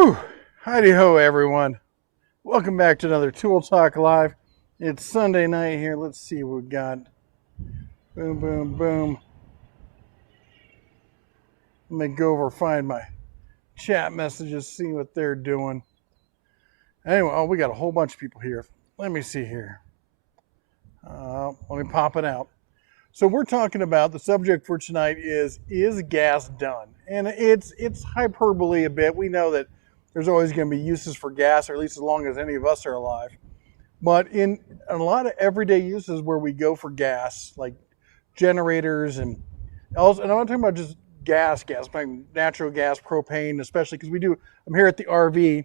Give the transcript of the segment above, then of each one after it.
Whew. Heidi ho, everyone. Welcome back to another Tool Talk Live. It's Sunday night here. Let's see what we got. Boom, boom, boom. Let me go over find my chat messages, see what they're doing. Anyway, we got a whole bunch of people here. Let me see here. Let me pop it out. So we're talking about the subject for tonight is gas done? And it's hyperbole a bit. We know that there's always going to be uses for gas, or at least as long as any of us are alive. But in a lot of everyday uses where we go for gas, like generators and also, and I'm not talking about just gas, like natural gas, propane, especially because I'm here at the RV,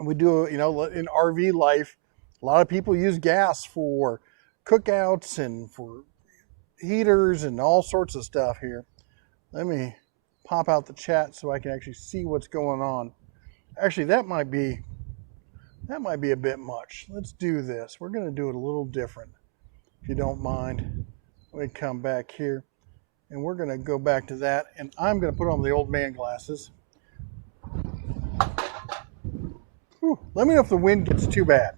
and we do, in RV life, a lot of people use gas for cookouts and for heaters and all sorts of stuff here. Let me pop out the chat so I can actually see what's going on. Actually, that might be a bit much. Let's do this. We're going to do it a little different, if you don't mind. Let me come back here, and we're going to go back to that, and I'm going to put on the old man glasses. Whew. Let me know if the wind gets too bad.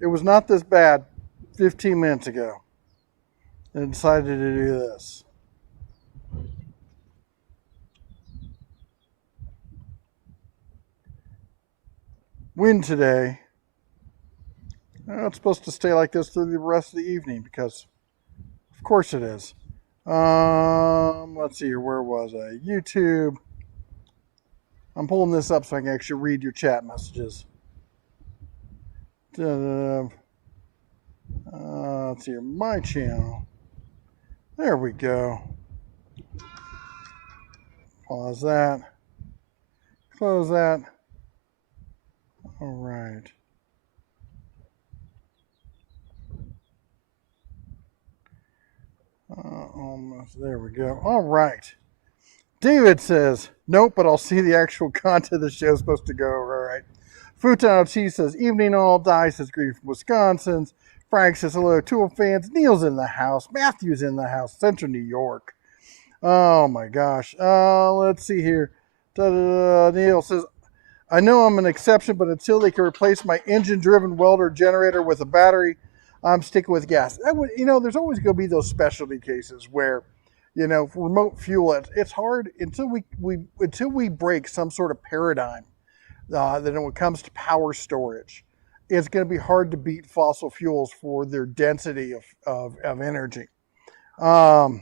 It was not this bad 15 minutes ago. And decided to do this. Wind today. It's supposed to stay like this through the rest of the evening because, of course, it is. Let's see here. Where was I? YouTube. I'm pulling this up so I can actually read your chat messages. Let's see here. My channel. There we go. Pause that. Close that. All right. Almost. There we go. All right. David says, nope, but I'll see the actual content of the show is supposed to go. All right. Futon Cheese says, evening all. Di says, greeting from Wisconsin. Frank says, hello, Tool fans. Neil's in the house. Matthew's in the house. Central New York. Oh, my gosh. Let's see here. Neil says, I know I'm an exception, but until they can replace my engine-driven welder generator with a battery, I'm sticking with gas. There's always going to be those specialty cases where, for remote fuel, it's hard until we break some sort of paradigm that when it comes to power storage. It's going to be hard to beat fossil fuels for their density of energy. We're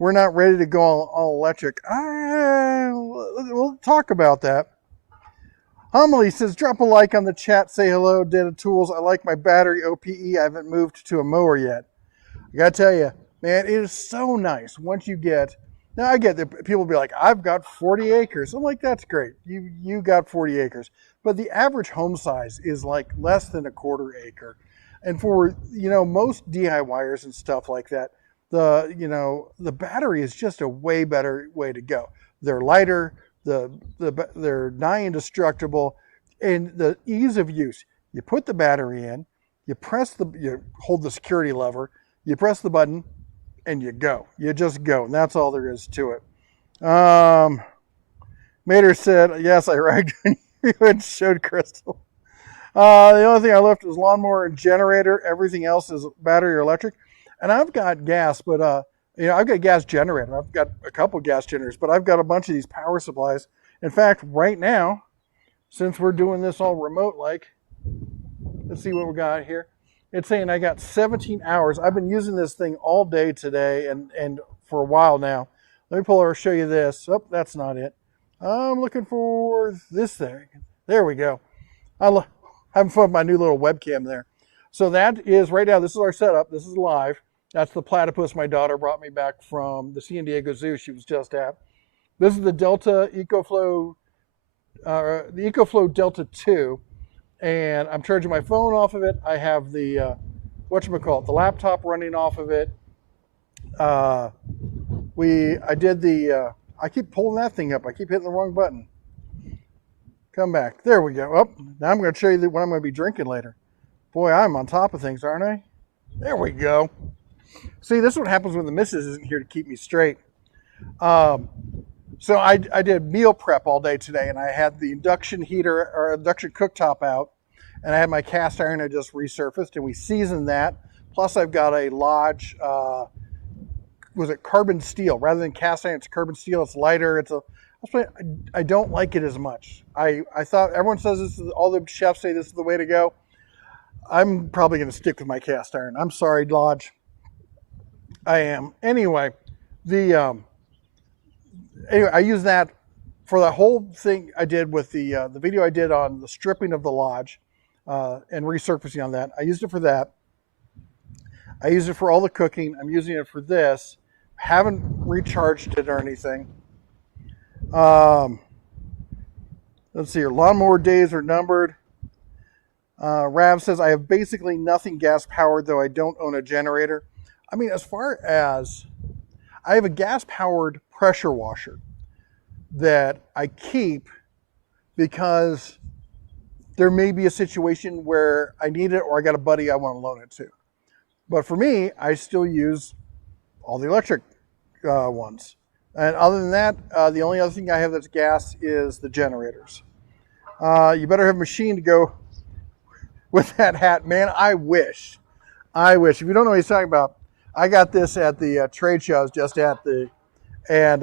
not ready to go all electric. We'll talk about that. Homily says, drop a like on the chat. Say hello, Den of Tools. I like my battery OPE. I haven't moved to a mower yet. I got to tell you, man, it is so nice once you get... Now, I get that people will be like, I've got 40 acres. I'm like, that's great. You got 40 acres. But the average home size is like less than a quarter acre. And for, most DIYers and stuff like that, the battery is just a way better way to go. They're lighter, they're nigh indestructible, and the ease of use. You put the battery in, you hold the security lever, you press the button, and you go. You just go, and that's all there is to it. Mater said, yes, I ragged on you and showed Crystal. The only thing I left was lawnmower and generator. Everything else is battery or electric. And I've got gas, but I've got a gas generator. I've got a couple gas generators, but I've got a bunch of these power supplies. In fact, right now, since we're doing this all remote like, let's see what we got here. It's saying I got 17 hours. I've been using this thing all day today and for a while now. Let me pull over and show you this. Oh, that's not it. I'm looking for this thing. There we go. I'm having fun with my new little webcam there. So that is right now, this is our setup. This is live. That's the platypus my daughter brought me back from the San Diego Zoo she was just at. This is the Delta EcoFlow, the EcoFlow Delta 2. And I'm charging my phone off of it. I have the, the laptop running off of it. I keep pulling that thing up. I keep hitting the wrong button. Come back. There we go. Oh, now I'm going to show you what I'm going to be drinking later. Boy, I'm on top of things, aren't I? There we go. See, this is what happens when the missus isn't here to keep me straight. So I did meal prep all day today, and I had the induction heater or induction cooktop out, and I had my cast iron I just resurfaced, and we seasoned that. Plus, I've got a Lodge, was it carbon steel? Rather than cast iron, it's carbon steel. It's lighter. I don't like it as much. I thought everyone says this is, all the chefs say this is the way to go. I'm probably going to stick with my cast iron. I'm sorry, Lodge. I am. Anyway, I use that for the whole thing I did with the video I did on the stripping of the Lodge and resurfacing on that. I used it for that. I used it for all the cooking. I'm using it for this. Haven't recharged it or anything. Let's see here. Lawnmower days are numbered. Rav says, I have basically nothing gas powered, though I don't own a generator. I mean, as far as I have a gas powered pressure washer that I keep because there may be a situation where I need it or I got a buddy I want to loan it to. But for me, I still use all the electric ones. And other than that, the only other thing I have that's gas is the generators. You better have a machine to go with that hat. Man, I wish. If you don't know what he's talking about, I got this at the trade show I was just at and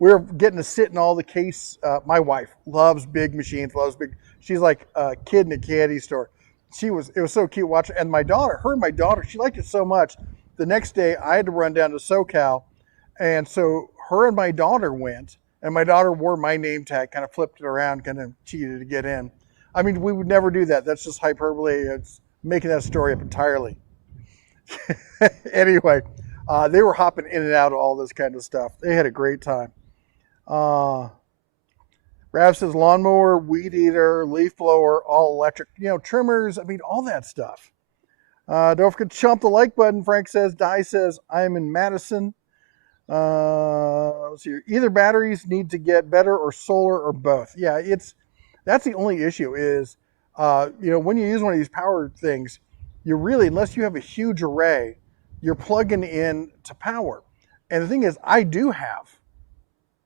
we were getting to sit in all the case. My wife loves big machines, she's like a kid in a candy store. It was so cute watching. And my daughter, she liked it so much. The next day I had to run down to SoCal. And so her and my daughter went, and my daughter wore my name tag, kind of flipped it around, kind of cheated to get in. I mean, we would never do that. That's just hyperbole. It's making that story up entirely. Anyway, they were hopping in and out of all this kind of stuff. They had a great time. Rav says lawnmower, weed eater, leaf blower, all electric, trimmers. I mean, all that stuff. Don't forget to chomp the like button. Frank says, Di says, I'm in Madison. Let's see here. Either batteries need to get better or solar or both. Yeah, that's the only issue is, when you use one of these power things, you really, unless you have a huge array, you're plugging in to power. And the thing is, I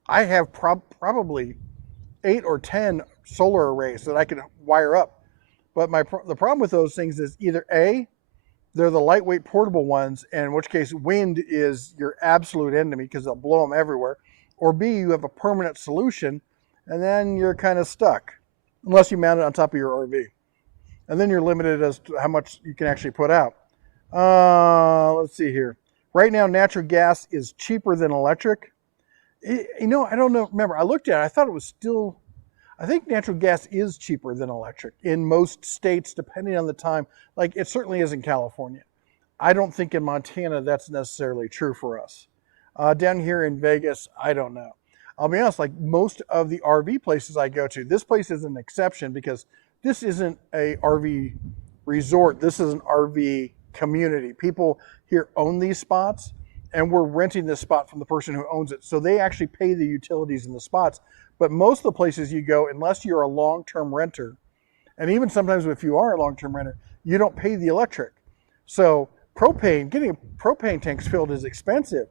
have probably 8 or 10 solar arrays that I can wire up. But the problem with those things is either A, they're the lightweight portable ones, and in which case wind is your absolute enemy because they'll blow them everywhere. Or B, you have a permanent solution, and then you're kind of stuck, unless you mount it on top of your RV. And then you're limited as to how much you can actually put out. Let's see here. Right now, natural gas is cheaper than electric. I don't know. Remember, I looked at it. I thought it was still, I think natural gas is cheaper than electric in most states, depending on the time. Like it certainly is in California. I don't think in Montana that's necessarily true for us. Down here in Vegas, I don't know. I'll be honest, like most of the RV places I go to, this place is an exception because this isn't a RV resort. This is an RV community. People here own these spots, and we're renting this spot from the person who owns it. So they actually pay the utilities in the spots. But most of the places you go, unless you're a long-term renter, and even sometimes if you are a long-term renter, you don't pay the electric. So getting propane tanks filled is expensive.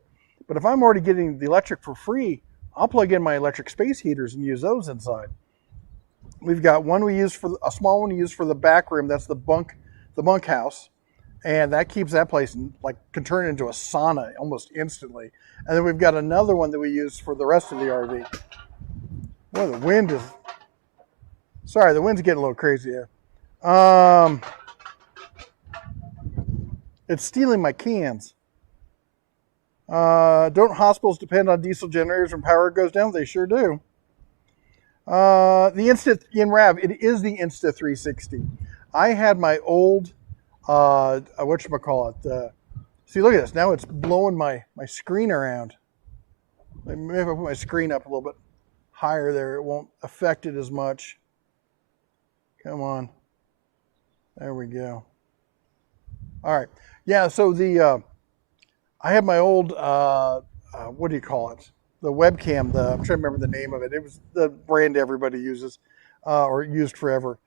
But if I'm already getting the electric for free, I'll plug in my electric space heaters and use those inside. We've got one a small one we use for the back room. That's the bunkhouse. And that keeps that place can turn into a sauna almost instantly. And then we've got another one that we use for the rest of the RV. Boy, the wind's getting a little crazy here. It's stealing my cans. Don't hospitals depend on diesel generators when power goes down? They sure do. The Rav, it is the Insta360. I had my old, whatchamacallit, see, look at this. Now it's blowing my screen around. Maybe if I put my screen up a little bit higher there, it won't affect it as much. Come on. There we go. All right. Yeah, so I had my old, what do you call it? The webcam, I'm trying to remember the name of it. It was the brand everybody uses, or used forever.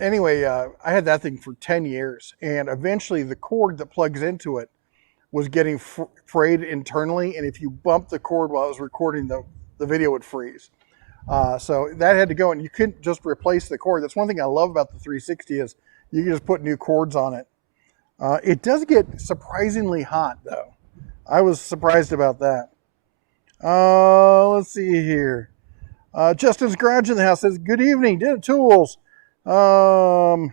Anyway, I had that thing for 10 years, and eventually the cord that plugs into it was getting frayed internally, and if you bump the cord while I was recording the video would freeze. So that had to go, and you couldn't just replace the cord. That's one thing I love about the 360 is you can just put new cords on it. It does get surprisingly hot, though. I was surprised about that. Let's see here. Justin's Garage in the House says, good evening, Did Tools. Jordan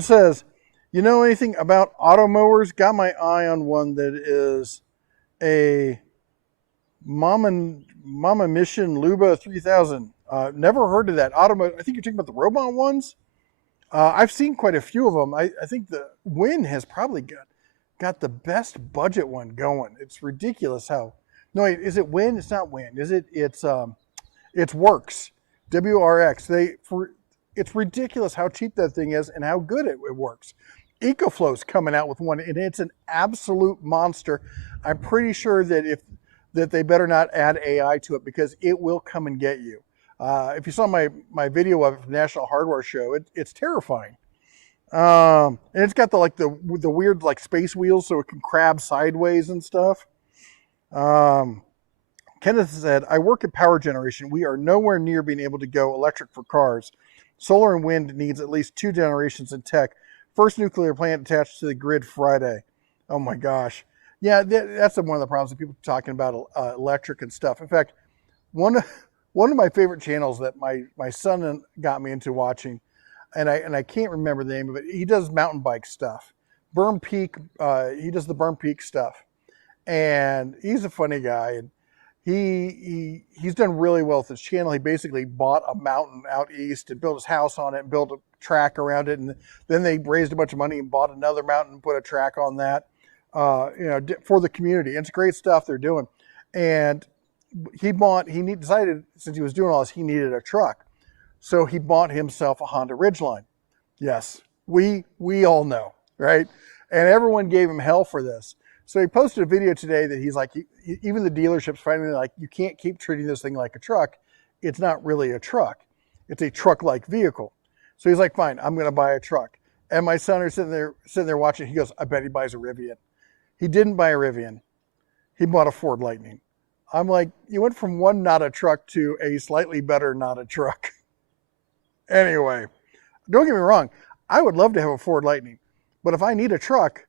says, you know anything about auto mowers? Got my eye on one that is a Mama Mission Luba 3000. Never heard of that. I think you're talking about the robot ones. I've seen quite a few of them. I think the Win has probably got the best budget one going. It's ridiculous how. No, wait, is it Win? It's not Win. Is it? It's Works. WRX. It's ridiculous how cheap that thing is and how good it works. EcoFlow's coming out with one, and it's an absolute monster. I'm pretty sure that they better not add AI to it because it will come and get you. If you saw my video of it from National Hardware Show, it's terrifying. And it's got the weird like space wheels so it can crab sideways and stuff. Kenneth said, I work in power generation. We are nowhere near being able to go electric for cars. Solar and wind needs at least 2 generations in tech. First nuclear plant attached to the grid Friday. Oh my gosh. Yeah, that's one of the problems that people are talking about electric and stuff. In fact, one of my favorite channels that my son got me into watching, and I can't remember the name of it. He does mountain bike stuff. Burn Peak, he does the Burn Peak stuff. And he's a funny guy, and he's done really well with his channel. He basically bought a mountain out east and built his house on it and built a track around it, and then they raised a bunch of money and bought another mountain and put a track on that, for the community. It's great stuff they're doing. And he decided, since he was doing all this, he needed a truck, so he bought himself a Honda Ridgeline. Yes, we all know, right? And everyone gave him hell for this. So he posted a video today that he's like, even the dealership's finally like, you can't keep treating this thing like a truck. It's not really a truck. It's a truck-like vehicle. So he's like, fine, I'm going to buy a truck. And my son is sitting there watching. He goes, I bet he buys a Rivian. He didn't buy a Rivian. He bought a Ford Lightning. I'm like, you went from one not a truck to a slightly better not a truck. Anyway, don't get me wrong. I would love to have a Ford Lightning. But if I need a truck,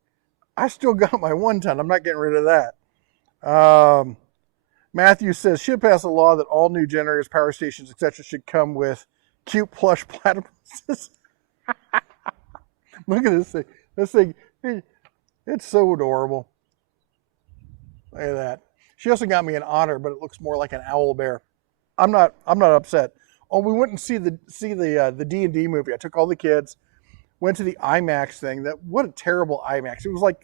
I still got my 1-ton. I'm not getting rid of that. Matthew says, should pass a law that all new generators, power stations, etc. should come with cute plush platypuses. Look at this thing. This thing, it's so adorable. Look at that. She also got me an otter, but it looks more like an owl bear. I'm not upset. Oh, we went and see the D&D movie. I took all the kids. Went to the IMAX thing. What a terrible IMAX. It was like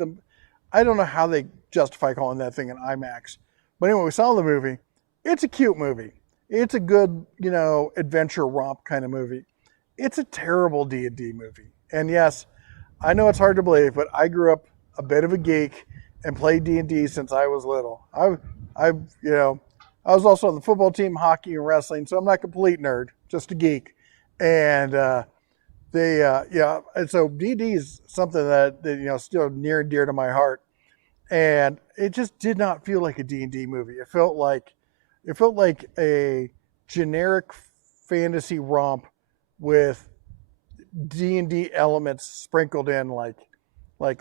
I don't know how they justify calling that thing an IMAX. But anyway, we saw the movie. It's a cute movie. It's a good, adventure romp kind of movie. It's a terrible D&D movie. And yes, I know it's hard to believe, but I grew up a bit of a geek and played D&D since I was little. I was also on the football team, hockey, and wrestling, so I'm not a complete nerd, just a geek. And and so D&D is something that still near and dear to my heart, and it just did not feel like a D&D movie. It felt like a generic fantasy romp with D&D elements sprinkled in, like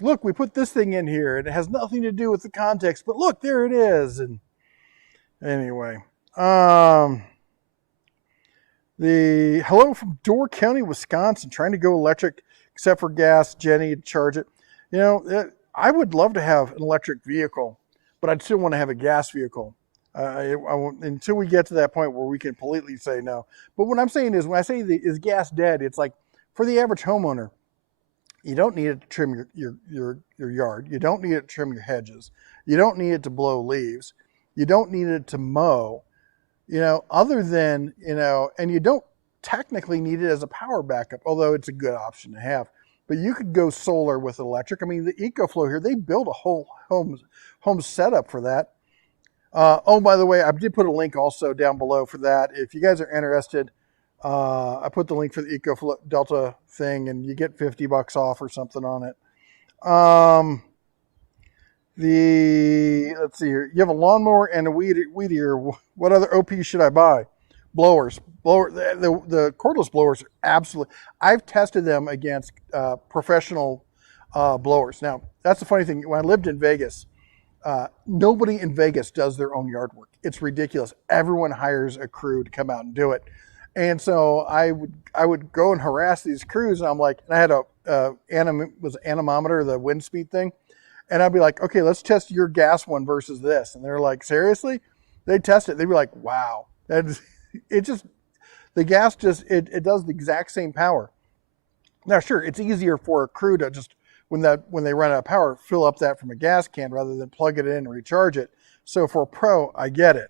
look, we put this thing in here and it has nothing to do with the context, but look, there it is. And anyway, the hello from Door County, Wisconsin, trying to go electric except for gas. Jenny, charge it. I would love to have an electric vehicle, but I'd still want to have a gas vehicle. I won't, until we get to that point where we can completely say no. But what I'm saying is, when I say is gas dead, it's like for the average homeowner, you don't need it to trim your yard. You don't need it to trim your hedges. You don't need it to blow leaves. You don't need it to mow. Other than, and you don't technically need it as a power backup, although it's a good option to have. But you could go solar with electric. I mean, the EcoFlow here, they built a whole home setup for that. By the way, I did put a link also down below for that. If you guys are interested, I put the link for the EcoFlow Delta thing, and you get $50 off or something on it. Let's see here. You have a lawnmower and a weed eater. What other OP should I buy? Blowers. The cordless blowers are absolutely. I've tested them against professional blowers. Now, that's the funny thing. When I lived in Vegas, nobody in Vegas does their own yard work. It's ridiculous. Everyone hires a crew to come out and do it. And so I would go and harass these crews, and I'm like, and I had anemometer, the wind speed thing, and I'd be like, okay, let's test your gas one versus this, and they're like, seriously? They test it. They'd be like, wow, the gas it does the exact same power. Now, sure, it's easier for a crew to just when they run out of power, fill up that from a gas can rather than plug it in and recharge it. So for a pro, I get it.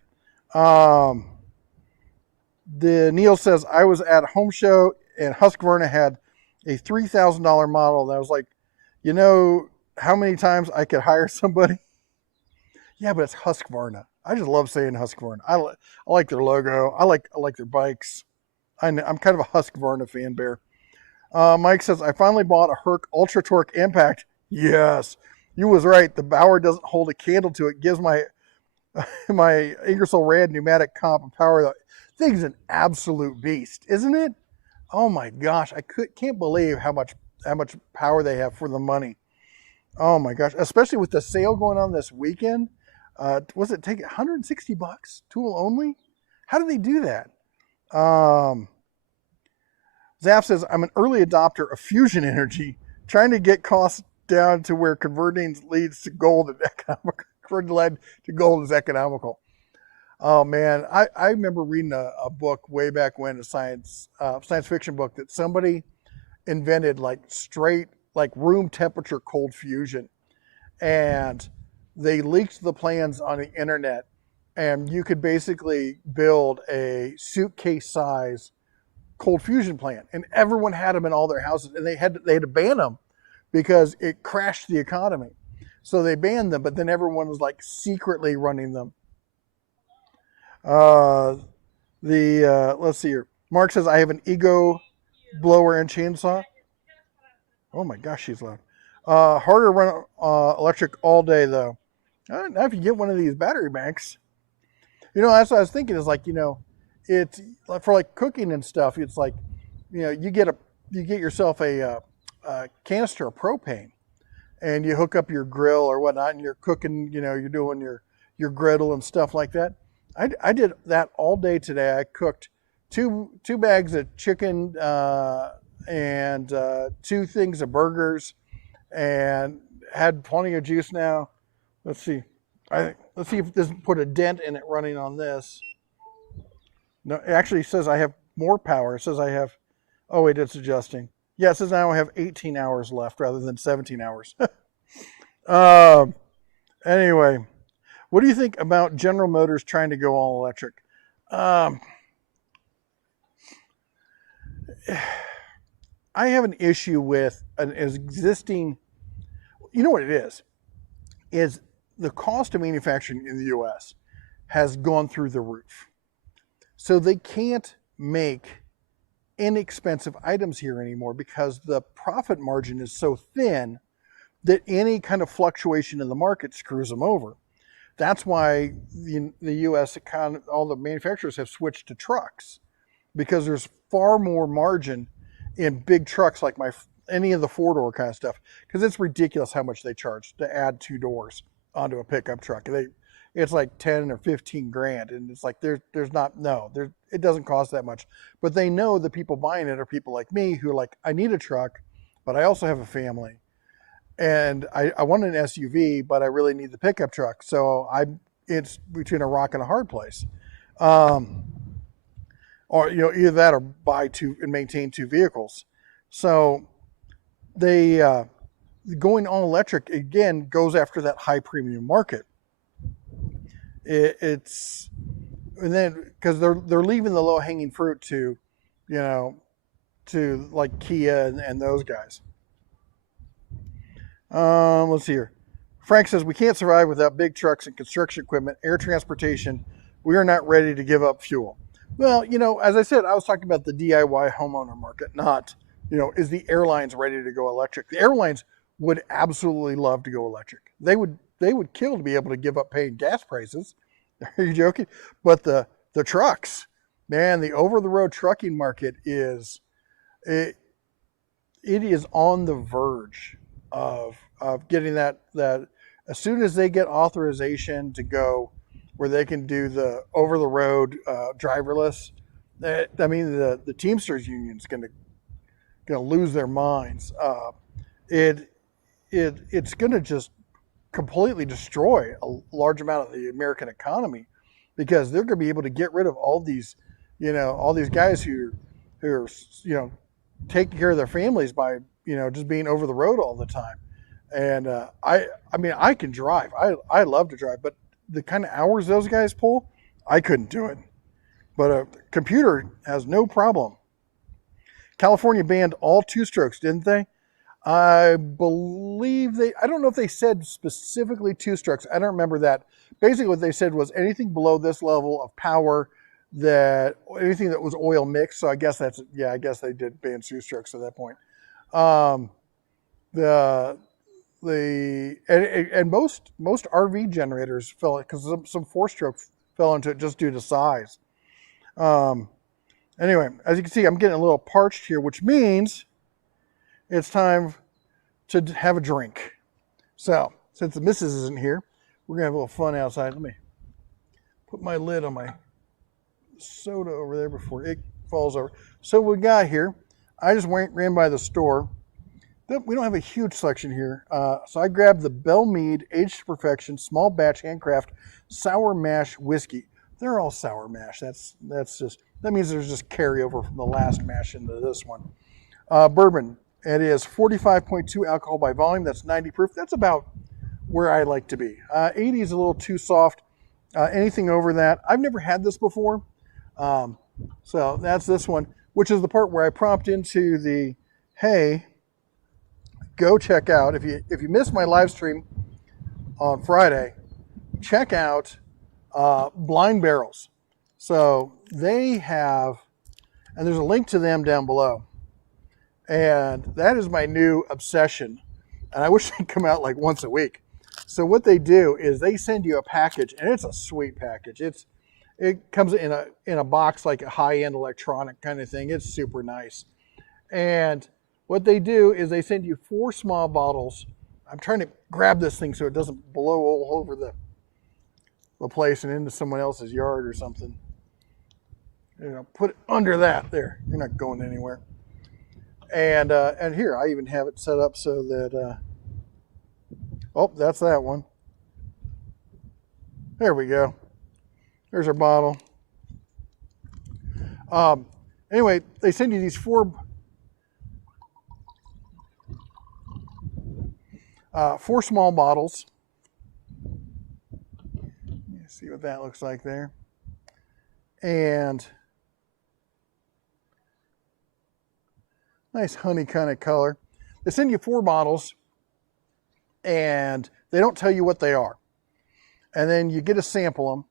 Neil says, I was at a home show and Husqvarna had a $3,000 model. And I was like, you know how many times I could hire somebody? Yeah, but it's Husqvarna. I just love saying Husqvarna. I like their logo. I like their bikes. I'm kind of a Husqvarna fan bear. Mike says, I finally bought a Herc Ultra Torque Impact. Yes, you was right. The Bauer doesn't hold a candle to it. Gives my Ingersoll Rand pneumatic comp and power. The thing's an absolute beast, isn't it? Oh my gosh, I can't believe how much power they have for the money. Oh my gosh, especially with the sale going on this weekend. Was it take $160 tool only? How do they do that? Zap says, I'm an early adopter of fusion energy, trying to get costs down to where converting leads to gold and economical. Converting lead to gold is economical. Oh man, I remember reading a book way back when, a science fiction book, that somebody invented like straight, like room temperature cold fusion. And they leaked the plans on the internet, and you could basically build a suitcase size cold fusion plant, and everyone had them in all their houses, and they had to ban them because it crashed the economy. So they banned them, but then everyone was like secretly running them. Let's see here. Mark says, I have an Ego blower and chainsaw. Oh my gosh, she's loud. Harder to run electric all day though. Now if you get one of these battery banks, that's what I was thinking, is like, it's for like cooking and stuff. It's like, you get yourself a canister of propane, and you hook up your grill or whatnot, and you're cooking. You're doing your griddle and stuff like that. I did that all day today. I cooked two bags of chicken and 2 things of burgers, and had plenty of juice now. Let's see. Let's see if it doesn't put a dent in it running on this. No, it actually says I have more power. It says I have, oh wait, it's adjusting. Yeah, it says now I have 18 hours left rather than 17 hours. Anyway, what do you think about General Motors trying to go all electric? I have an issue with an existing, you know what it is the cost of manufacturing in the US has gone through the roof. So they can't make inexpensive items here anymore because the profit margin is so thin that any kind of fluctuation in the market screws them over. That's why the US economy, all the manufacturers have switched to trucks, because there's far more margin in big trucks like any of the 4-door kind of stuff, because it's ridiculous how much they charge to add 2 doors onto a pickup truck. It's like 10 or 15 grand, and it's like it doesn't cost that much. But they know the people buying it are people like me who are like, I need a truck, but I also have a family, and I want an SUV, but I really need the pickup truck. So it's between a rock and a hard place. Or either that or buy 2 and maintain 2 vehicles. So they going all electric again goes after that high premium market. It's and then because they're leaving the low hanging fruit to like Kia and those guys. Let's see here. Frank says, we can't survive without big trucks and construction equipment, air transportation. We are not ready to give up fuel. Well, as I said, I was talking about the DIY homeowner market, not, is the airlines ready to go electric? The airlines would absolutely love to go electric. They would they would kill to be able to give up paying gas prices. Are you joking? But the trucks, man, the over-the-road trucking market is it is on the verge of getting that as soon as they get authorization to go where they can do the over-the-road driverless. I mean, the Teamsters Union's going to lose their minds. It's going to just completely destroy a large amount of the American economy, because they're going to be able to get rid of all these guys who are taking care of their families by just being over the road all the time. And I mean, I can drive. I love to drive, but the kind of hours those guys pull, I couldn't do it. But a computer has no problem. California banned all two-strokes, didn't they? I believe I don't know if they said specifically two-strokes. I don't remember that. Basically what they said was anything below this level of power, anything that was oil mixed. So I guess I guess they did ban two-strokes at that point. And most RV generators fell, because some four-stroke fell into it just due to size. Anyway, as you can see, I'm getting a little parched here, which means it's time to have a drink. So, since the missus isn't here, we're going to have a little fun outside. Let me put my lid on my soda over there before it falls over. So what we got here, I just ran by the store. We don't have a huge selection here. So I grabbed the Bell Mead Aged to Perfection Small Batch Handcraft Sour Mash Whiskey. They're all sour mash. That means there's just carryover from the last mash into this one. Bourbon. It is 45.2 alcohol by volume. That's 90 proof. That's about where I like to be. 80 is a little too soft. Anything over that, I've never had this before. So that's this one, which is the part where I prompt into the, hey, go check out. If you missed my live stream on Friday, check out Blind Barrels. So they have, and there's a link to them down below. And that is my new obsession. And I wish they'd come out like once a week. So what they do is they send you a package, and it's a sweet package. It comes in a box like a high-end electronic kind of thing. It's super nice. And what they do is they send you 4 small bottles. I'm trying to grab this thing so it doesn't blow all over the place and into someone else's yard or something. Put it under that. There, you're not going anywhere. And here, I even have it set up so that, oh, that's that one. There we go. There's our bottle. Anyway, they send you these 4 small bottles. Let's see what that looks like there. And nice honey kind of color. They send you 4 bottles, and they don't tell you what they are. And then you get to sample them,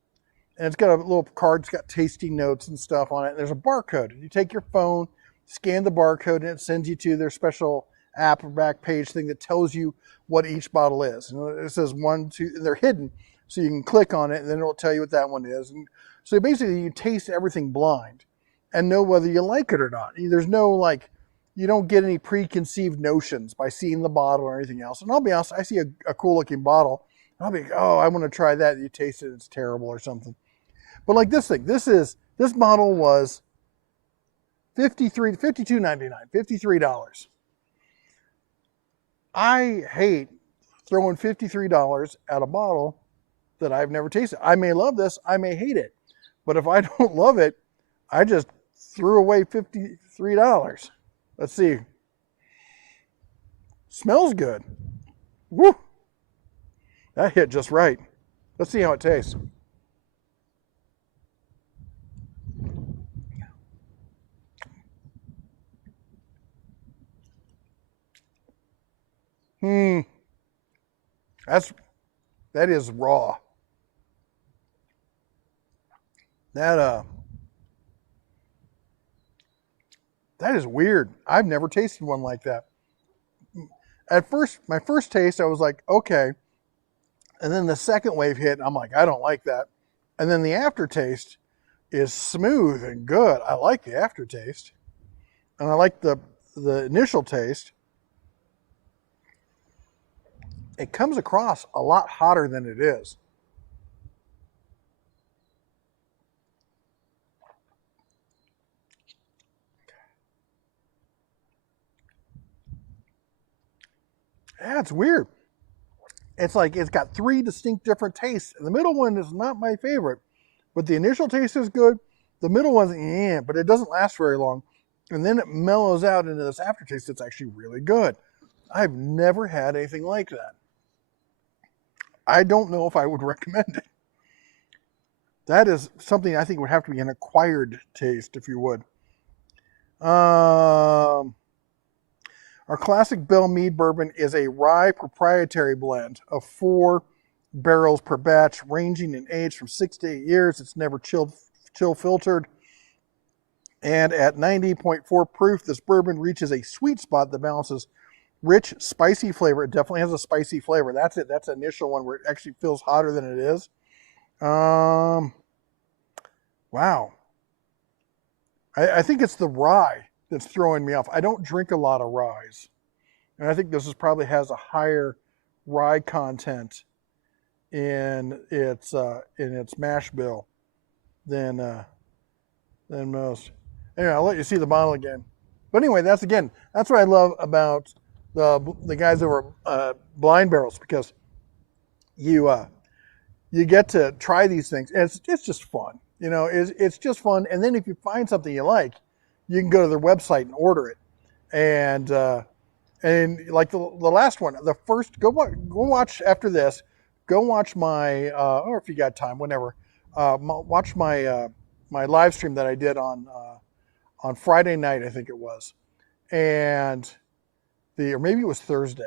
and it's got a little card. It's got tasting notes and stuff on it. And there's a barcode. You take your phone, scan the barcode, and it sends you to their special app or back page thing that tells you what each bottle is. And it says 1, 2, and they're hidden, so you can click on it, and then it'll tell you what that one is. And so basically, you taste everything blind and know whether you like it or not. There's no you don't get any preconceived notions by seeing the bottle or anything else. And I'll be honest, I see a cool looking bottle, and I'll be like, oh, I want to try that. You taste it, it's terrible or something. But like this thing, this bottle was $52.99, $53. I hate throwing $53 at a bottle that I've never tasted. I may love this, I may hate it. But if I don't love it, I just threw away $53. Let's see. Smells good. Woo! That hit just right. Let's see how it tastes. That is raw. That is weird. I've never tasted one like that. At first, my first taste, I was like, okay, And then the second wave hit, and I'm like, I don't like that. And then the aftertaste is smooth and good. I like the aftertaste. And I like the initial taste. It comes across a lot hotter than it is. Yeah, it's weird. It's like it's got three distinct different tastes. And the middle one is not my favorite, but the initial taste is good. The middle one's but it doesn't last very long. And then it mellows out into this aftertaste that's actually really good. I've never had anything like that. I don't know if I would recommend it. That is something I think would have to be an acquired taste, if you would. Our classic Bell Mead bourbon is a rye proprietary blend of 4 barrels per batch, ranging in age from 6 to 8 years. It's never chill filtered. And at 90.4 proof, this bourbon reaches a sweet spot that balances rich, spicy flavor. It definitely has a spicy flavor. That's it. That's the initial one where it actually feels hotter than it is. Wow. I think it's the rye that's throwing me off. I don't drink a lot of ryes. And I think this probably has a higher rye content in its mash bill than most. Anyway, I'll let you see the bottle again. But anyway, that's what I love about the guys over Blind Barrels, because you get to try these things. And it's just fun. You know, it's just fun. And then if you find something you like, you can go to their website and order it. And like the last one, the first, go watch after this. Go watch my, or if you got time, whenever, watch my my live stream that I did on Friday night, I think it was, or maybe it was Thursday.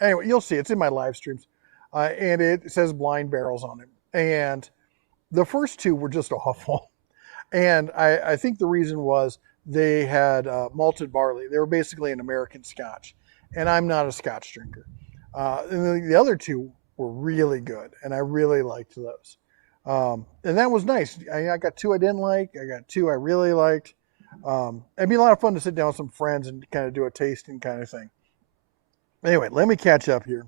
Anyway, you'll see it's in my live streams, and it says Blind Barrels on it. And the first two were just awful, and I think the reason was they had malted barley. They were basically an American Scotch, and I'm not a Scotch drinker. And the other two were really good, and I really liked those. And that was nice. I got 2 I didn't like. I got 2 I really liked. It'd be a lot of fun to sit down with some friends and kind of do a tasting kind of thing. Anyway, let me catch up here.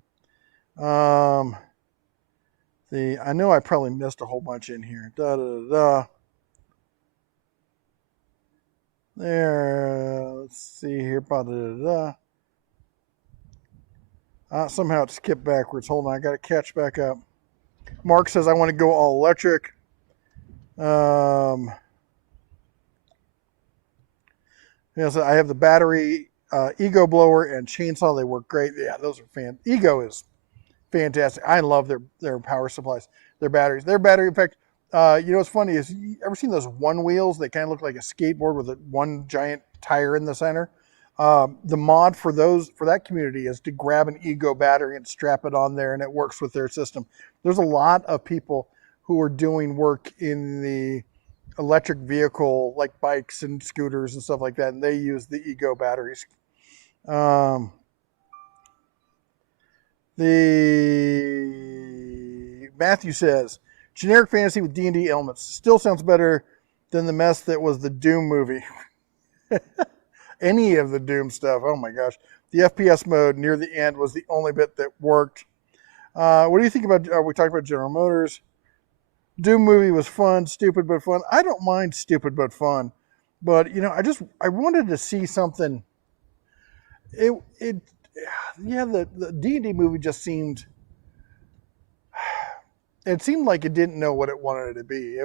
I know I probably missed a whole bunch in here. There, let's see here. Somehow it skipped backwards. Hold on, I got to catch back up. Mark says I want to go all electric. So I have the battery Ego blower and chainsaw. They work great. Yeah, those are Ego is fantastic. I love their power supplies, their batteries. Their battery, in fact, you know what's funny is, you ever seen those one wheels? They kind of look like a skateboard with one giant tire in the center. The mod for that community is to grab an Ego battery and strap it on there, and it works with their system. There's a lot of people who are doing work in the electric vehicle, like bikes and scooters and stuff like that, and they use the Ego batteries. The Matthew says, generic fantasy with D&D elements still sounds better than the mess that was the Doom movie. Any of the Doom stuff, oh my gosh. The FPS mode near the end was the only bit that worked. What do you think about, we talked about General Motors. Doom movie was fun, stupid but fun. I don't mind stupid but fun. But, you know, I wanted to see something. The D&D movie just seemed, it seemed like it didn't know what it wanted it to be.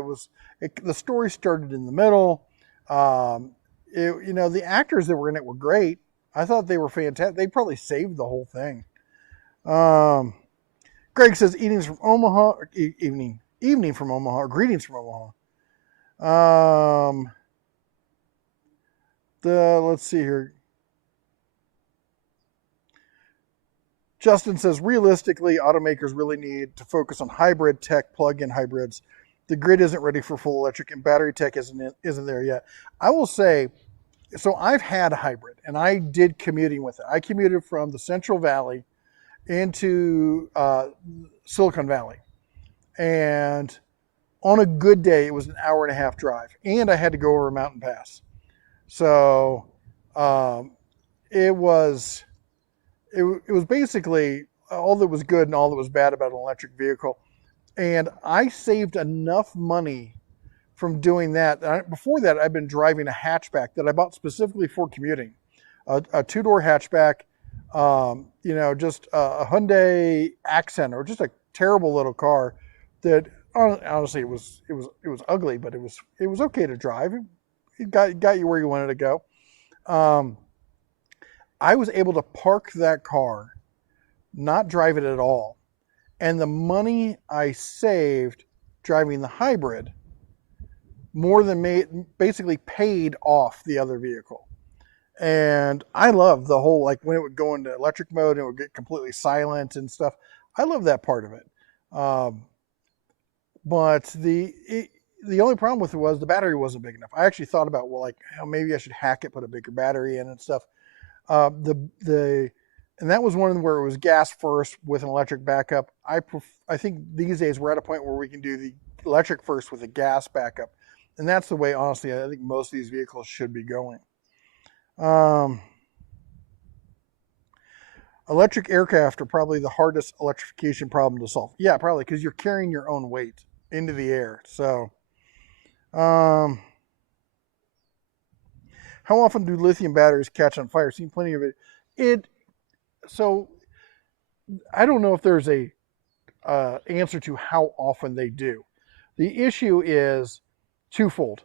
The story started in the middle. The actors that were in it were great. I thought they were fantastic. They probably saved the whole thing. Greg says evenings from Omaha, evening from Omaha, or greetings from Omaha. Let's see here. Justin says, realistically, automakers really need to focus on hybrid tech, plug-in hybrids. The grid isn't ready for full electric, and battery tech isn't there yet. I will say, so I've had a hybrid, and I did commuting with it. I commuted from the Central Valley into Silicon Valley. And on a good day, it was an hour and a half drive. And I had to go over a mountain pass. So um, it was it was basically all that was good and all that was bad about an electric vehicle. And I saved enough money from doing that. Before that, I'd been driving a hatchback that I bought specifically for commuting, a two-door hatchback, just a Hyundai Accent, or just a terrible little car that honestly it was ugly, but it was okay to drive. It got you where you wanted to go. I was able to park that car, not drive it at all, and the money I saved driving the hybrid more than basically paid off the other vehicle. And I love the whole, like when it would go into electric mode and it would get completely silent and stuff. I love that part of it. But the only problem with it was the battery wasn't big enough. I actually thought about, well, like, maybe I should hack it, put a bigger battery in and stuff. And that was one of them where it was gas first with an electric backup. I think these days we're at a point where we can do the electric first with a gas backup. And that's the way, honestly, I think most of these vehicles should be going. Electric aircraft are probably the hardest electrification problem to solve. Yeah, probably, because you're carrying your own weight into the air. So, how often do lithium batteries catch on fire? Seen plenty of it. So, I don't know if there's a answer to how often they do. The issue is twofold: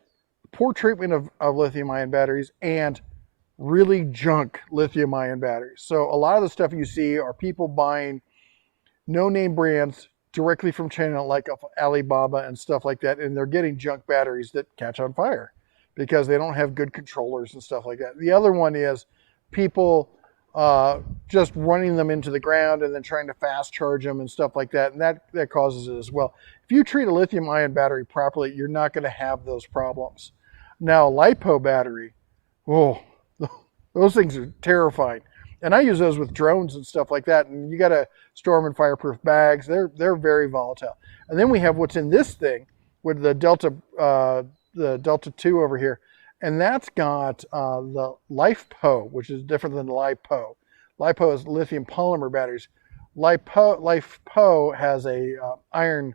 poor treatment of lithium-ion batteries and really junk lithium-ion batteries. So a lot of the stuff you see are people buying no-name brands directly from China, like Alibaba and stuff like that, and they're getting junk batteries that catch on fire because they don't have good controllers and stuff like that. The other one is people just running them into the ground and then trying to fast charge them and stuff like that, and that causes it as well. If you treat a lithium-ion battery properly, you're not going to have those problems. Now, a LiPo battery, those things are terrifying. And I use those with drones and stuff like that, and you got to store them in fireproof bags. They're very volatile. And then we have what's in this thing with the Delta 2 over here, and that's got the LiFePO, which is different than the LiPo. LiPo is lithium polymer batteries. LiFePO has a iron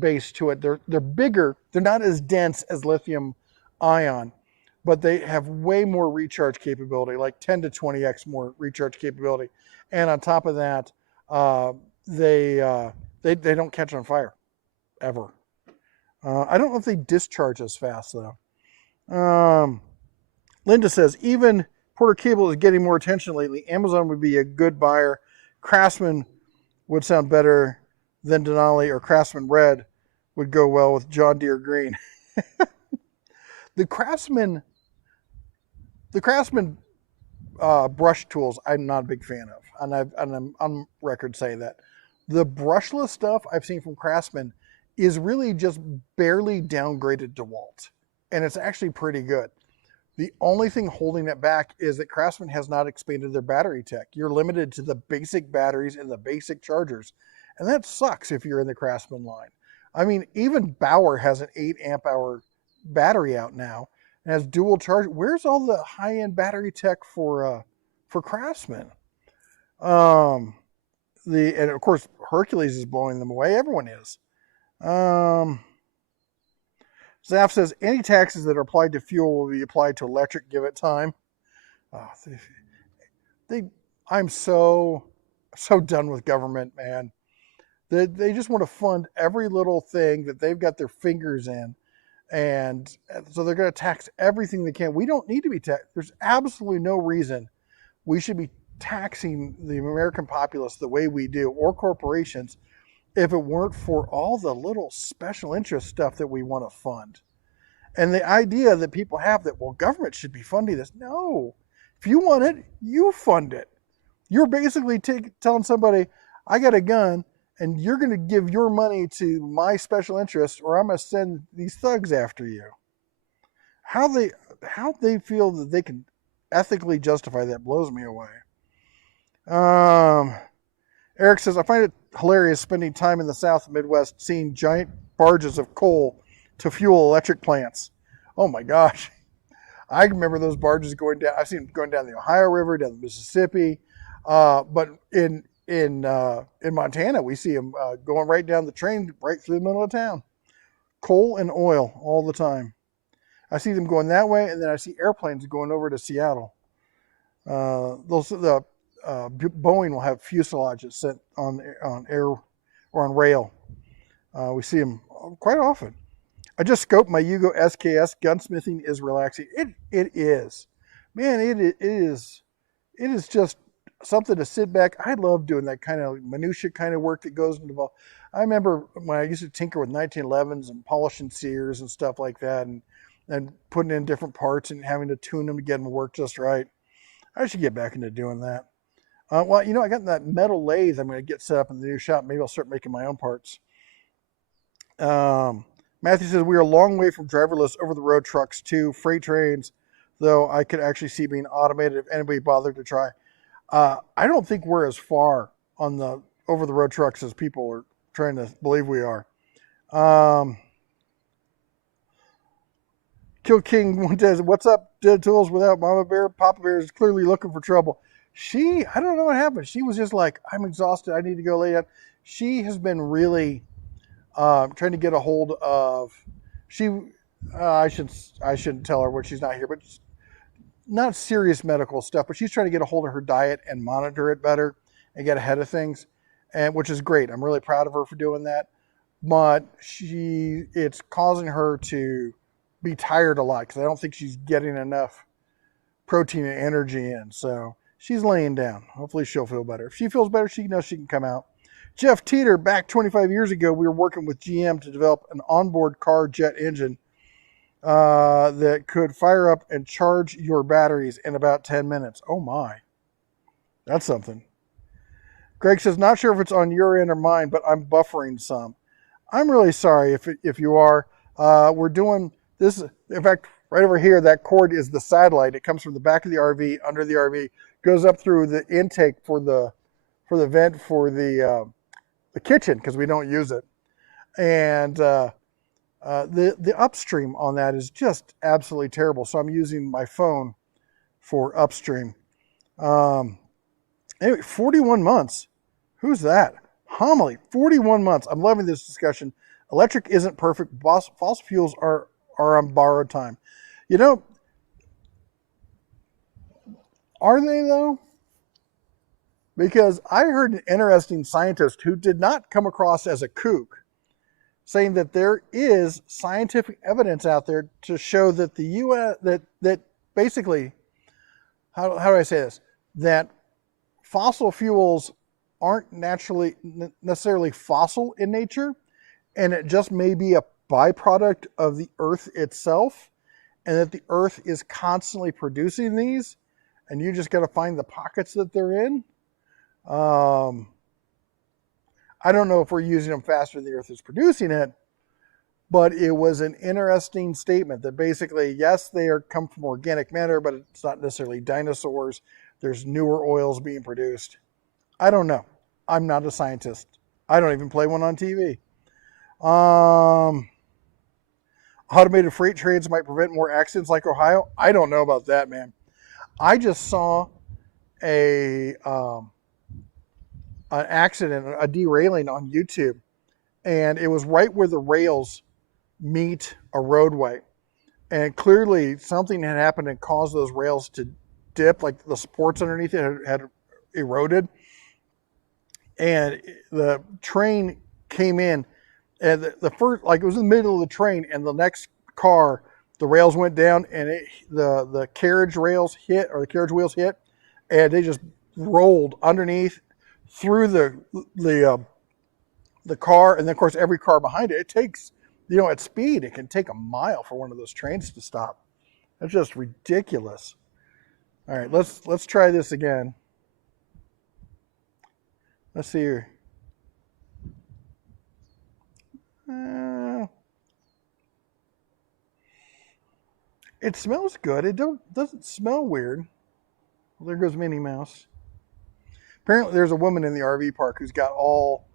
base to it. They're bigger. They're not as dense as lithium ion, but they have way more recharge capability, like 10 to 20x more recharge capability. And on top of that, they don't catch on fire, ever. I don't know if they discharge as fast, though. Linda says, even Porter Cable is getting more attention lately. Amazon would be a good buyer. Craftsman would sound better than Denali, or Craftsman Red would go well with John Deere Green. The Craftsman brush tools, I'm not a big fan of, and I'm on record saying that. The brushless stuff I've seen from Craftsman is really just barely downgraded DeWalt, and it's actually pretty good. The only thing holding it back is that Craftsman has not expanded their battery tech. You're limited to the basic batteries and the basic chargers, and that sucks if you're in the Craftsman line. I mean, even Bauer has an 8 amp hour battery out now and has dual charge. Where's all the high-end battery tech for Craftsman? And of course Hercules is blowing them away. Everyone is. Zaf says any taxes that are applied to fuel will be applied to electric. Give it time. I'm so done with government, man. They just want to fund every little thing that they've got their fingers in. And so they're going to tax everything they can. We don't need to be taxed. There's absolutely no reason we should be taxing the American populace the way we do, or corporations, if it weren't for all the little special interest stuff that we want to fund. And the idea that people have that, well, government should be funding this. No. If you want it, you fund it. You're basically telling somebody, I got a gun, and you're going to give your money to my special interest, or I'm going to send these thugs after you. How they feel that they can ethically justify that blows me away. Eric says, I find it hilarious spending time in the South and Midwest seeing giant barges of coal to fuel electric plants. Oh my gosh. I remember those barges going down. I've seen them going down the Ohio River, down the Mississippi. But in Montana, we see them going right down the train, right through the middle of town. Coal and oil all the time. I see them going that way, and then I see airplanes going over to Seattle. Boeing will have fuselages sent on air or on rail. We see them quite often. I just scoped my Yugo SKS. Gunsmithing is relaxing. It is, man. It is just something to sit back. I love doing that kind of minutia kind of work that goes into. I remember when I used to tinker with 1911s and polishing sears and stuff like that, and putting in different parts and having to tune them to get them to work just right. I should get back into doing that. Well, you know, I got that metal lathe I'm going to get set up in the new shop. Maybe I'll start making my own parts. Matthew says, we are a long way from driverless over-the-road trucks to freight trains, though I could actually see being automated if anybody bothered to try. I don't think we're as far on the over-the-road trucks as people are trying to believe we are. Kill King says, what's up, Dead Tools, without Mama Bear? Papa Bear is clearly looking for trouble. I don't know what happened. She was just like, I'm exhausted. I need to go lay down. She has been really trying to get a hold of, I shouldn't tell her when she's not here, but not serious medical stuff, but she's trying to get a hold of her diet and monitor it better and get ahead of things, and which is great. I'm really proud of her for doing that. But it's causing her to be tired a lot because I don't think she's getting enough protein and energy in. So she's laying down. Hopefully she'll feel better. If she feels better, she knows she can come out. Jeff Teeter, back 25 years ago, we were working with GM to develop an onboard car jet engine that could fire up and charge your batteries in about 10 minutes. Oh my, that's something. Greg says, not sure if it's on your end or mine, but I'm buffering some. I'm really sorry if you are. We're doing this. In fact, right over here, that cord is the satellite. It comes from the back of the RV, under the RV, goes up through the intake for the vent for the kitchen because we don't use it. And the upstream on that is just absolutely terrible. So I'm using my phone for upstream. Anyway, 41 months. Who's that? Homily, 41 months. I'm loving this discussion. Electric isn't perfect. Fossil fuels are on borrowed time. You know, are they though? Because I heard an interesting scientist who did not come across as a kook saying that there is scientific evidence out there to show that the U.S. that basically, how do I say this? That fossil fuels aren't necessarily fossil in nature, and it just may be a byproduct of the Earth itself, and that the Earth is constantly producing these, and you just got to find the pockets that they're in. I don't know if we're using them faster than the Earth is producing it, but it was an interesting statement that basically, yes, they come from organic matter, but it's not necessarily dinosaurs. There's newer oils being produced. I don't know. I'm not a scientist. I don't even play one on TV. Automated freight trains might prevent more accidents like Ohio. I don't know about that, man. I just saw an accident, a derailing on YouTube, and it was right where the rails meet a roadway, and clearly something had happened and caused those rails to dip, like the supports underneath it had eroded, and the train came in, and the first, like it was in the middle of the train, and the next car, the rails went down, and the carriage rails hit, or the carriage wheels hit, and they just rolled underneath through the car, and then of course every car behind it. It takes, at speed, it can take a mile for one of those trains to stop. That's just ridiculous. All right, let's try this again. Let's see here. It smells good. It doesn't smell weird. Well, there goes Minnie Mouse. Apparently, there's a woman in the RV park who's got all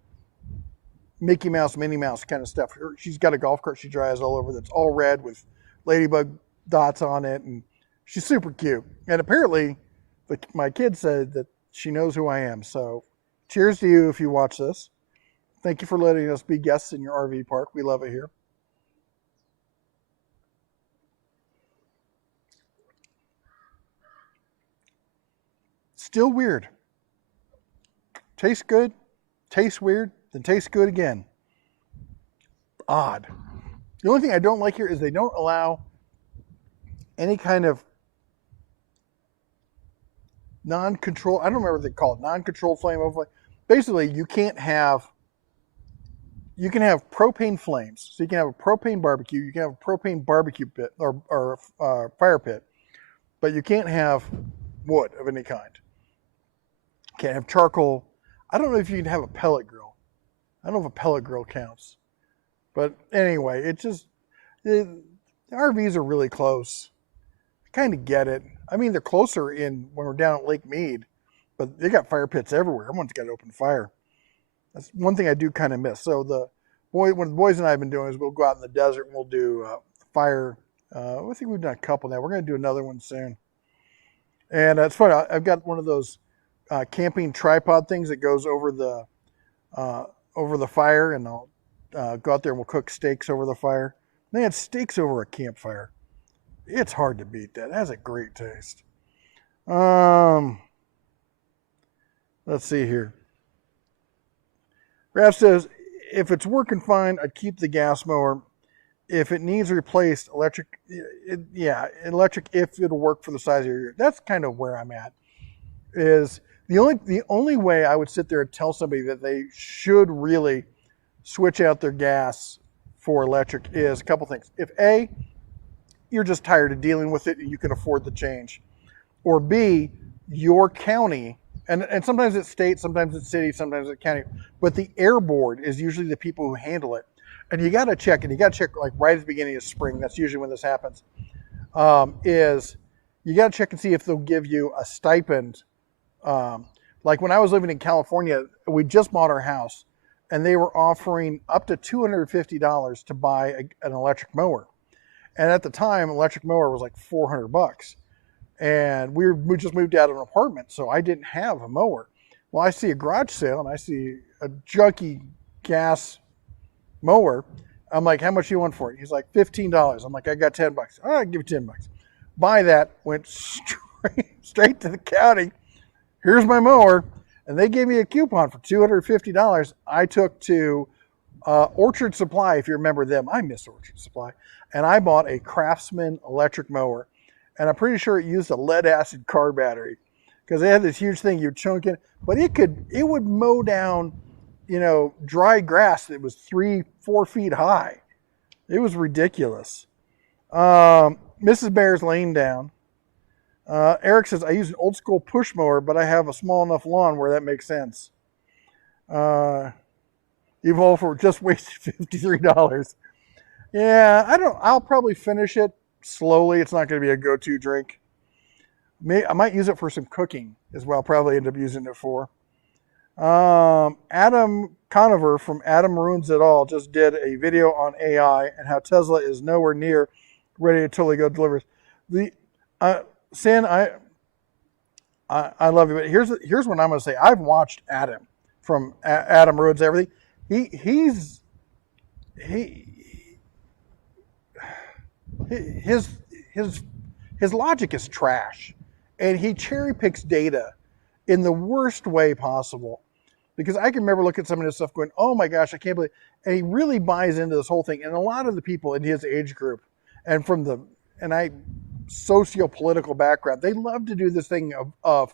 Mickey Mouse, Minnie Mouse kind of stuff. She's got a golf cart she drives all over that's all red with ladybug dots on it, and she's super cute. And apparently, my kid said that she knows who I am. So, cheers to you if you watch this. Thank you for letting us be guests in your RV park. We love it here. Still weird. Tastes good, tastes weird, then tastes good again. Odd. The only thing I don't like here is they don't allow any kind of non-control, I don't remember what they call it, non-controlled flame over. Basically, you can have propane flames. So you can have a propane barbecue, you can have a propane barbecue pit or fire pit, but you can't have wood of any kind. You can't have charcoal. I don't know if you can have a pellet grill. I don't know if a pellet grill counts. But anyway, the RVs are really close. I kind of get it. I mean, they're closer when we're down at Lake Mead, but they got fire pits everywhere. Everyone's got an open fire. That's one thing I do kind of miss. So what the boys and I have been doing is we'll go out in the desert and we'll do fire. I think we've done a couple now. We're going to do another one soon. And it's funny. I've got one of those camping tripod things that goes over the fire, and I'll go out there and we'll cook steaks over the fire. They had steaks over a campfire. It's hard to beat that. It has a great taste. Let's see here. Raph says, if it's working fine, I'd keep the gas mower. If it needs replaced, electric, electric if it'll work for the size of your ear. That's kind of where I'm at. Is the only way I would sit there and tell somebody that they should really switch out their gas for electric is a couple things. If A, you're just tired of dealing with it and you can afford the change. Or B, your county, and sometimes it's state, sometimes it's city, sometimes it's county, but the air board is usually the people who handle it. And you got to check like right at the beginning of spring, that's usually when this happens, is you got to check and see if they'll give you a stipend. Like when I was living in California, we just bought our house and they were offering up to $250 to buy an electric mower. And at the time, electric mower was like $400. And we just moved out of an apartment, so I didn't have a mower. Well, I see a garage sale and I see a junky gas mower. I'm like, how much do you want for it? He's like, $15. I'm like, I got $10. All right, give you $10. Buy that, went straight to the county. Here's my mower. And they gave me a coupon for $250. I took to Orchard Supply, if you remember them. I miss Orchard Supply. And I bought a Craftsman electric mower. And I'm pretty sure it used a lead acid car battery because they had this huge thing you'd chunk in, but it would mow down, dry grass that was 3-4 feet high. It was ridiculous. Mrs. Bear's laying down. Eric says, I use an old school push mower, but I have a small enough lawn where that makes sense. Evolve for just wasted $53. Yeah, I'll probably finish it slowly. It's not going to be a go-to drink. I might use it for some cooking as well. Probably end up using it for. Adam Conover from Adam Ruins It All just did a video on AI and how Tesla is nowhere near ready to totally go delivers. Sin, I love you, but here's what I'm going to say. I've watched Adam from Adam Ruins Everything. His logic is trash, and he cherry picks data in the worst way possible. Because I can remember looking at some of this stuff going, oh my gosh, I can't believe, and he really buys into this whole thing. And a lot of the people in his age group and socio-political background, they love to do this thing of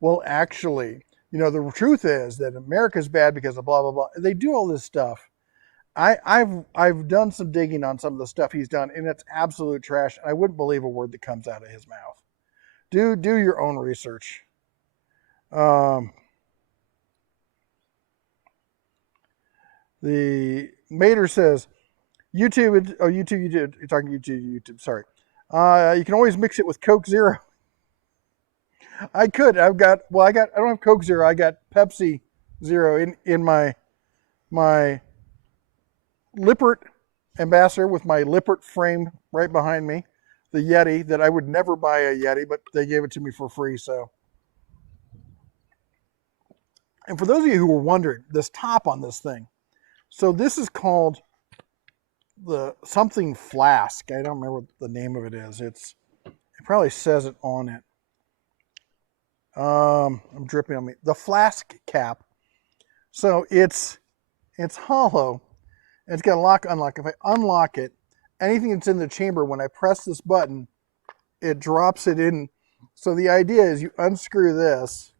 well, actually, the truth is that America's bad because of blah, blah, blah. They do all this stuff. I've done some digging on some of the stuff he's done, and it's absolute trash. I wouldn't believe a word that comes out of his mouth. Do your own research. The Mater says, YouTube. You're talking YouTube. Sorry. You can always mix it with Coke Zero. I could. I don't have Coke Zero. I got Pepsi Zero in my Lippert ambassador with my Lippert frame right behind me. The Yeti that I would never buy a Yeti, but they gave it to me for free. So, and for those of you who were wondering, this top on this thing. So this is called the something flask. I don't remember what the name of it is. It probably says it on it. I'm dripping on me. The flask cap. So it's hollow. And it's got a lock, unlock. If I unlock it, anything that's in the chamber, when I press this button, it drops it in. So the idea is you unscrew this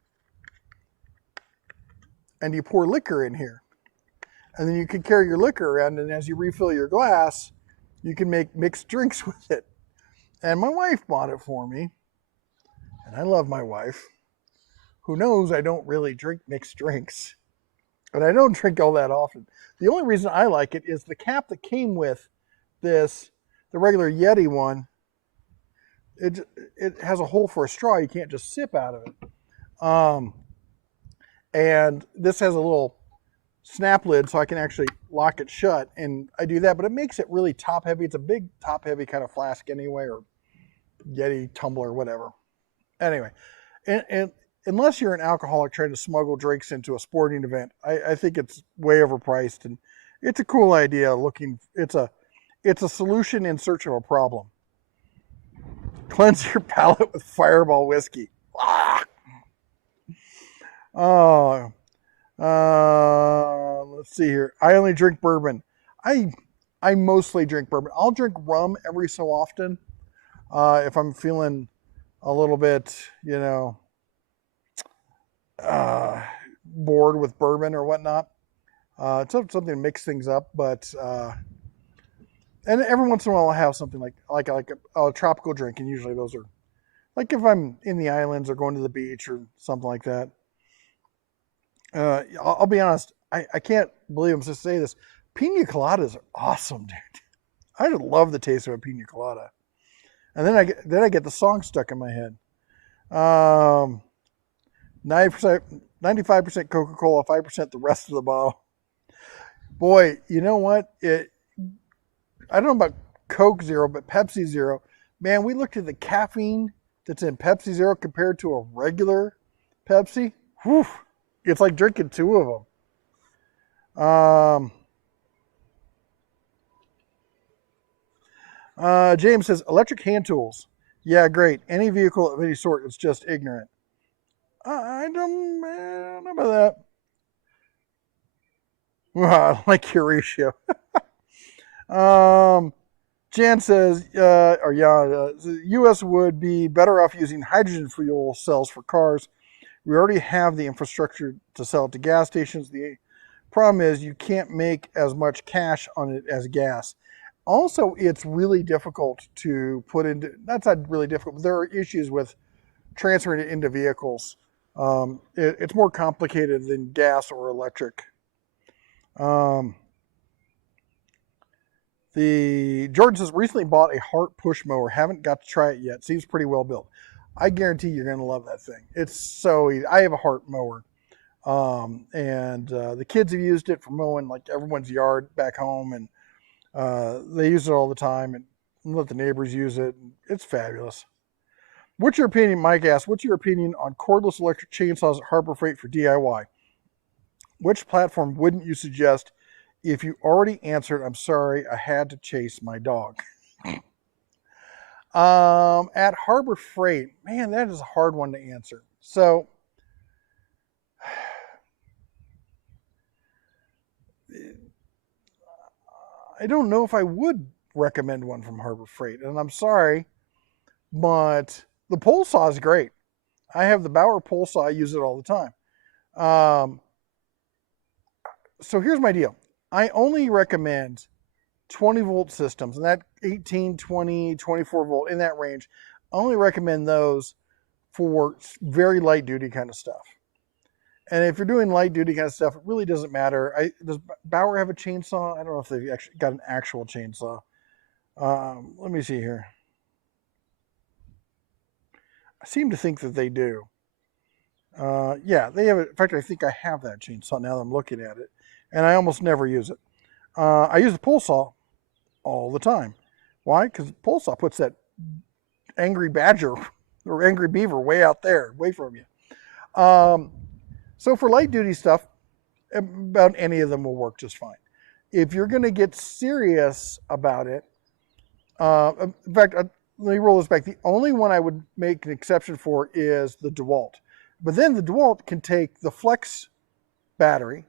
and you pour liquor in here. And then you can carry your liquor around, and as you refill your glass, you can make mixed drinks with it. And my wife bought it for me. And I love my wife, who knows I don't really drink mixed drinks. And I don't drink all that often. The only reason I like it is the cap that came with this, the regular Yeti one, it has a hole for a straw. You can't just sip out of it. And this has a little snap lid so I can actually lock it shut. And I do that, but it makes it really top heavy. It's a big top heavy kind of flask anyway, or Yeti tumbler, whatever. Anyway, and unless you're an alcoholic trying to smuggle drinks into a sporting event, I think it's way overpriced, and it's a cool idea. It's a solution in search of a problem. Cleanse your palate with Fireball whiskey. Ah! Oh, let's see here. I only drink bourbon. I mostly drink bourbon. I'll drink rum every so often if I'm feeling a little bit, bored with bourbon or whatnot. It's something to mix things up, but and every once in a while I'll have something like a tropical drink, and usually those are like if I'm in the islands or going to the beach or something like that. I'll be honest, I can't believe I'm supposed to say this. Pina coladas are awesome, dude. I just love the taste of a pina colada. And then I get the song stuck in my head. 95% Coca-Cola, 5% the rest of the bottle. Boy, you know what? I don't know about Coke Zero, but Pepsi Zero. Man, we looked at the caffeine that's in Pepsi Zero compared to a regular Pepsi. Whew, it's like drinking two of them. James says, electric hand tools. Yeah, great. Any vehicle of any sort, it's just ignorant. I don't know about that. Well, I like your ratio. Jan says, the U.S. would be better off using hydrogen fuel cells for cars. We already have the infrastructure to sell it to gas stations. The problem is you can't make as much cash on it as gas. Also, it's really difficult to put into, that's not really difficult, but there are issues with transferring it into vehicles. It's more complicated than gas or electric. Jordan says, recently bought a Hart push mower. Haven't got to try it yet. Seems pretty well built. I guarantee you're going to love that thing. It's so easy. I have a Hart mower. And the kids have used it for mowing like everyone's yard back home, and they use it all the time, and let the neighbors use it. It's fabulous. What's your opinion, Mike asks, what's your opinion on cordless electric chainsaws at Harbor Freight for DIY? Which platform wouldn't you suggest? If you already answered, I'm sorry, I had to chase my dog. At Harbor Freight, man, that is a hard one to answer. So, I don't know if I would recommend one from Harbor Freight, and I'm sorry, but the pole saw is great. I have the Bauer pole saw. I use it all the time. So here's my deal. I only recommend 20-volt systems, and that 18, 20, 24 volt, in that range. I only recommend those for very light duty kind of stuff. And if you're doing light duty kind of stuff, it really doesn't matter. Does Bauer have a chainsaw? I don't know if they've actually got an actual chainsaw. Let me see here. I seem to think that they do. Yeah, they have it. In fact, I think I have that chainsaw now that I'm looking at it, and I almost never use it. I use the pull saw all the time. Why? Because the pull saw puts that angry badger or angry beaver way out there, away from you. So for light duty stuff, about any of them will work just fine. If you're going to get serious about it, in fact, let me roll this back. The only one I would make an exception for is the DeWalt. But then the DeWalt can take the flex battery,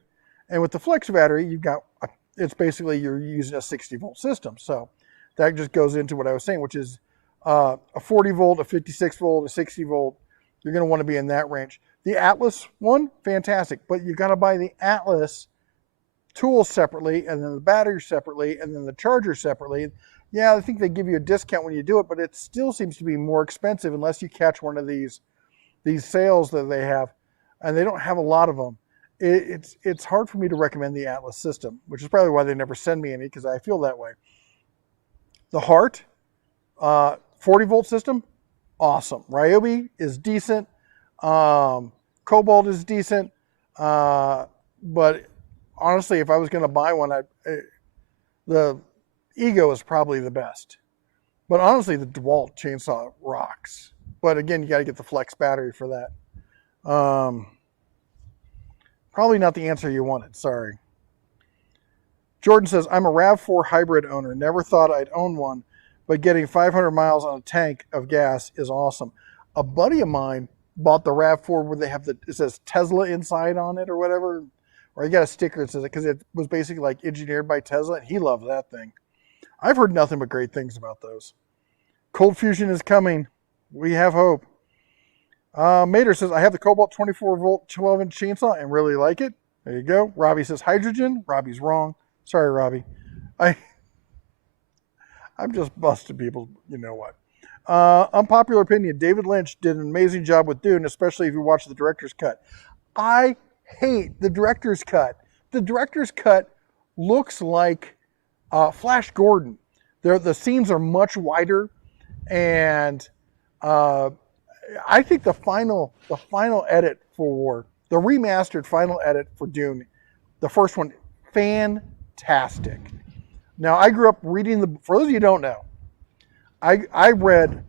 and with the flex battery, you've got, it's basically you're using a 60 volt system. So that just goes into what I was saying, which is a 40 volt, a 56 volt, a 60 volt. You're going to want to be in that range. The Atlas one, fantastic, but you got to buy the Atlas tools separately, and then the battery separately, and then the charger separately. Yeah, I think they give you a discount when you do it, but it still seems to be more expensive unless you catch one of these sales that they have, and they don't have a lot of them. It's hard for me to recommend the Atlas system, which is probably why they never send me any, because I feel that way. The Hart 40 volt system, awesome. Ryobi is decent. Cobalt is decent. But honestly, if I was going to buy one, the Ego is probably the best. But honestly, the DeWalt chainsaw rocks. But again, you got to get the flex battery for that. Probably not the answer you wanted. Sorry. Jordan says, I'm a RAV4 hybrid owner. Never thought I'd own one, but getting 500 miles on a tank of gas is awesome. A buddy of mine bought the RAV4 where they have it says Tesla inside on it or whatever. Or he got a sticker that says it because it was basically like engineered by Tesla, and he loved that thing. I've heard nothing but great things about those. Cold fusion is coming. We have hope. Mater says, I have the Cobalt 24 volt 12 inch chainsaw and really like it. There you go. Robbie says hydrogen. Robbie's wrong. Sorry, Robbie. I'm just busting people. You know what? Unpopular opinion. David Lynch did an amazing job with Dune, especially if you watch the director's cut. I hate the director's cut. The director's cut looks like Flash Gordon. The scenes are much wider, and I think the final edit for the remastered final edit for Dune, the first one, fantastic. Now I grew up reading for those of you who don't know, I read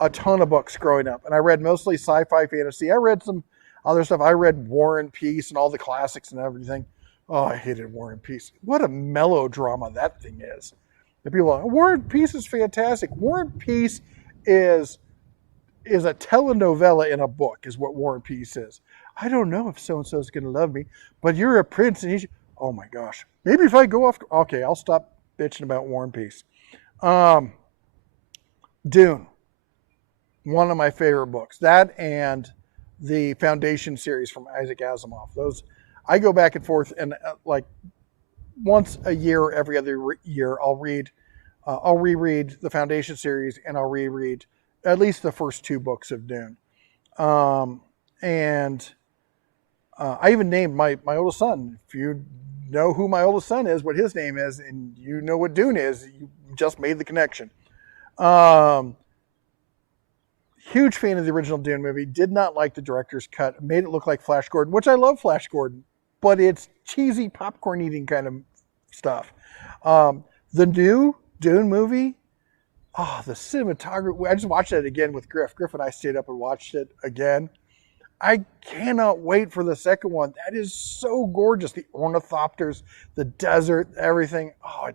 a ton of books growing up, and I read mostly sci-fi fantasy. I read some other stuff. I read War and Peace and all the classics and everything. Oh, I hated War and Peace. What a melodrama that thing is. The people are like, War and Peace is fantastic. War and Peace is a telenovela in a book, is what War and Peace is. I don't know if so-and-so is going to love me, but you're a prince, and oh my gosh. Maybe if I go off, okay, I'll stop bitching about War and Peace. Dune, one of my favorite books. That and the Foundation series from Isaac Asimov. Those, I go back and forth, and like once a year or every other year, I'll reread the Foundation series, and I'll reread at least the first two books of Dune. And I even named my oldest son. If you know who my oldest son is, what his name is, and you know what Dune is, you just made the connection. Huge fan of the original Dune movie. Did not like the director's cut. Made it look like Flash Gordon, which I love Flash Gordon, but it's cheesy popcorn eating kind of stuff. The new Dune movie, oh, the cinematography. I just watched it again with Griff. Griff and I stayed up and watched it again. I cannot wait for the second one. That is so gorgeous. The ornithopters, the desert, everything. Oh,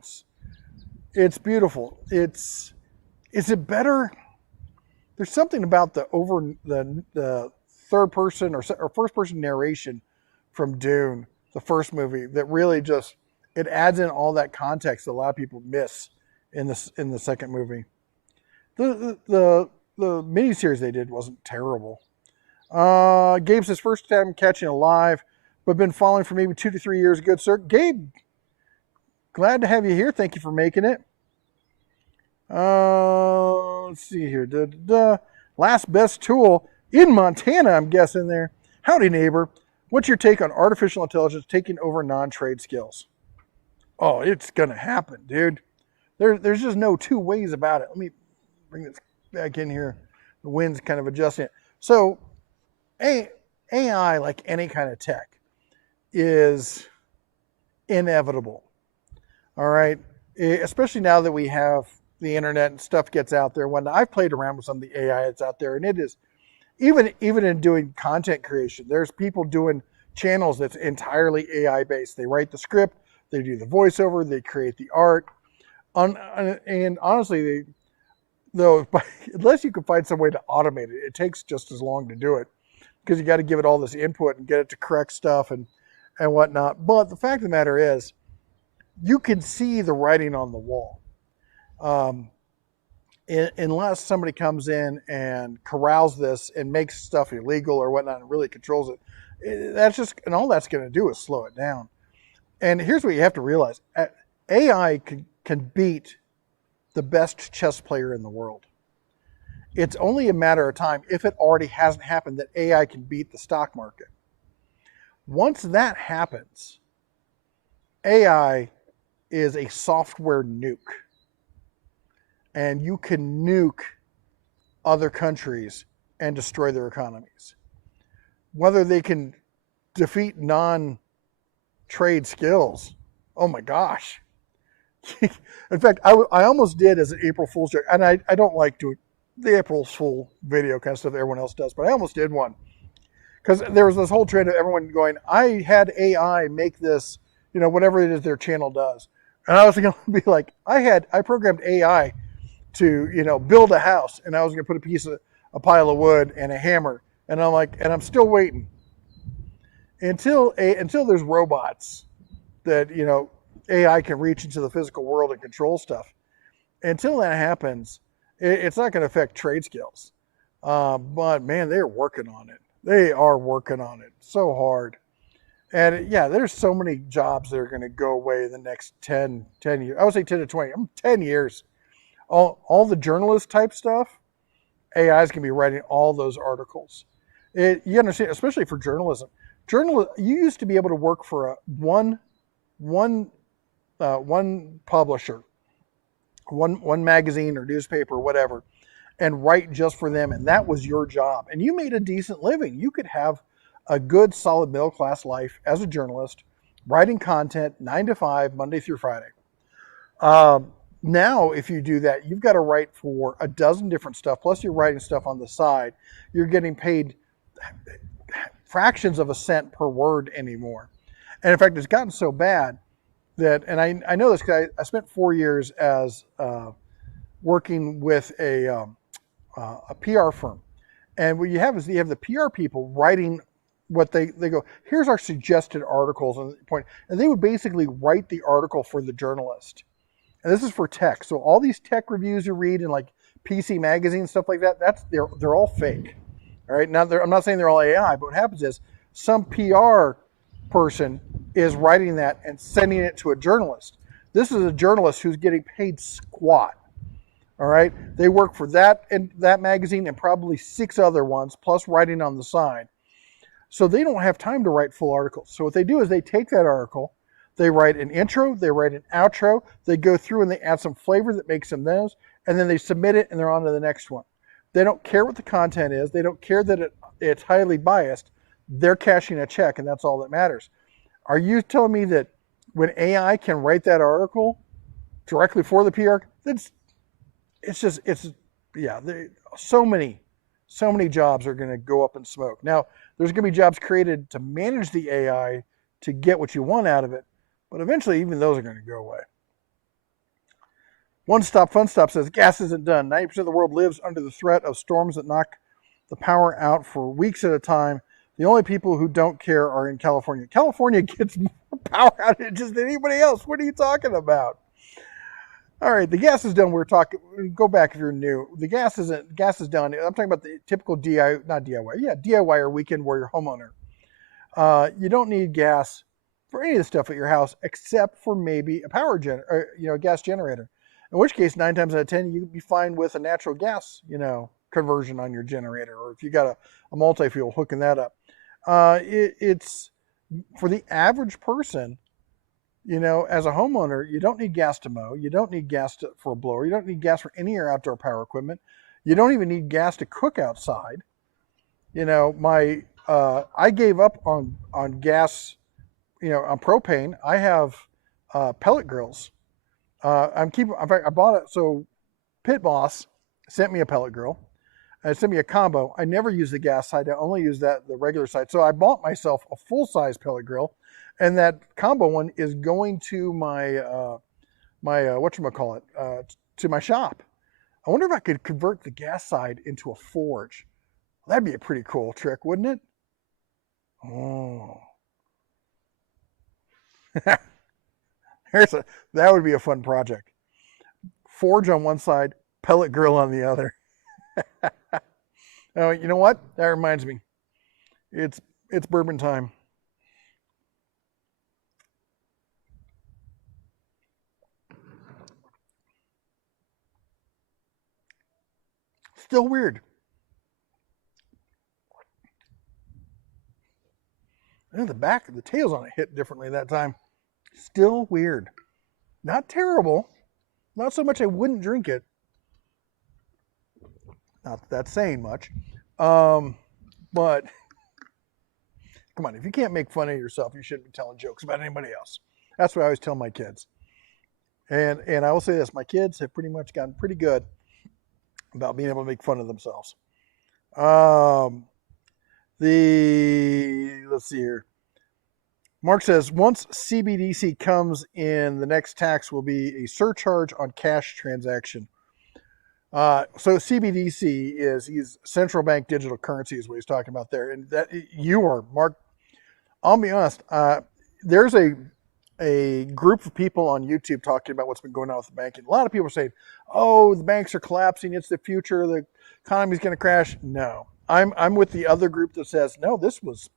it's beautiful. Is it better? There's something about the third person or first person narration from Dune, the first movie, that really just, it adds in all that context that a lot of people miss in the second movie. The miniseries they did wasn't terrible. Gabe says, first time catching a live, but been following for maybe 2 to 3 years. Good, sir. Gabe, glad to have you here. Thank you for making it. Let's see here. Last best tool in Montana, I'm guessing there. Howdy, neighbor. What's your take on artificial intelligence taking over non-trade skills? Oh, it's going to happen, dude. There's just no two ways about it. Let me bring this back in here. The wind's kind of adjusting it. So, hey, AI, like any kind of tech, is inevitable. All right. Especially now that we have the internet and stuff gets out there. When I've played around with some of the AI that's out there, and it is even in doing content creation, there's people doing channels that's entirely AI based. They write the script, they do the voiceover, they create the art. And honestly, though, unless you can find some way to automate it, it takes just as long to do it because you got to give it all this input and get it to correct stuff and whatnot. But the fact of the matter is, you can see the writing on the wall. Unless somebody comes in and corrals this and makes stuff illegal or whatnot and really controls it, and all that's going to do is slow it down. And here's what you have to realize. AI can beat the best chess player in the world. It's only a matter of time, if it already hasn't happened, that AI can beat the stock market. Once that happens, AI is a software nuke. And you can nuke other countries and destroy their economies. Whether they can defeat non-trade skills, oh my gosh. In fact, I almost did as an April Fool's joke, and I don't like doing the April Fool video kind of stuff that everyone else does, but I almost did one. Because there was this whole trend of everyone going, I had AI make this, whatever it is their channel does. And I was going to be like, I programmed AI to, build a house, and I was going to put a pile of wood and a hammer. And I'm like, and I'm still waiting until there's robots that, AI can reach into the physical world and control stuff. Until that happens, it's not going to affect trade skills. But man, they're working on it. They are working on it so hard. And yeah, there's so many jobs that are going to go away in the next 10 years. I would say 10 to 20, 10 years. All the journalist type stuff, AI is going to be writing all those articles. You understand, especially for journalism. You used to be able to work for one publisher, one magazine or newspaper or whatever, and write just for them, and that was your job. And you made a decent living. You could have a good, solid middle-class life as a journalist, writing content 9 to 5, Monday through Friday. Now, if you do that, you've got to write for a dozen different stuff, plus you're writing stuff on the side. You're getting paid fractions of a cent per word anymore. And in fact, it's gotten so bad that, and I know this guy, I spent 4 years as working with a PR firm. And what you have is you have the PR people writing what they go, here's our suggested articles and they would basically write the article for the journalist. And this is for tech. So all these tech reviews you read in like PC Magazine, stuff like that, they're all fake. All right. Now, I'm not saying they're all AI, but what happens is some PR person is writing that and sending it to a journalist. This is a journalist who's getting paid squat. All right. They work for that magazine and probably 6 other ones, plus writing on the side. So they don't have time to write full articles. So what they do is they take that article, they write an intro, they write an outro, they go through and they add some flavor that makes them those, and then they submit it and they're on to the next one. They don't care what the content is. They don't care that it's highly biased. They're cashing a check, and that's all that matters. Are you telling me that when AI can write that article directly for the PR, so many jobs are going to go up in smoke. Now, there's going to be jobs created to manage the AI to get what you want out of it, but eventually even those are going to go away. One Stop Fun Stop says, gas isn't done. 90% of the world lives under the threat of storms that knock the power out for weeks at a time. The only people who don't care are in California. California gets more power outages than anybody else. What are you talking about? All right, the gas is done. Go back if you're new. The gas is done. I'm talking about the typical DIY or weekend warrior homeowner. You don't need gas for any of the stuff at your house except for maybe a gas generator. In which case, 9 times out of 10, you'd be fine with a natural gas, conversion on your generator, or if you got a multi-fuel hooking that up. It's for the average person. As a homeowner, you don't need gas to mow. You don't need gas for a blower. You don't need gas for any of your outdoor power equipment. You don't even need gas to cook outside. My I gave up on gas, on propane. I have pellet grills. In fact, I bought it. So Pit Boss sent me a pellet grill. And it sent me a combo. I never use the gas side. I only use the regular side. So I bought myself a full-size pellet grill, and that combo one is going to my whatchamacallit, to my shop. I wonder if I could convert the gas side into a forge. That'd be a pretty cool trick, wouldn't it? Oh. That would be a fun project. Forge on one side, pellet grill on the other. Oh, you know what? That reminds me. It's bourbon time. Still weird. And the tails on it hit differently that time. Still weird. Not terrible. Not so much I wouldn't drink it. Not that that's saying much. But come on, if you can't make fun of yourself, you shouldn't be telling jokes about anybody else. That's what I always tell my kids. And I will say this, my kids have pretty much gotten pretty good about being able to make fun of themselves. Let's see here. Mark says, once CBDC comes in, the next tax will be a surcharge on cash transaction. So CBDC is central bank digital currency is what he's talking about there. And that you are, Mark, I'll be honest, there's a group of people on YouTube talking about what's been going on with the banking. A lot of people are saying, oh, the banks are collapsing, it's the future, the economy's going to crash. No, I'm with the other group that says, no, this was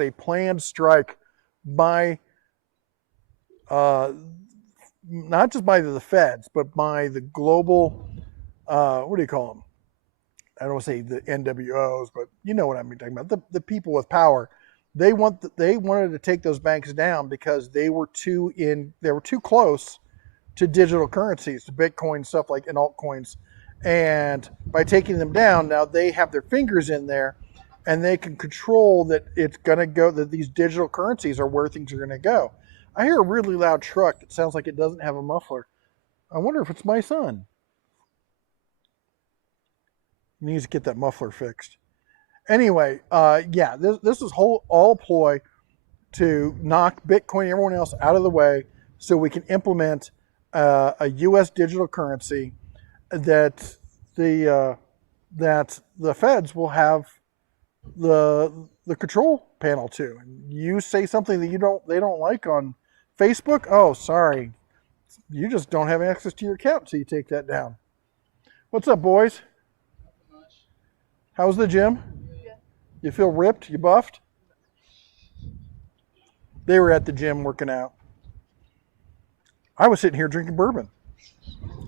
a planned strike by not just by the feds, but by the global, what do you call them? I don't want to say the NWOs, but you know what I'm talking about. The people with power. They wanted to take those banks down because they were too close to digital currencies, to Bitcoin, stuff like, and altcoins. And by taking them down, now they have their fingers in there, and they can control that it's going to go, that these digital currencies are where things are going to go. I hear a really loud truck that sounds like it doesn't have a muffler. I wonder if it's my son. He needs to get that muffler fixed. Anyway, yeah, this is all ploy to knock Bitcoin and everyone else out of the way so we can implement a U.S. digital currency that the feds will have the control panel to. And you say something that they don't like on Facebook, oh, sorry, you just don't have access to your account until you take that down. What's up, boys? How's the gym? You feel ripped? You buffed? They were at the gym working out. I was sitting here drinking bourbon.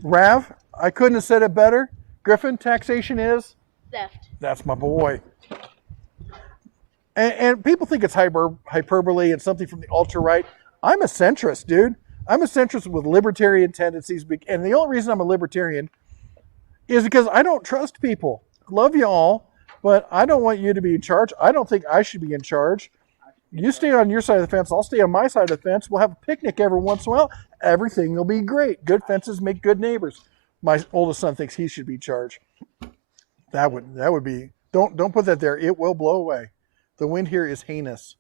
Rav, I couldn't have said it better. Griffin, taxation is? Theft. That's my boy. And people think it's hyperbole and something from the ultra-right. I'm a centrist, dude. I'm a centrist with libertarian tendencies. And the only reason I'm a libertarian is because I don't trust people. Love you all, but I don't want you to be in charge. I don't think I should be in charge. You stay on your side of the fence. I'll stay on my side of the fence. We'll have a picnic every once in a while. Everything will be great. Good fences make good neighbors. My oldest son thinks he should be in charge. That would be. Don't put that there. It will blow away. The wind here is heinous.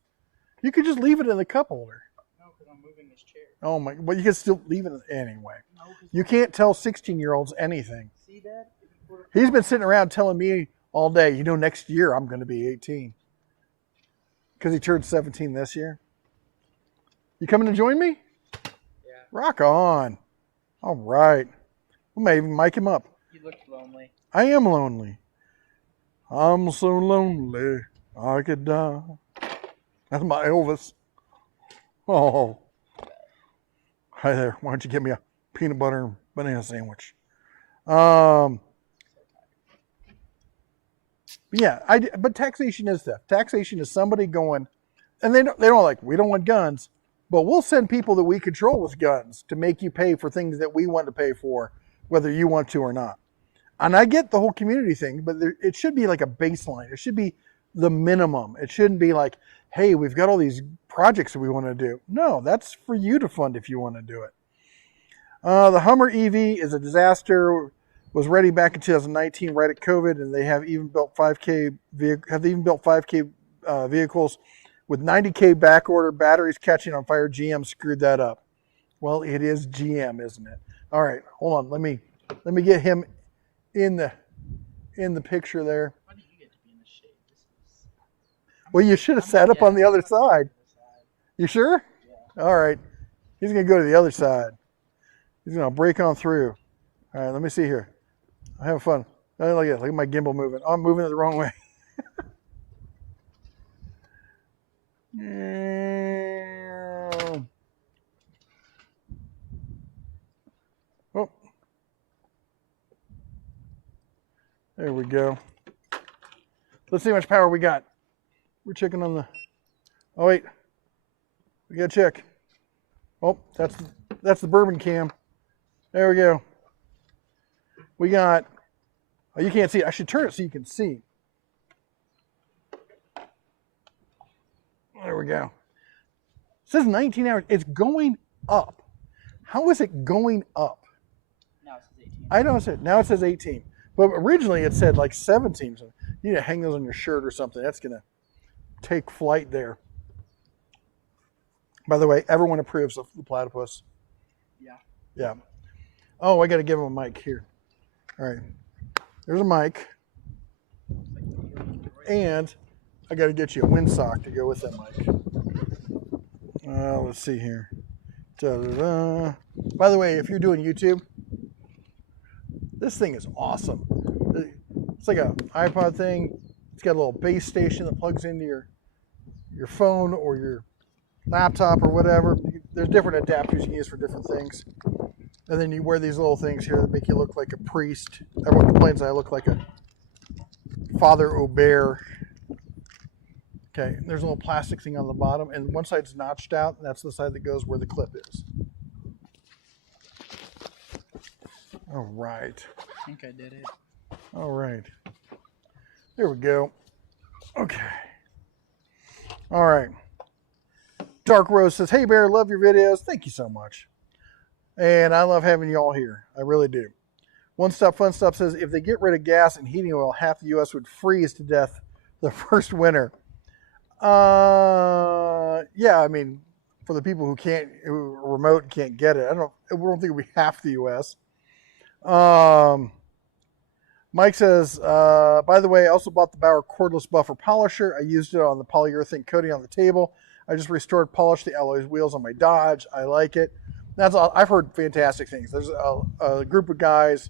You could just leave it in the cup holder. No, because I'm moving this chair. Oh my! But you can still leave it anyway. No, you can't tell 16-year-olds anything. See, Dad? He's been sitting around telling me all day, you know, next year I'm going to be 18. Because he turned 17 this year. You coming to join me? Yeah. Rock on. All right. We may even mic him up. You look lonely. I am lonely. I'm so lonely I could die. That's my Elvis. Oh. Hi there. Why don't you get me a peanut butter and banana sandwich? Yeah, but taxation is theft. Taxation is somebody going, and they don't like, we don't want guns, but we'll send people that we control with guns to make you pay for things that we want to pay for, whether you want to or not. And I get the whole community thing, but it should be like a baseline. It should be the minimum. It shouldn't be like, hey, we've got all these projects that we want to do. No, that's for you to fund if you want to do it. The Hummer EV is a disaster. Was ready back in 2019, right at COVID, and they have even built 5K vehicles with 90K back order. Batteries catching on fire. GM screwed that up. Well, it is GM, isn't it? All right, hold on. Let me get him in the picture there. Why do you get to be in the shade? Well, you should have sat up on the other side. You sure? Yeah. All right. He's going to go to the other side. He's going to break on through. All right, let me see here. I'm having fun. Oh, look at my gimbal moving. Oh, I'm moving it the wrong way. Oh. There we go. Let's see how much power we got. We're checking on the... Oh, wait. We got to check. Oh, that's the bourbon cam. There we go. We got... Oh, you can't see it. I should turn it so you can see. There we go. It says 19 hours. It's going up. How is it going up? Now it says 18. I know it said, now it says 18. But originally it said like 17. So you need to hang those on your shirt or something. That's going to take flight there. By the way, everyone approves of the platypus. Yeah. Yeah. Oh, I got to give him a mic here. All right. There's a mic. And I got to get you a windsock to go with that mic. Let's see here. Da-da-da. By the way, if you're doing YouTube, this thing is awesome. It's like an iPod thing. It's got a little base station that plugs into your phone or your laptop or whatever. There's different adapters you can use for different things. And then you wear these little things here that make you look like a priest. Everyone complains that I look like a Father Aubert. Okay, there's a little plastic thing on the bottom, and one side's notched out, and that's the side that goes where the clip is. All right. I think I did it. All right. There we go. Okay. All right. Dark Rose says, hey, Bear, love your videos. Thank you so much. And I love having you all here. I really do. One Stop Fun Stop says, if they get rid of gas and heating oil, half the U.S. would freeze to death the first winter. Yeah, I mean, for the people who are remote and can't get it, I don't think it'll be half the U.S. Mike says, by the way, I also bought the Bauer cordless buffer polisher. I used it on the polyurethane coating on the table. I just polished the alloy wheels on my Dodge. I like it. That's all. I've heard fantastic things. There's a group of guys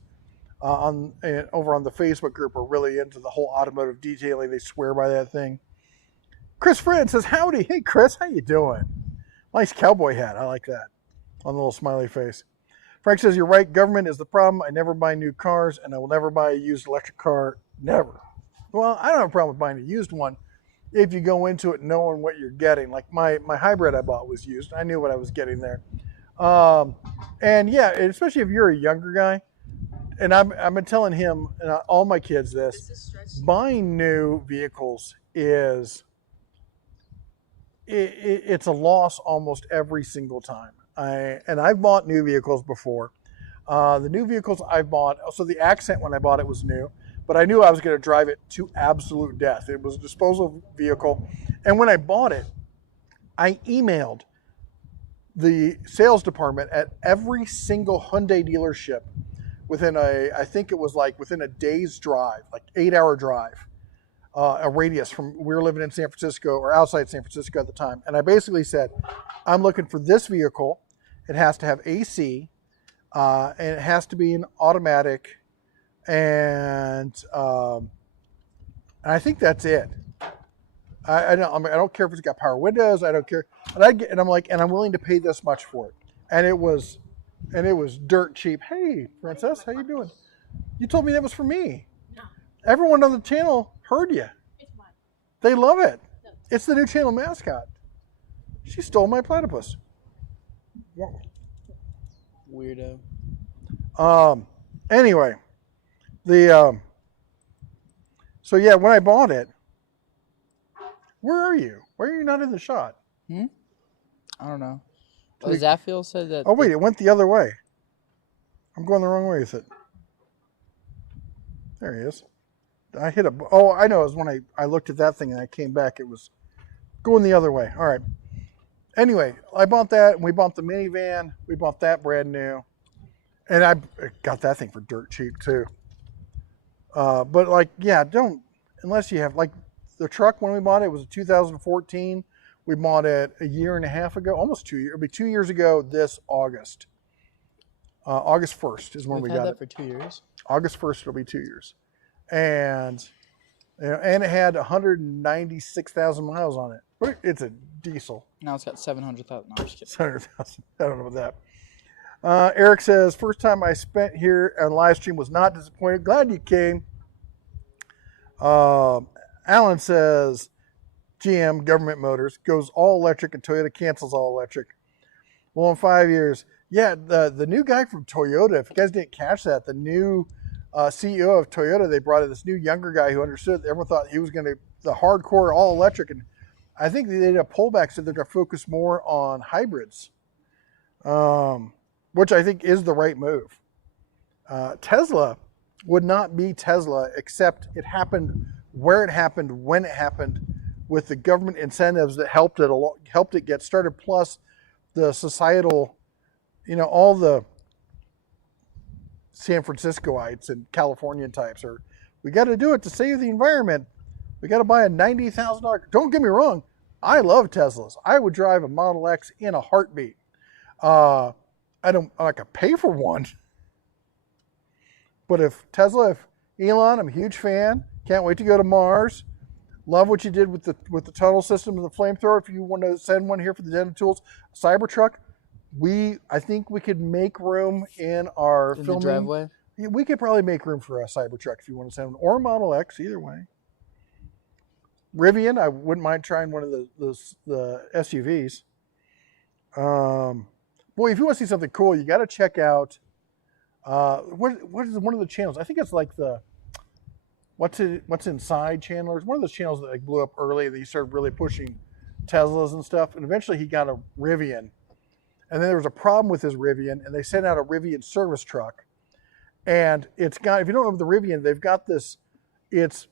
over on the Facebook group are really into the whole automotive detailing. They swear by that thing. Chris Fred says, howdy. Hey, Chris, how you doing? Nice cowboy hat. I like that. On the little smiley face. Frank says, you're right. Government is the problem. I never buy new cars, and I will never buy a used electric car. Never. Well, I don't have a problem with buying a used one if you go into it knowing what you're getting. Like my hybrid I bought was used. I knew what I was getting there. And yeah, especially if you're a younger guy, and I've been telling him and all my kids this, buying new vehicles it's a loss almost every single time. I've bought new vehicles before. The new vehicles I've bought, so the Accent when I bought it was new, but I knew I was going to drive it to absolute death. It was a disposal vehicle. And when I bought it, I emailed the sales department at every single Hyundai dealership within within a day's drive, like 8-hour drive. A radius from, we were living in San Francisco or outside San Francisco at the time. And I basically said, I'm looking for this vehicle. It has to have AC, and it has to be an automatic. And I think that's it. I don't care if it's got power windows. I don't care. And I'm like, and I'm willing to pay this much for it. And it was dirt cheap. Hey, Princess, how you doing? You told me that was for me. No. Everyone on the channel heard you. It's mine. They love it. No. It's the new channel mascot. She stole my platypus. Weirdo. Anyway, so yeah, when I bought it, Where are you? Why are you not in the shot? I don't know. To the- Zaffiel said that. Oh, wait, it went the other way. I'm going the wrong way with it. There he is. I hit a... Oh, I know. It was when I looked at that thing and I came back. It was going the other way. All right. Anyway, I bought that. And we bought the minivan. We bought that brand new. And I got that thing for dirt cheap, too. But, like, yeah, don't... Unless you have... Like, the truck, when we bought it, was a 2014. We bought it a year and a half ago. Almost 2 years. It'll be 2 years ago this August. August 1st is when We've we got had it. that for 2 years. August 1st, it'll be 2 years. And and it had 196,000 miles on it. But it's a diesel. Now it's got 700,000. No, I'm just kidding. 700,000. I don't know about that. Eric says, first time I spent here on live stream was not disappointed. Glad you came. Alan says, GM, Government Motors, goes all electric and Toyota cancels all electric. Well, in 5 years. Yeah, the new guy from Toyota, if you guys didn't catch that, the new CEO of Toyota, they brought in this new younger guy who understood. Everyone thought he was going to the hardcore all electric, and I think they did a pullback, so they're going to focus more on hybrids, which I think is the right move. Tesla would not be Tesla except it happened where it happened, when it happened, with the government incentives that helped it get started, plus the societal, all the San Franciscoites and Californian types are, we got to do it to save the environment. We got to buy a $90,000. Don't get me wrong. I love Teslas. I would drive a Model X in a heartbeat. I'm not going to pay for one. But if Elon, I'm a huge fan. Can't wait to go to Mars. Love what you did with the tunnel system and the flamethrower. If you want to send one here for the Den of Tools Cybertruck, I think we could make room in our In filming. the driveway? Yeah, we could probably make room for a Cybertruck if you want to send one, or a Model X, either way. Rivian, I wouldn't mind trying one of the SUVs. Boy, if you want to see something cool, you got to check out what is one of the channels? I think it's like the What's Inside channel. It's one of those channels that like blew up early. That he started really pushing Teslas and stuff, and eventually he got a Rivian. And then there was a problem with his Rivian, and they sent out a Rivian service truck. And it's got, if you don't know the Rivian, they've got this, it's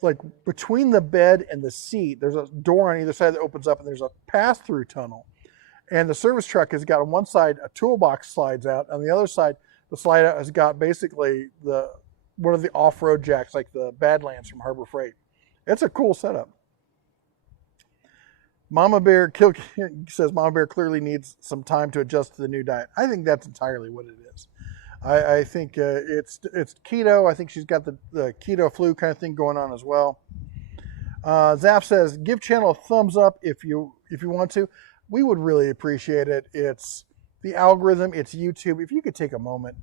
like between the bed and the seat, there's a door on either side that opens up, and there's a pass-through tunnel. And the service truck has got on one side a toolbox slides out, on the other side, the slide out has got basically one of the off-road jacks, like the Badlands from Harbor Freight. It's a cool setup. Mama Bear says Mama Bear clearly needs some time to adjust to the new diet. I think that's entirely what it is. I think it's keto. I think she's got the keto flu kind of thing going on as well. Zap says, give channel a thumbs up if you want to. We would really appreciate it. It's the algorithm. It's YouTube. If you could take a moment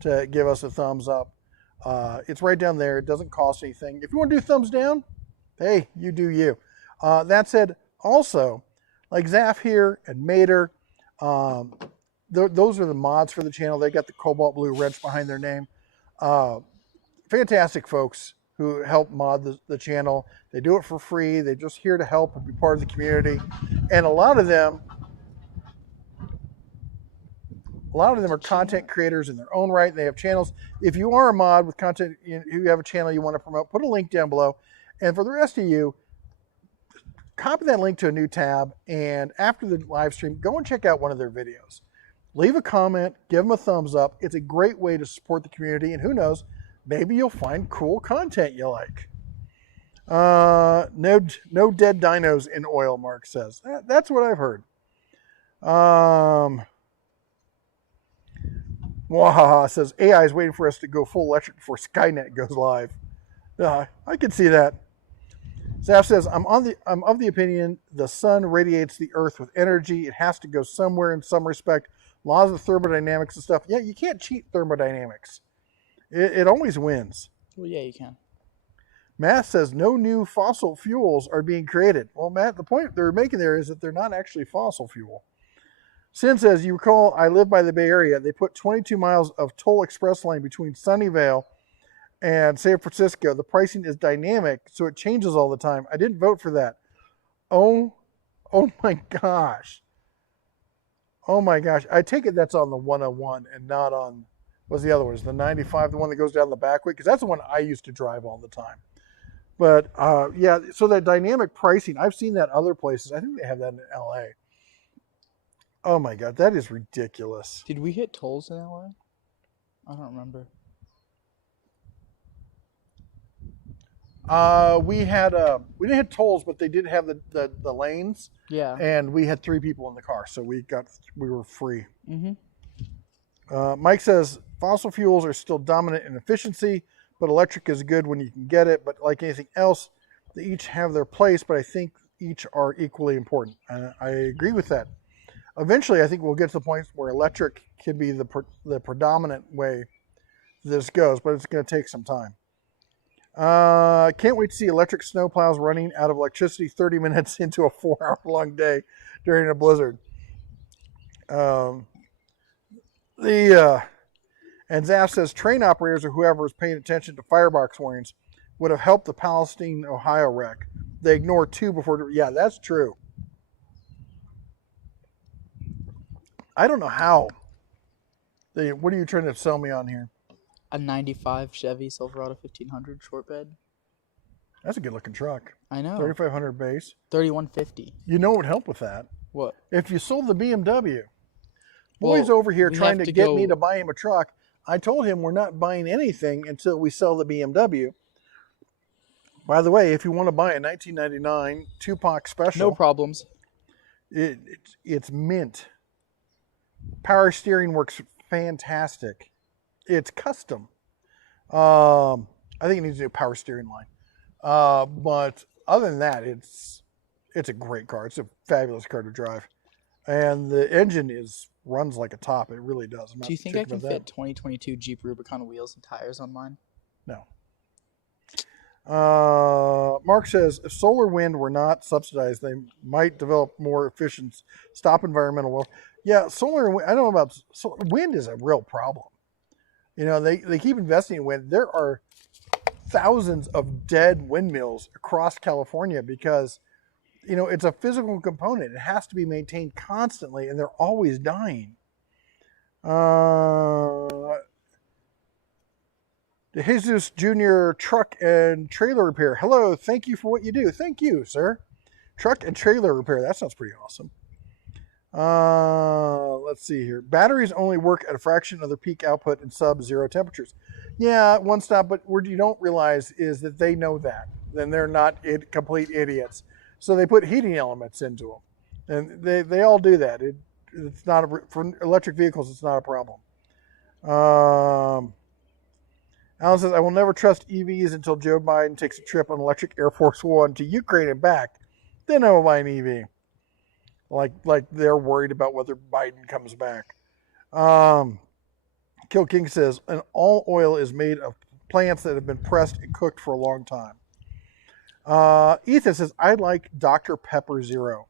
to give us a thumbs up. It's right down there. It doesn't cost anything. If you want to do thumbs down, hey, you do you. That said, also, like Zaf here and Mater, those are the mods for the channel. They got the cobalt blue wrench behind their name. Fantastic folks who help mod the channel. They do it for free. They're just here to help and be part of the community. And a lot of them are content creators in their own right. They have channels. If you are a mod with content, you have a channel you want to promote, put a link down below. And for the rest of you, copy that link to a new tab, and after the live stream, go and check out one of their videos. Leave a comment, give them a thumbs up. It's a great way to support the community, and who knows, maybe you'll find cool content you like. No dead dinos in oil, Mark says. That's what I've heard. Wahaha says, AI is waiting for us to go full electric before Skynet goes live. I can see that. Zaf says, I'm of the opinion the sun radiates the earth with energy. It has to go somewhere in some respect. Laws of thermodynamics and stuff. Yeah, you can't cheat thermodynamics. It always wins. Well, yeah, you can. Matt says, no new fossil fuels are being created. Well, Matt, the point they're making there is that they're not actually fossil fuel. Sin says, you recall, I live by the Bay Area. They put 22 miles of toll express lane between Sunnyvale and San Francisco. The pricing is dynamic, so it changes all the time. I didn't vote for that. Oh my gosh. Oh my gosh. I take it that's on the 101 and not on, what's the other one? Is the 95 the one that goes down the back way? Because that's the one I used to drive all the time. But yeah, so that dynamic pricing, I've seen that other places. I think they have that in LA. Oh my God, that is ridiculous. Did we hit tolls in LA? I don't remember. We didn't hit tolls, but they did have the lanes. Yeah. And we had 3 people in the car, so we were free. Mm-hmm. Mike says fossil fuels are still dominant in efficiency, but electric is good when you can get it. But like anything else, they each have their place, but I think each are equally important. And I agree with that. Eventually, I think we'll get to the point where electric can be the predominant way this goes, but it's going to take some time. Can't wait to see electric snowplows running out of electricity 30 minutes into a 4-hour-long day during a blizzard. And Zaf says train operators or whoever is paying attention to firebox warnings would have helped the Palestine, Ohio wreck. They ignore 2 before. Yeah, that's true. I don't know how. What are you trying to sell me on here? A 95 Chevy Silverado 1500 short bed. That's a good looking truck. I know. 3,500 base. 3150. You know what would help with that? What? If you sold the BMW. Well, Boy's over here trying have to to get go- me to buy him a truck. I told him we're not buying anything until we sell the BMW. By the way, if you want to buy a 1999 Tupac special, No problems. it's mint. Power steering works fantastic. It's custom. I think it needs a new power steering line. But other than that, it's a great car. It's a fabulous car to drive. And the engine runs like a top. It really does. Do you think I can fit 2022 Jeep Rubicon wheels and tires on mine? No. Mark says, if solar wind were not subsidized, they might develop more efficient, stop environmental well. Yeah, solar, I don't know about solar, wind is a real problem. You know, they keep investing in wind. There are thousands of dead windmills across California because, you know, it's a physical component. It has to be maintained constantly, and they're always dying. The Jesus Jr. Truck and Trailer Repair. Hello, thank you for what you do. Thank you, sir. Truck and trailer repair. That sounds pretty awesome. Let's see here. Batteries only work at a fraction of their peak output in sub-zero temperatures. Yeah, one stop, but what you don't realize is that they know that. Then they're not complete idiots. So they put heating elements into them. And they all do that. It's not for electric vehicles, it's not a problem. Alan says, I will never trust EVs until Joe Biden takes a trip on electric Air Force One to Ukraine and back. Then I will buy an EV. Like they're worried about whether Biden comes back. Kill King says, and all oil is made of plants that have been pressed and cooked for a long time. Ethan says, I like Dr. Pepper Zero.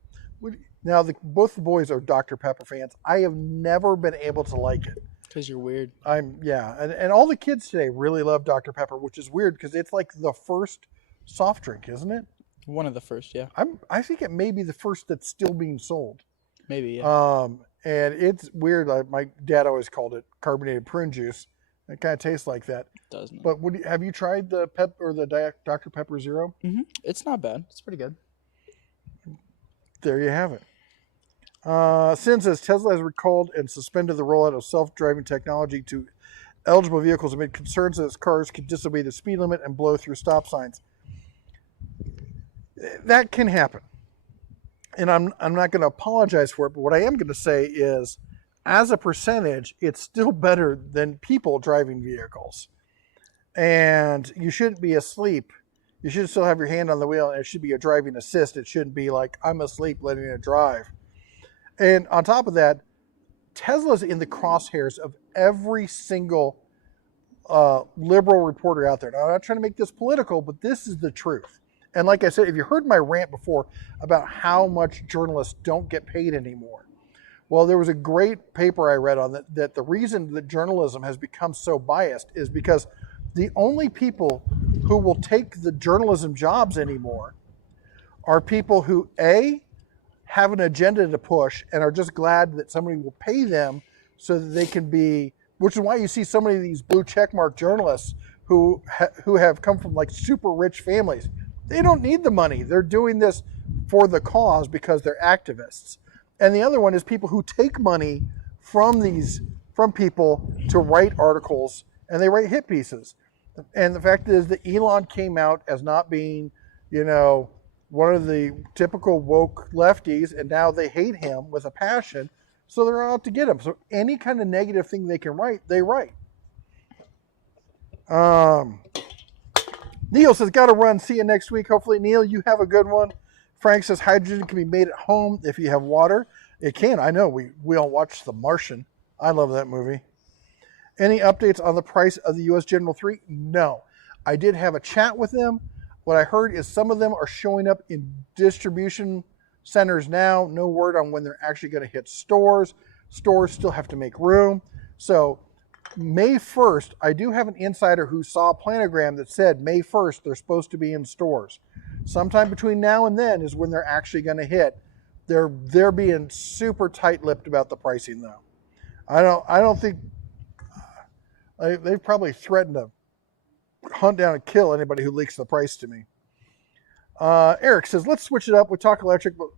Now, both the boys are Dr. Pepper fans. I have never been able to like it. Because you're weird. And all the kids today really love Dr. Pepper, which is weird because it's like the first soft drink, isn't it? One of the first, yeah. I think it may be the first that's still being sold. Maybe, yeah. And it's weird. My dad always called it carbonated prune juice. It kind of tastes like that. Doesn't it? But have you tried the Dr. Pepper Zero? Mm-hmm. It's not bad. It's pretty good. There you have it. Sin says Tesla has recalled and suspended the rollout of self-driving technology to eligible vehicles amid concerns that its cars could disobey the speed limit and blow through stop signs. That can happen. And I'm not going to apologize for it, but what I am going to say is, as a percentage, it's still better than people driving vehicles. And you shouldn't be asleep. You should still have your hand on the wheel, and it should be a driving assist. It shouldn't be like, I'm asleep, letting it drive. And on top of that, Tesla's in the crosshairs of every single liberal reporter out there. Now, I'm not trying to make this political, but this is the truth. And like I said, if you heard my rant before about how much journalists don't get paid anymore, well, there was a great paper I read on that the reason that journalism has become so biased is because the only people who will take the journalism jobs anymore are people who, A, have an agenda to push and are just glad that somebody will pay them so that they can be, which is why you see so many of these blue checkmark journalists who have come from like super rich families. They don't need the money. They're doing this for the cause because they're activists. And the other one is people who take money from people to write articles, and they write hit pieces. And the fact is that Elon came out as not being, one of the typical woke lefties, and now they hate him with a passion, so they're out to get him. So any kind of negative thing they can write, they write. Neil says, got to run. See you next week. Hopefully, Neil, you have a good one. Frank says, hydrogen can be made at home if you have water. It can. I know. We all watched The Martian. I love that movie. Any updates on the price of the U.S. General 3? No. I did have a chat with them. What I heard is some of them are showing up in distribution centers now. No word on when they're actually going to hit stores. Stores still have to make room. So May 1st, I do have an insider who saw a planogram that said May 1st they're supposed to be in stores. Sometime between now and then is when they're actually going to hit. They're being super tight-lipped about the pricing though. I don't think they've probably threatened to hunt down and kill anybody who leaks the price to me. Eric says, let's switch it up. We talk electric, but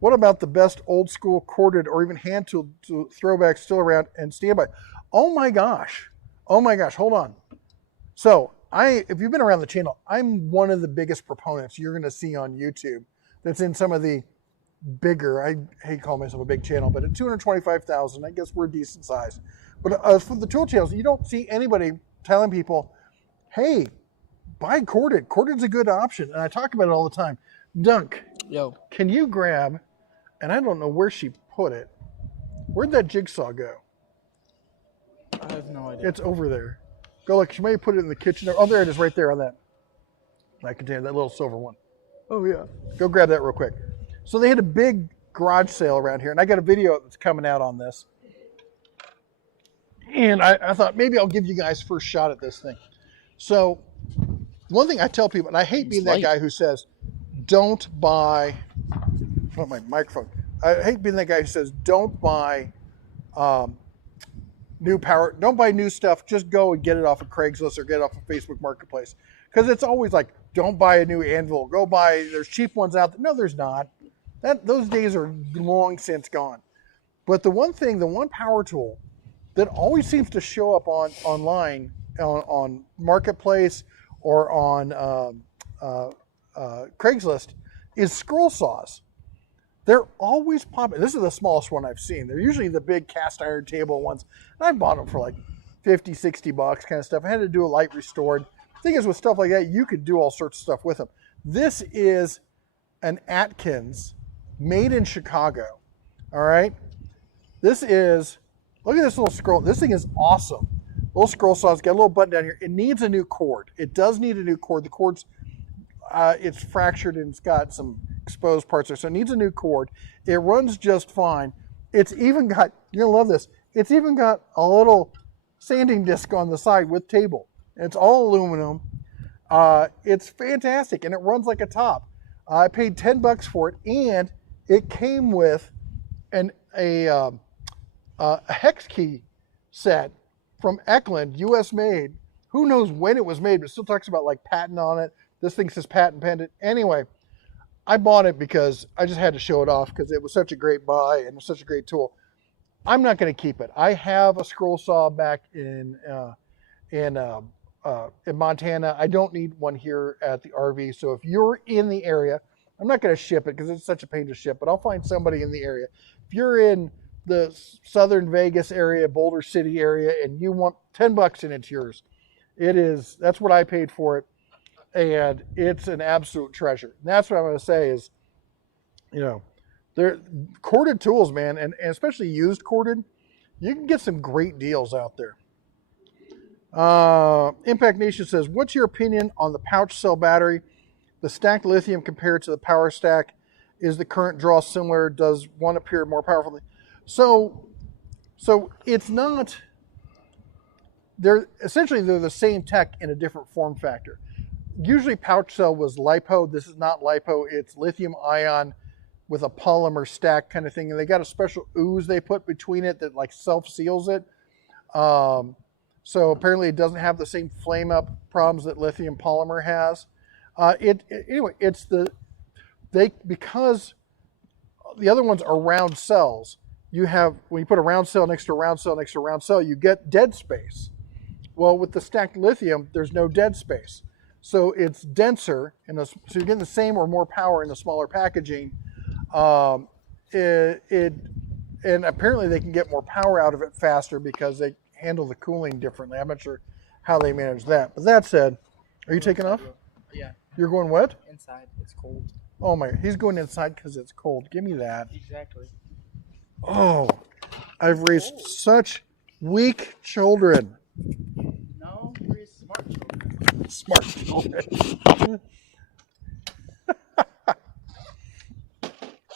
what about the best old school corded or even hand tool throwbacks still around and standby? Oh my gosh. Hold on. So if you've been around the channel, I'm one of the biggest proponents you're going to see on YouTube that's in some of the bigger, I hate calling myself a big channel, but at 225,000, I guess we're decent size. But for the tool channels, you don't see anybody telling people, hey, buy corded. Corded's a good option. And I talk about it all the time. Dunk, Yo. Can you grab, and I don't know where she put it. Where'd that jigsaw go? I have no idea. It's over there. Go look. She may have put it in the kitchen. Oh, there it is right there on that container, that little silver one. Oh, yeah. Go grab that real quick. So they had a big garage sale around here, and I got a video that's coming out on this. And I thought maybe I'll give you guys first shot at this thing. So one thing I tell people, and I hate being that guy who says, don't buy, not my microphone. I hate being that guy who says, don't buy new power, don't buy new stuff, just go and get it off of Craigslist or get it off of Facebook Marketplace. Because it's always like, don't buy a new anvil, there's cheap ones out there. No, there's not. Those days are long since gone. But the one power tool that always seems to show up online, on Marketplace or on Craigslist is scroll saws. They're always popping. This is the smallest one I've seen. They're usually the big cast iron table ones. And I bought them for like 50, 60 bucks kind of stuff. I had to do a light restored. The thing is, with stuff like that, you could do all sorts of stuff with them. This is an Atkins made in Chicago. All right. Look at this little scroll. This thing is awesome. Little scroll saw. It's got a little button down here. It needs a new cord. It does need a new cord. The cord's, it's fractured and it's got some exposed parts there. So it needs a new cord. It runs just fine. It's even got, you're gonna love this, it's even got a little sanding disc on the side with table. It's all aluminum. It's fantastic and it runs like a top. I paid 10 bucks for it, and it came with a hex key set from Eklund, US made. Who knows when it was made, but it still talks about like patent on it. This thing says patent pending. Anyway, I bought it because I just had to show it off because it was such a great buy and such a great tool. I'm not going to keep it. I have a scroll saw back in Montana. I don't need one here at the RV. So if you're in the area, I'm not going to ship it because it's such a pain to ship, but I'll find somebody in the area. If you're in the southern Vegas area, Boulder City area, and you want 10 bucks and it's yours, that's what I paid for it. And it's an absolute treasure. And that's what I'm going to say is, they're corded tools, man, and especially used corded, you can get some great deals out there. Impact Nation says, what's your opinion on the pouch cell battery? The stacked lithium compared to the power stack? Is the current draw similar? Does one appear more powerful? So it's not, they're the same tech in a different form factor. usually pouch cell was lipo. This is not lipo. It's lithium ion with a polymer stack kind of thing. And they got a special ooze they put between it that like self-seals it. So apparently it doesn't have the same flame up problems that lithium polymer has. Anyway, because the other ones are round cells, when you put a round cell next to a round cell next to a round cell, you get dead space. Well, with the stacked lithium, there's no dead space. So it's denser, so you're getting the same or more power in the smaller packaging. And apparently they can get more power out of it faster because they handle the cooling differently. I'm not sure how they manage that. But that said, are you taking off? Yeah. You're going what? Inside. It's cold. Oh my, he's going inside because it's cold. Give me that. Exactly. Oh, I've raised such weak children. No, you raised smart children. Smart children.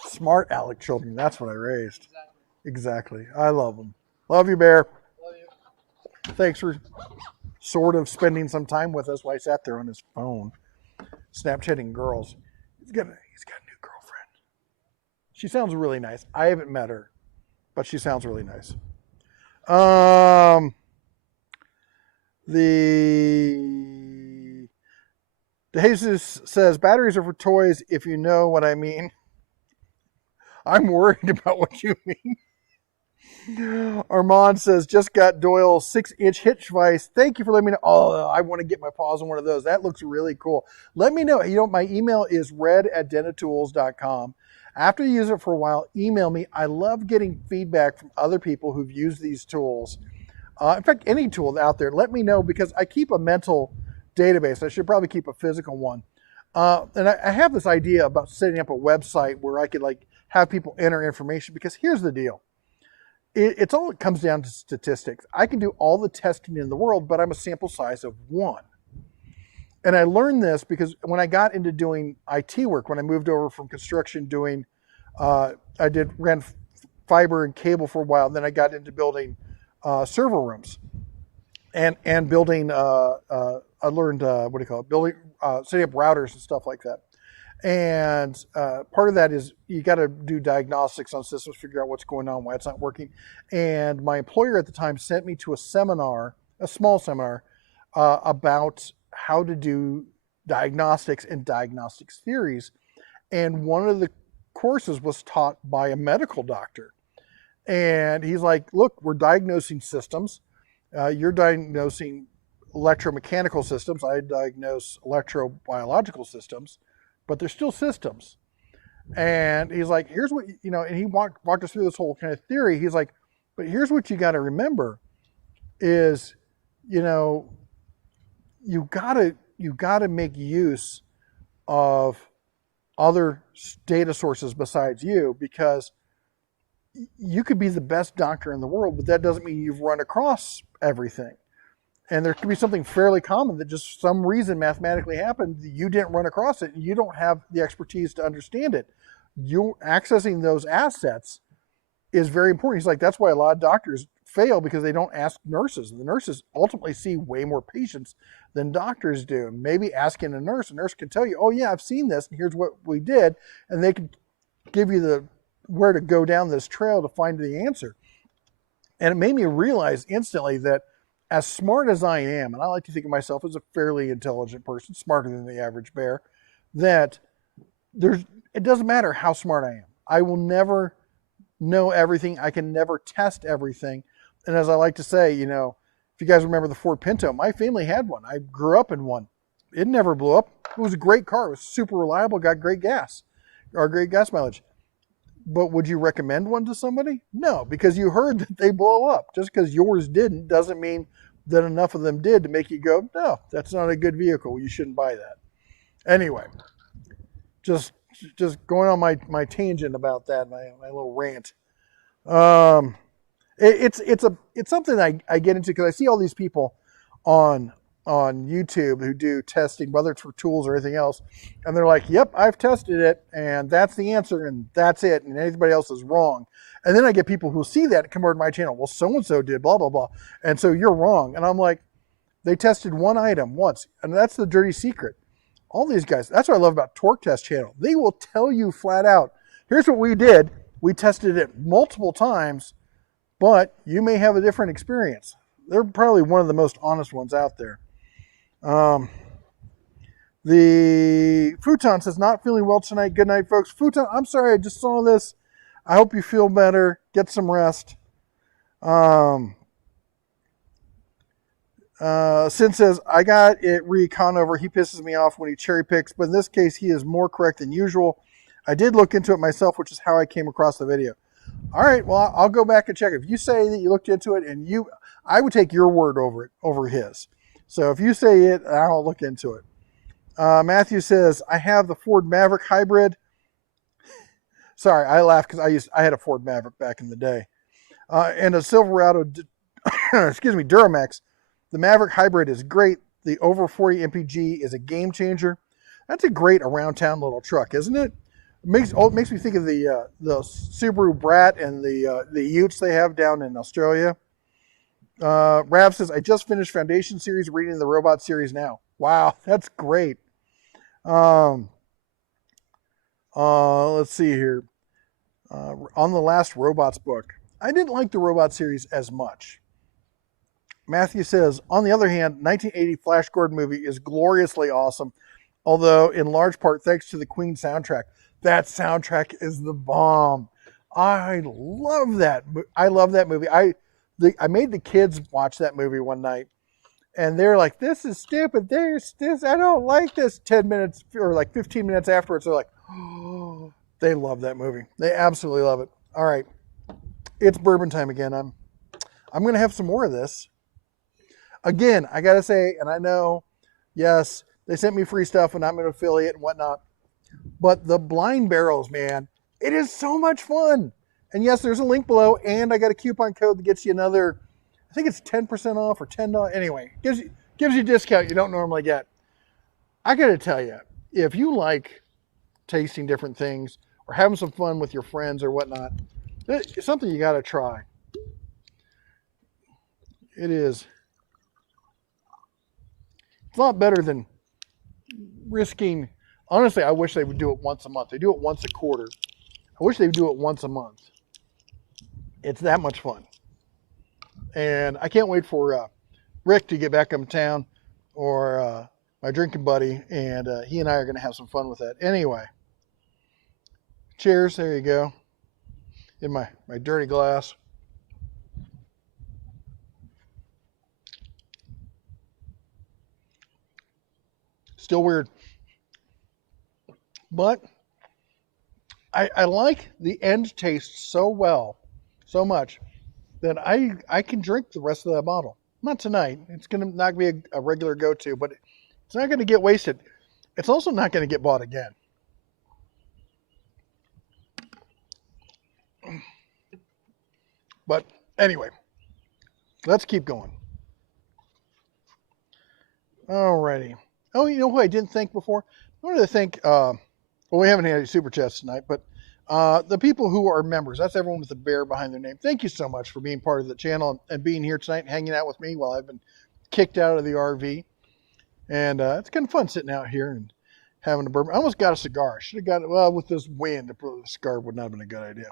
Smart Alec children. That's what I raised. Exactly. I love them. Love you, Bear. Love you. Thanks for sort of spending some time with us while I sat there on his phone, Snapchatting girls. He's got a new girlfriend. She sounds really nice. I haven't met her, but she sounds really nice. The Jesus says batteries are for toys, if you know what I mean. I'm worried about what you mean. Armand says, just got Doyle's 6-inch hitch vise. Thank you for letting me know. Oh, I want to get my paws on one of those. That looks really cool. Let me know. My email is red@dentatools.com. After you use it for a while, email me. I love getting feedback from other people who've used these tools. In fact, any tool out there, let me know because I keep a mental database. I should probably keep a physical one. And I have this idea about setting up a website where I could have people enter information because here's the deal. It comes down to statistics. I can do all the testing in the world, but I'm a sample size of 1. And I learned this because when I got into doing IT work, when I moved over from construction ran fiber and cable for a while, and then I got into building server rooms and building, I learned, building, setting up routers and stuff like that. And part of that is you got to do diagnostics on systems, figure out what's going on, why it's not working. And my employer at the time sent me to a small seminar about how to do diagnostics and diagnostics theories. And one of the courses was taught by a medical doctor. And he's like, look, we're diagnosing systems. You're diagnosing electromechanical systems. I diagnose electrobiological systems. But they're still systems. And he's like, here's what, and he walked us through this whole kind of theory. He's like, but here's what you got to remember is, you got to make use of other data sources besides you because you could be the best doctor in the world, but that doesn't mean you've run across everything. And there could be something fairly common that just some reason mathematically happened. You didn't run across it. And you don't have the expertise to understand it. You accessing those assets is very important. He's like, that's why a lot of doctors fail because they don't ask nurses. The nurses ultimately see way more patients than doctors do. Maybe asking a nurse can tell you, oh yeah, I've seen this and here's what we did. And they can give you where to go down this trail to find the answer. And it made me realize instantly that as smart as I am, and I like to think of myself as a fairly intelligent person, smarter than the average bear, that it doesn't matter how smart I am. I will never know everything. I can never test everything. And as I like to say, if you guys remember the Ford Pinto, my family had one. I grew up in one. It never blew up. It was a great car. It was super reliable, got great gas mileage. But would you recommend one to somebody? No, because you heard that they blow up. Just because yours didn't doesn't mean that enough of them did to make you go, no, that's not a good vehicle. You shouldn't buy that. Anyway, just going on my tangent about that, my little rant. It's something I get into because I see all these people on YouTube who do testing, whether it's for tools or anything else, and they're like, yep, I've tested it and that's the answer and that's it and anybody else is wrong. And then I get people who see that and come over to my channel, well, so-and-so did blah, blah, blah, and so you're wrong. And I'm like, they tested one item once, and that's the dirty secret. All these guys. That's what I love about Torque Test Channel. They will tell you flat out, here's what we did. We tested it multiple times, but you may have a different experience. They're probably one of the most honest ones out there. The Futon says, not feeling well tonight. Good night, folks. Futon, I'm sorry, I just saw this. I hope you feel better. Get some rest. Sin says, I got it recon over. He pisses me off when he cherry picks, but in this case, he is more correct than usual. I did look into it myself, which is how I came across the video. All right, well, I'll go back and check. If you say that you looked into it and I would take your word over it, over his. So if you say it, I'll look into it. Matthew says, I have the Ford Maverick hybrid. Sorry, I laugh because I had a Ford Maverick back in the day. And a Silverado, Duramax. The Maverick hybrid is great. The over 40 MPG is a game changer. That's a great around town little truck, isn't it? It makes me think of the Subaru Brat and the Utes they have down in Australia. Rav says, I just finished Foundation series, reading the Robot series now. Wow, that's great. Let's see here. On the last Robots book, I didn't like the Robot series as much. Matthew says, on the other hand, 1980 Flash Gordon movie is gloriously awesome, although in large part thanks to the Queen soundtrack. That soundtrack is the bomb. I love that. I love that movie. I made the kids watch that movie one night, and they're like, this is stupid. I don't like this. 10 minutes or like 15 minutes afterwards, they're like, oh, they love that movie. They absolutely love it. All right. It's bourbon time again. I'm going to have some more of this. Again, I got to say, and I know, yes, they sent me free stuff and I'm an affiliate and whatnot, but the blind barrels, man, it is so much fun. And yes, there's a link below, and I got a coupon code that gets you another, I think it's 10% off or $10. Anyway, gives you a discount you don't normally get. I got to tell you, if you like tasting different things or having some fun with your friends or whatnot, it's something you got to try. It is. It's a lot better than risking. Honestly, I wish they would do it once a month. They do it once a quarter. I wish they would do it once a month. It's that much fun. And I can't wait for Rick to get back in town, or my drinking buddy, and he and I are going to have some fun with that. Anyway, cheers. There you go. In my dirty glass. Still weird. But I like the end taste so well, so much, that I can drink the rest of that bottle. Not tonight. It's going to not be a regular go-to, but it's not going to get wasted. It's also not going to get bought again. But anyway, let's keep going. Alrighty. Oh, you know who I didn't thank before? I wanted to thank, well, we haven't had any super chats tonight, but the people who are members, that's everyone with a bear behind their name. Thank you so much for being part of the channel and being here tonight and hanging out with me while I've been kicked out of the RV. And it's kind of fun sitting out here and having a bourbon. I almost got a cigar. I should have got it. Well, with this wind, a cigar would not have been a good idea.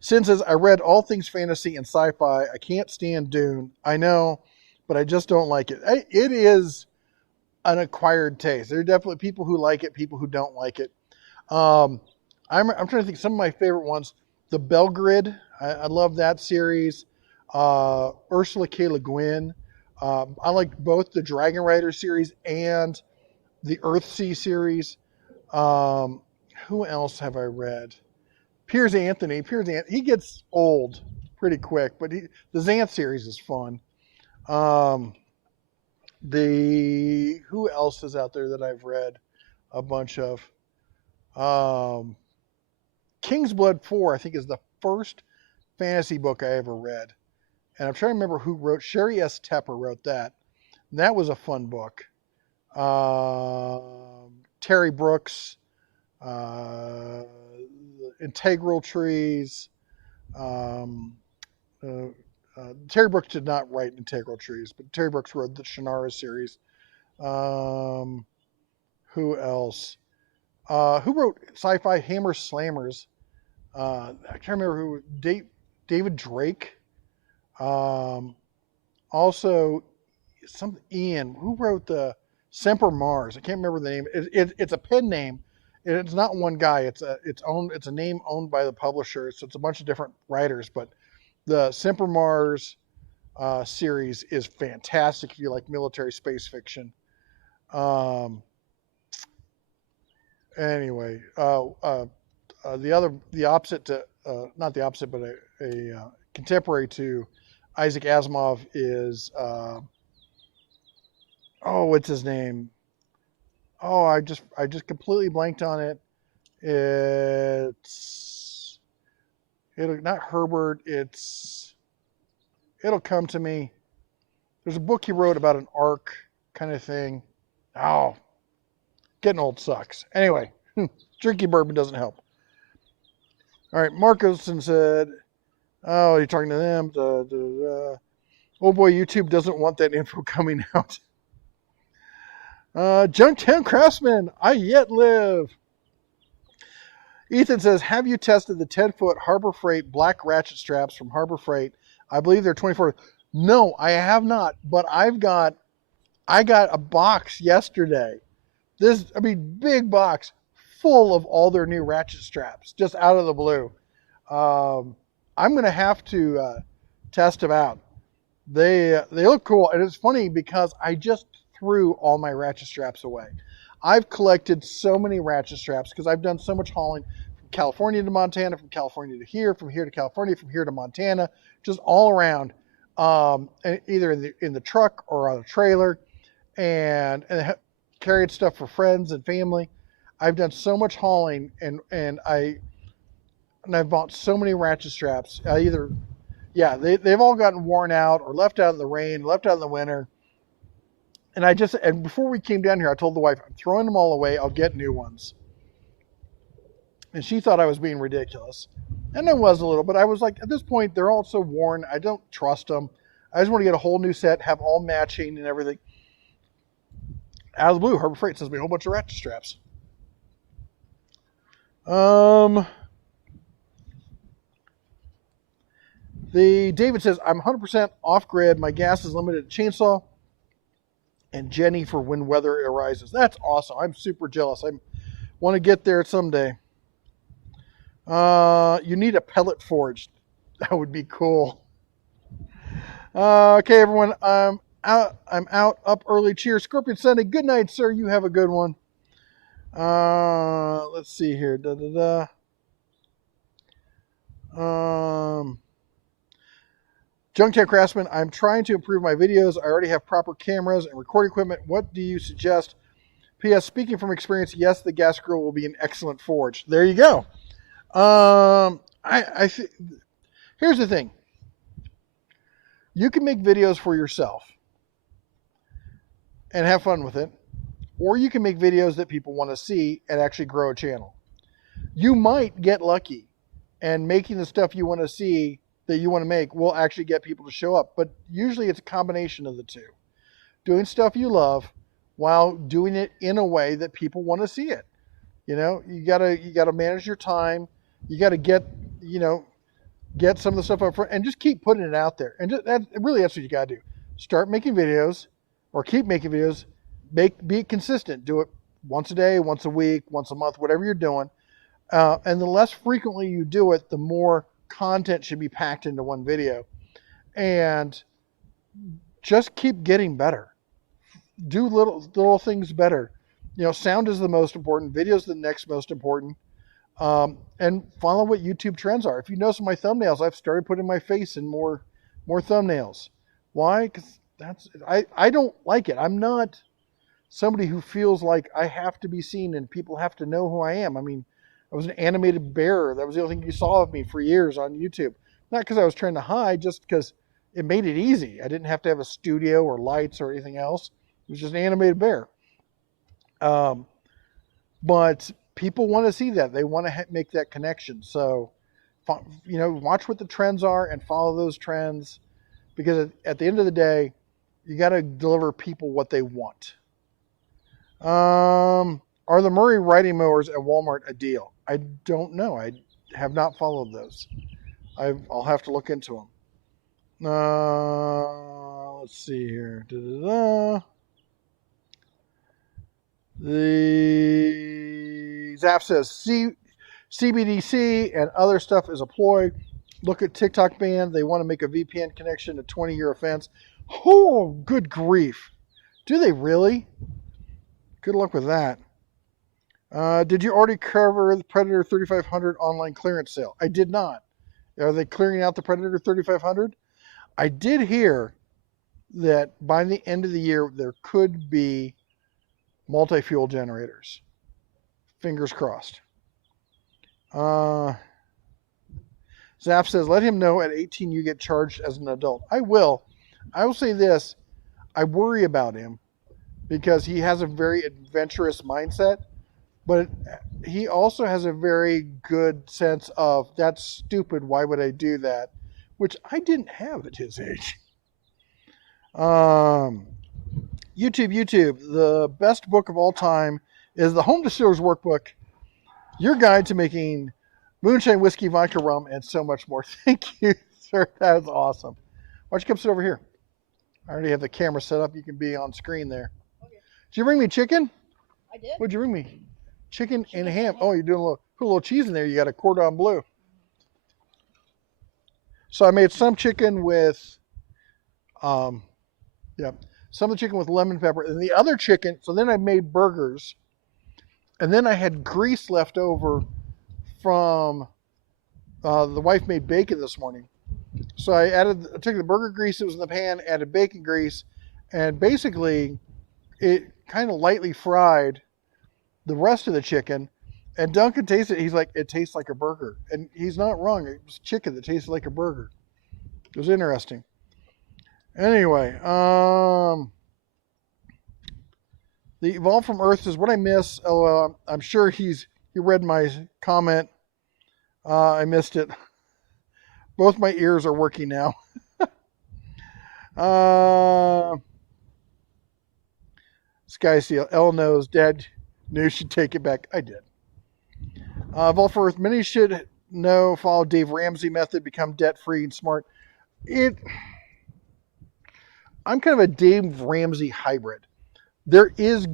Sin says, I read all things fantasy and sci-fi. I can't stand Dune. I know, but I just don't like it. It is an acquired taste. There are definitely people who like it, people who don't like it. I'm trying to think some of my favorite ones. The Belgrid, I love that series. Ursula K. Le Guin. I like both the Dragon Rider series and the Earthsea series. Who else have I read? Piers Anthony. He gets old pretty quick, but the Xanth series is fun. Who else is out there that I've read a bunch of? King's Blood 4, I think, is the first fantasy book I ever read. And I'm trying to remember who wrote. Sherry S. Tepper wrote that. And that was a fun book. Terry Brooks, Integral Trees. Terry Brooks did not write Integral Trees, but Terry Brooks wrote the Shannara series. Who else? Who wrote Sci-Fi Hammer Slammers? I can't remember who. David Drake. Also, some Ian. Who wrote the Semper Mars? I can't remember the name. It's a pen name. It's not one guy. It's a name owned by the publisher. So it's a bunch of different writers. But the Semper Mars series is fantastic if you like military space fiction. Anyway, the opposite to not the opposite, but a contemporary to Isaac Asimov is what's his name? Oh, I just completely blanked on it. It'll not Herbert. It'll come to me. There's a book he wrote about an arc kind of thing. Oh, getting old sucks. Anyway, drinking bourbon doesn't help. All right, Marcoson said, oh, you're talking to them. Oh boy, YouTube doesn't want that info coming out. Junktown Craftsman, I yet live. Ethan says, have you tested the 10-foot Harbor Freight black ratchet straps from Harbor Freight? I believe they're 24. No, I have not, but I got a box yesterday. Big box full of all their new ratchet straps, just out of the blue. I'm going to have to test them out. They look cool, and it's funny because I just threw all my ratchet straps away. I've collected so many ratchet straps because I've done so much hauling from California to Montana, from California to here, from here to California, from here to Montana, just all around, either in the truck or on a trailer, and carried stuff for friends and family. I've done so much hauling, and I've bought so many ratchet straps. They've all gotten worn out or left out in the rain, left out in the winter. And before we came down here, I told the wife, I'm throwing them all away. I'll get new ones. And she thought I was being ridiculous. And I was a little, but I was like, at this point, they're all so worn. I don't trust them. I just want to get a whole new set, have all matching and everything. Out of the blue, Harbor Freight sends me a whole bunch of ratchet straps. David says, I'm 100% off grid. My gas is limited to chainsaw and Jenny for when weather arises. That's awesome. I'm super jealous. I want to get there someday. You need a pellet forge. That would be cool. Okay, everyone. I'm out up early. Cheers. Scorpion Sunday. Good night, sir. You have a good one. Let's see here. Junktown Craftsman, I'm trying to improve my videos. I already have proper cameras and recording equipment. What do you suggest? P.S. Speaking from experience, yes, the gas grill will be an excellent forge. There you go. Here's the thing. You can make videos for yourself and have fun with it, or you can make videos that people want to see and actually grow a channel. You might get lucky, and making the stuff you want to see that you want to make will actually get people to show up. But usually it's a combination of the two. Doing stuff you love while doing it in a way that people want to see it. You know, you gotta manage your time. You gotta get some of the stuff up front and just keep putting it out there. And that's what you gotta do. Start making videos, or keep making videos. Be consistent. Do it once a day, once a week, once a month, whatever you're doing. And the less frequently you do it, the more content should be packed into one video. And just keep getting better. Do little things better. Sound is the most important. Video is the next most important. And follow what YouTube trends are. If you notice my thumbnails, I've started putting my face in more thumbnails. Why? Because I don't like it. I'm not somebody who feels like I have to be seen and people have to know who I am. I mean, I was an animated bear. That was the only thing you saw of me for years on YouTube. Not because I was trying to hide, just because it made it easy. I didn't have to have a studio or lights or anything else. It was just an animated bear. But people want to see that. They want to make that connection. So, watch what the trends are and follow those trends. Because at the end of the day, you got to deliver people what they want. Are the Murray riding mowers at Walmart a deal? I don't know. I have not followed those. I'll have to look into them. Let's see here. Da-da-da. The Zap says CBDC and other stuff is a ploy. Look at TikTok ban. They want to make a VPN connection a 20-year offense. Oh, good grief. Do they really? Good luck with that. Did you already cover the Predator 3500 online clearance sale? I did not. Are they clearing out the Predator 3500? I did hear that by the end of the year, there could be multi-fuel generators. Fingers crossed. Zap says, let him know at 18 you get charged as an adult. I will. I will say this. I worry about him because he has a very adventurous mindset, but he also has a very good sense of, that's stupid, why would I do that? Which I didn't have at his age. YouTube, the best book of all time is the Home Distiller's Workbook, your guide to making moonshine, whiskey, vodka, rum, and so much more. Thank you, sir. That was awesome. Why don't you come sit over here? I already have the camera set up. You can be on screen there. Okay. Did you bring me chicken? I did. What'd you bring me? Chicken and ham. Oh, you're doing put a little cheese in there. You got a cordon bleu. So I made some chicken with, some of the chicken with lemon pepper, and the other chicken. So then I made burgers, and then I had grease left over from the wife made bacon this morning. So I took the burger grease that was in the pan, added bacon grease, and basically it kind of lightly fried the rest of the chicken. And Duncan tasted it. He's like, it tastes like a burger. And he's not wrong. It was chicken that tasted like a burger. It was interesting. Anyway, the Evolve from Earth is what I miss. I'm sure he read my comment. I missed it. Both my ears are working now. Sky Seal. L knows. Dad knew she'd take it back. I did. Evolve from Earth. Many should know. Follow Dave Ramsey method. Become debt free and smart. I'm kind of a Dave Ramsey hybrid. There is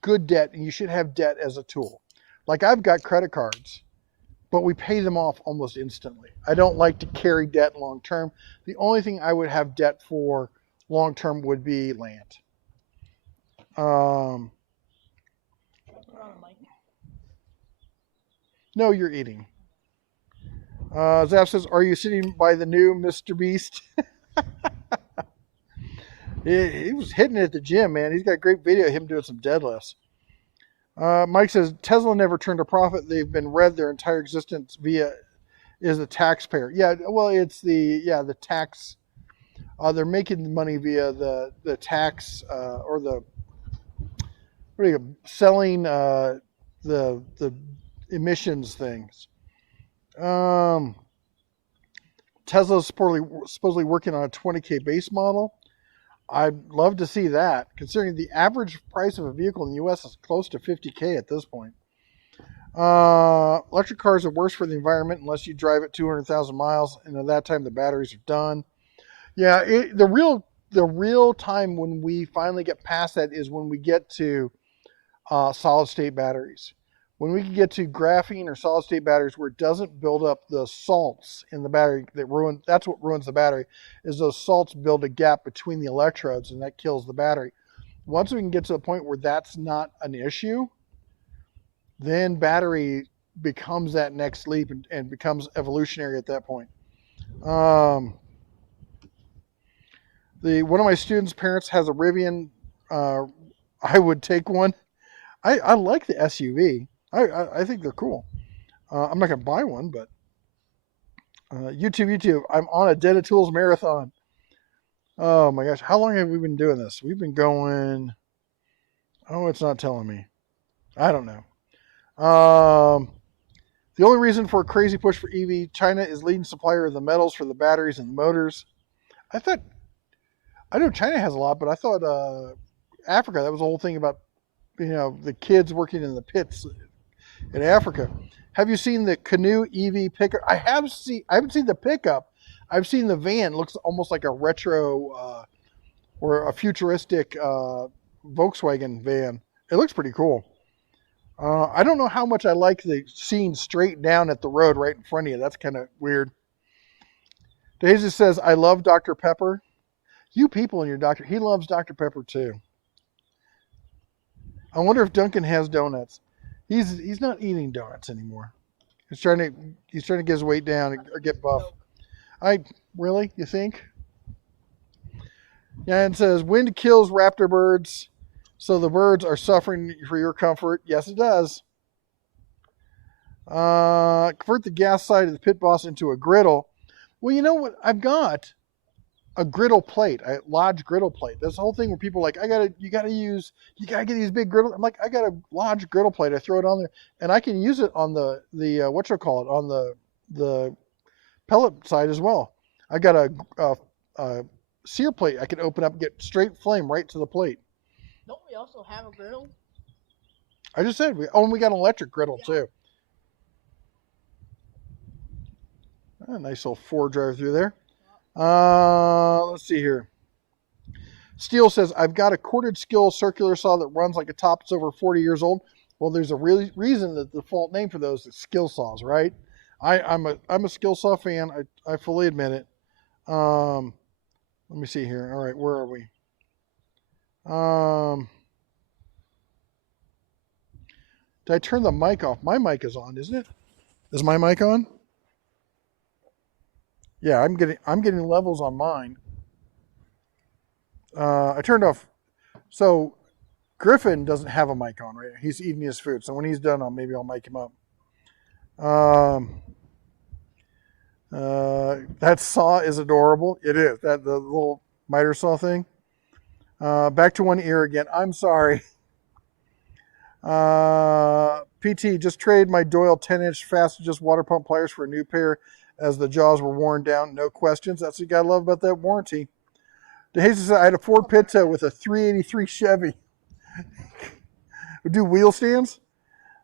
good debt, and you should have debt as a tool. Like I've got credit cards, but we pay them off almost instantly. I don't like to carry debt long term. The only thing I would have debt for long term would be land. No, you're eating. Zap says, are you sitting by the new Mr. Beast? He was hitting it at the gym, man. He's got a great video of him doing some deadlifts. Mike says, Tesla never turned a profit. They've been read their entire existence is the taxpayer. Yeah, well, it's the tax. They're making money via the tax or the selling the emissions things. Tesla's supposedly working on a 20K base model. I'd love to see that, considering the average price of a vehicle in the U.S. is close to 50K at this point. Electric cars are worse for the environment unless you drive at 200,000 miles, and at that time the batteries are done. Yeah, the real time when we finally get past that is when we get to solid state batteries. When we can get to graphene or solid state batteries where it doesn't build up the salts in the battery that's what ruins the battery, is those salts build a gap between the electrodes, and that kills the battery. Once we can get to the point where that's not an issue, then battery becomes that next leap and becomes evolutionary at that point. One of my students' parents has a Rivian. I would take one. I like the SUV. I think they're cool. I'm not going to buy one, but YouTube, I'm on a Dead of Tools marathon. Oh my gosh, how long have we been doing this? We've been going, it's not telling me. I don't know. The only reason for a crazy push for EV, China is leading supplier of the metals for the batteries and the motors. I know China has a lot, but I thought Africa, that was the whole thing about the kids working in the pits in Africa. Have you seen the canoe EV pickup? I haven't seen the pickup. I've seen the van. It looks almost like a retro or a futuristic Volkswagen van. It looks pretty cool. I don't know how much I like the scene straight down at the road right in front of you. That's kind of weird. Daisy says, I love Dr. Pepper. You people and your doctor. He loves Dr. Pepper too. I wonder if Duncan has donuts. He's not eating donuts anymore. He's trying to get his weight down or get buff. You think? Yeah, it says wind kills raptor birds, so the birds are suffering for your comfort. Yes, it does. Convert the gas side of the pit boss into a griddle. Well, you know what? I've got a griddle plate, a large griddle plate. This whole thing where people are like, you gotta get these big griddles. I'm like, I got a large griddle plate. I throw it on there, and I can use it on the on the pellet side as well. I got a sear plate. I can open up, and get straight flame right to the plate. Don't we also have a griddle? I just said and we got an electric griddle too. A nice little Ford drive through there. Let's see here. Steele says, I've got a corded skill circular saw that runs like a top that's over 40 years old. Well, there's a reason that the default name for those is skill saws, right? I'm a skill saw fan. I fully admit it. Let me see here. All right, where are we? Did I turn the mic off? My mic is on, isn't it? Is my mic on? Yeah, I'm getting levels on mine. I turned off. So Griffin doesn't have a mic on, right? He's eating his food. So when he's done, maybe I'll mic him up. That saw is adorable. It is. The little miter saw thing. Back to one ear again. I'm sorry. PT, just trade my Doyle 10-inch fast adjust water pump pliers for a new pair as the jaws were worn down. No questions. That's what you gotta love about that warranty. DeHazen said, I had a Ford Pinto with a 383 Chevy. Do wheel stands?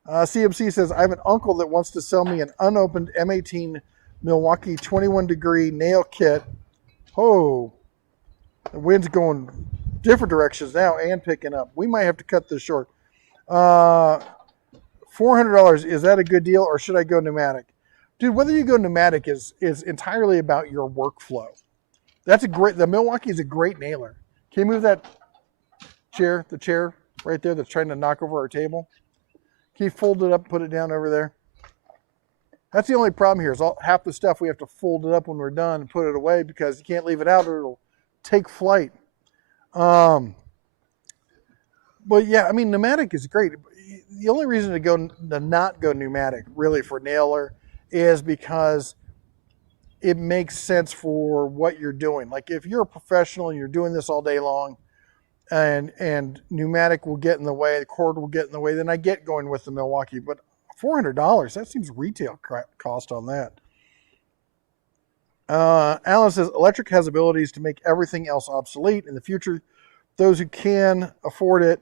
CMC says, I have an uncle that wants to sell me an unopened M18 Milwaukee 21-degree nail kit. Oh, the wind's going different directions now and picking up. We might have to cut this short. $400, is that a good deal or should I go pneumatic? Dude, whether you go pneumatic is entirely about your workflow. The Milwaukee is a great nailer. Can you move that chair, the chair right there that's trying to knock over our table? Can you fold it up, put it down over there? That's the only problem here is half the stuff we have to fold it up when we're done and put it away because you can't leave it out or it'll take flight. But yeah, I mean, pneumatic is great. The only reason to not go pneumatic really for nailer is because it makes sense for what you're doing. Like if you're a professional and you're doing this all day long and pneumatic will get in the way, the cord will get in the way, then I get going with the Milwaukee. But $400, that seems retail cost on that. Alan says, electric has abilities to make everything else obsolete. In the future, those who can afford it,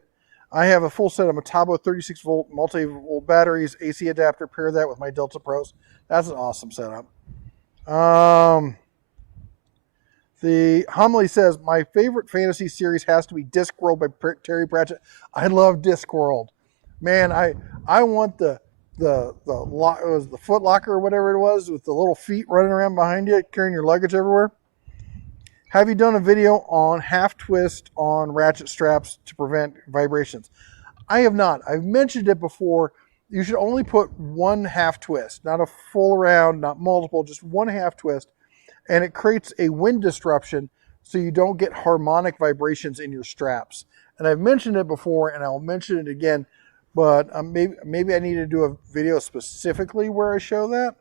I have a full set of Metabo 36-volt multi-volt batteries, AC adapter, pair that with my Delta Pros. That's an awesome setup. The homily says, my favorite fantasy series has to be Discworld by Terry Pratchett. I love Discworld. Man, I want the Foot Locker or whatever it was with the little feet running around behind you, carrying your luggage everywhere. Have you done a video on half twist on ratchet straps to prevent vibrations? I have not. I've mentioned it before. You should only put one half twist, not a full round, not multiple, just one half twist. And it creates a wind disruption so you don't get harmonic vibrations in your straps. And I've mentioned it before and I'll mention it again, but maybe I need to do a video specifically where I show that.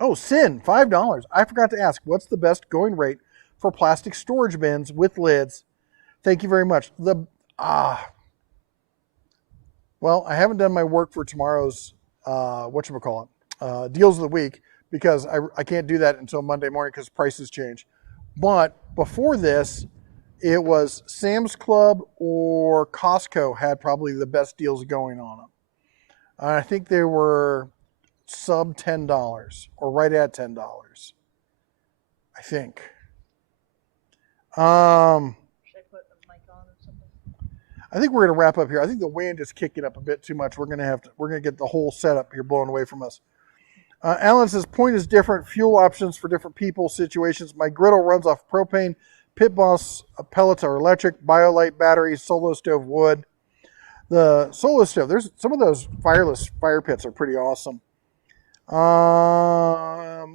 Oh, Sin, $5. I forgot to ask, what's the best going rate for plastic storage bins with lids? Thank you very much. Well, I haven't done my work for tomorrow's, deals of the week because I can't do that until Monday morning because prices change. But before this, it was Sam's Club or Costco had probably the best deals going on them. I think they were sub $10 or right at $10. I think. Should I put the mic on or something? I think we're going to wrap up here. I think the wind is kicking up a bit too much. We're going to get the whole setup here blown away from us. Alan says, point is different. Fuel options for different people, situations. My griddle runs off propane. Pit Boss pellets are electric. BioLite batteries. Solo stove wood. The Solo stove, there's some of those fireless fire pits are pretty awesome.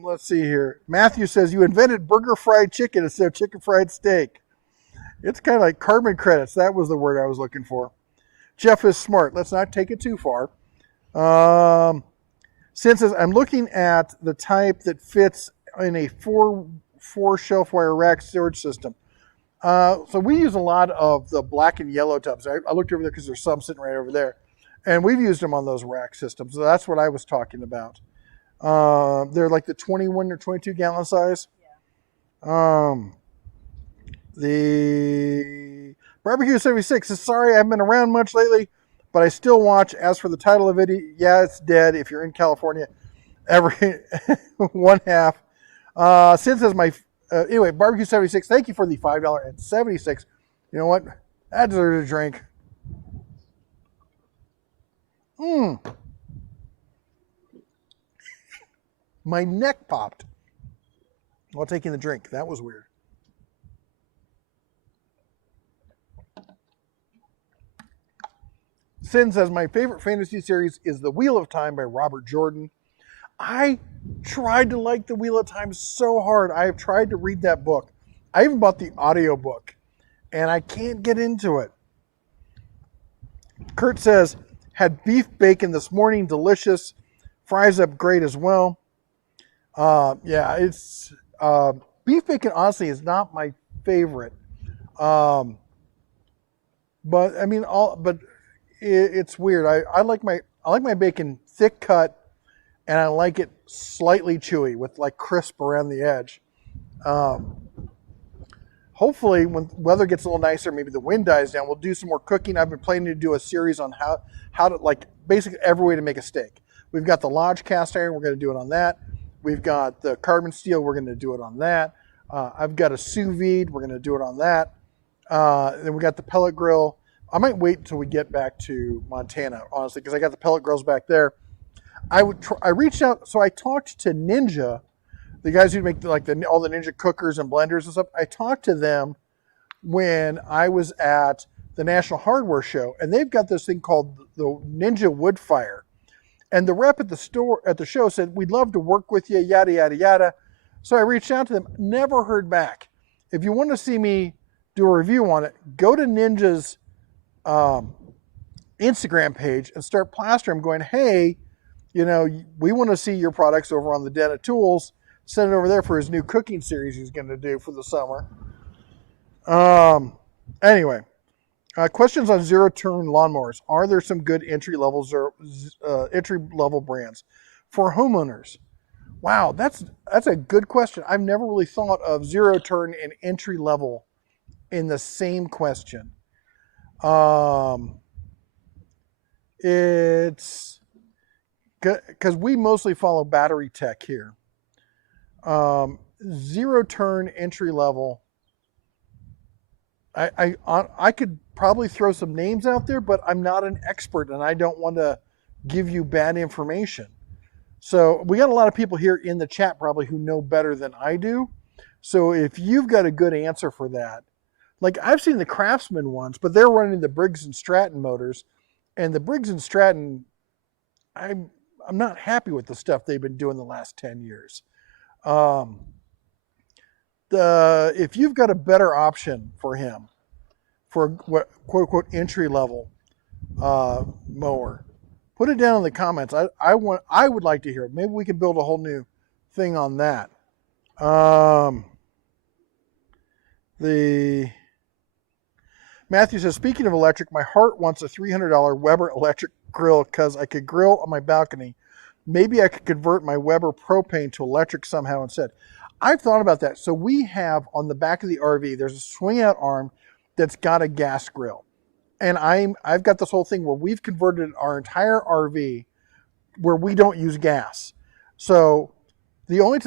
Let's see here. Matthew says, you invented burger fried chicken instead of chicken fried steak. It's kind of like carbon credits. That was the word I was looking for. Jeff is smart. Let's not take it too far. Sin says, I'm looking at the type that fits in a four shelf wire rack storage system. So we use a lot of the black and yellow tubs. I looked over there because there's some sitting right over there. And we've used them on those rack systems. So that's what I was talking about. They're like the 21 or 22 gallon size. Yeah. The Barbecue 76 says, sorry, I haven't been around much lately, but I still watch. As for the title of it, yeah, it's dead if you're in California. Every one half. Sin says, anyway, Barbecue 76, thank you for the $5.76. You know what? I deserve a drink. My neck popped while taking the drink. That was weird. Sin says, my favorite fantasy series is The Wheel of Time by Robert Jordan. I tried to like The Wheel of Time so hard. I have tried to read that book. I even bought the audiobook, and I can't get into it. Kurt says, had beef bacon this morning, delicious. Fries up great as well. Yeah, it's beef bacon honestly is not my favorite. But I mean, it's weird. I like my bacon thick cut, and I like it slightly chewy with like crisp around the edge. Hopefully, when weather gets a little nicer, maybe the wind dies down, we'll do some more cooking. I've been planning to do a series on how to, like, basically every way to make a steak. We've got the Lodge cast iron. We're going to do it on that. We've got the carbon steel. We're going to do it on that. I've got a sous vide. We're going to do it on that. Then we got the pellet grill. I might wait until we get back to Montana, honestly, because I got the pellet grills back there. I reached out, so I talked to Ninja, the guys who make all the Ninja cookers and blenders and stuff. I talked to them when I was at the National Hardware Show, and they've got this thing called the Ninja Wood Fire. And the rep at the show said, we'd love to work with you, yada, yada, yada. So I reached out to them, never heard back. If you want to see me do a review on it, go to Ninja's Instagram page and start plastering going, hey, you know, we want to see your products over on the Den of Tools. Send it over there for his new cooking series he's going to do for the summer. Anyway, questions on zero-turn lawnmowers. Are there some good entry-level brands for homeowners? Wow, that's a good question. I've never really thought of zero-turn and entry-level in the same question. It's because we mostly follow battery tech here. Zero-turn entry-level. I could probably throw some names out there, but I'm not an expert and I don't want to give you bad information. So we got a lot of people here in the chat probably who know better than I do. So if you've got a good answer for that, like I've seen the Craftsman ones, but they're running the Briggs and Stratton motors, and the Briggs and Stratton, I'm not happy with the stuff they've been doing the last 10 years. If you've got a better option for him, for what quote unquote entry level mower, put it down in the comments. I would like to hear it. Maybe we can build a whole new thing on that. The Matthew says, speaking of electric, my heart wants a $300 Weber electric grill because I could grill on my balcony. Maybe I could convert my Weber propane to electric somehow instead. I've thought about that. So we have on the back of the RV, there's a swing out arm that's got a gas grill. And I've got this whole thing where we've converted our entire RV where we don't use gas. So the only,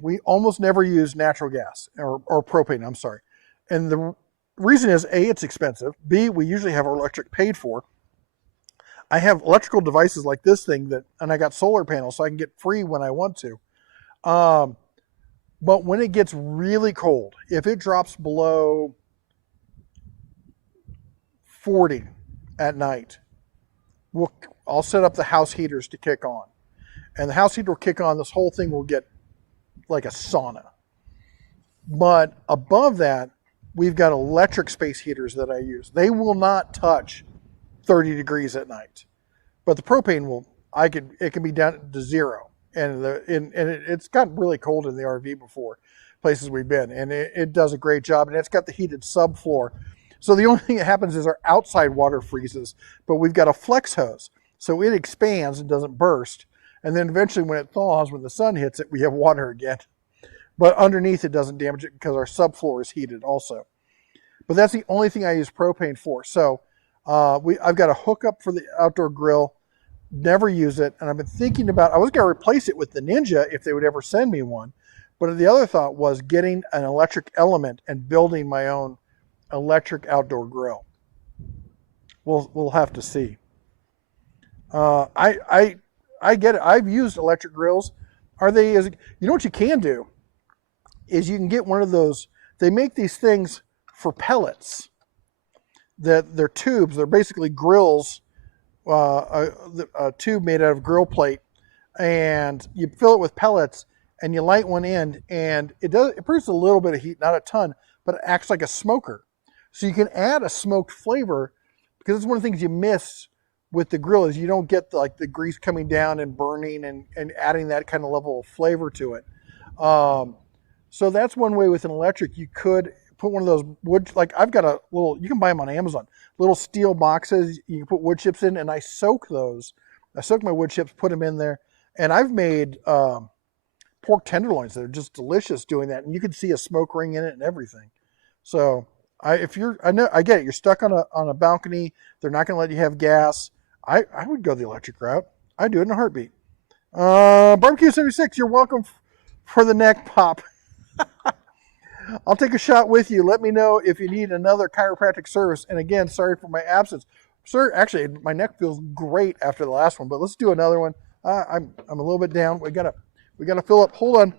we almost never use natural gas or propane, I'm sorry. And the reason is A, it's expensive. B, we usually have our electric paid for. I have electrical devices like this thing and I got solar panels so I can get free when I want to. But when it gets really cold, if it drops below 40 at night, I'll set up the house heaters to kick on. And the house heater will kick on, this whole thing will get like a sauna. But above that, we've got electric space heaters that I use. They will not touch 30 degrees at night. But the propane it can be down to 0. And it's gotten really cold in the RV before, places we've been. And it does a great job. And it's got the heated subfloor. So the only thing that happens is our outside water freezes, but we've got a flex hose. So it expands and doesn't burst. And then eventually when it thaws, when the sun hits it, we have water again. But underneath it doesn't damage it because our subfloor is heated also. But that's the only thing I use propane for. So I've got a hookup for the outdoor grill, never use it. And I've been thinking about, I was going to replace it with the Ninja if they would ever send me one. But the other thought was getting an electric element and building my own electric outdoor grill. We'll have to see. I get it. I've used electric grills. You know what you can do is you can get one of those. They make these things for pellets. That they're tubes. They're basically grills. A tube made out of grill plate, and you fill it with pellets, and you light one end, and it produces a little bit of heat, not a ton, but it acts like a smoker. So you can add a smoked flavor, because it's one of the things you miss with the grill is you don't get the grease coming down and burning and adding that kind of level of flavor to it. So that's one way with an electric. You could put one of those wood, I've got a little, you can buy them on Amazon, little steel boxes you can put wood chips in, and I soak those. I soak my wood chips, put them in there, and I've made pork tenderloins that are just delicious doing that, and you can see a smoke ring in it and everything. So I get it. You're stuck on a balcony. They're not going to let you have gas. I would go the electric route. I'd do it in a heartbeat. Barbecue 76, you're welcome for the neck pop. I'll take a shot with you. Let me know if you need another chiropractic service. And again, sorry for my absence. Sir, actually, my neck feels great after the last one, but let's do another one. I'm a little bit down. We gotta fill up. Hold on.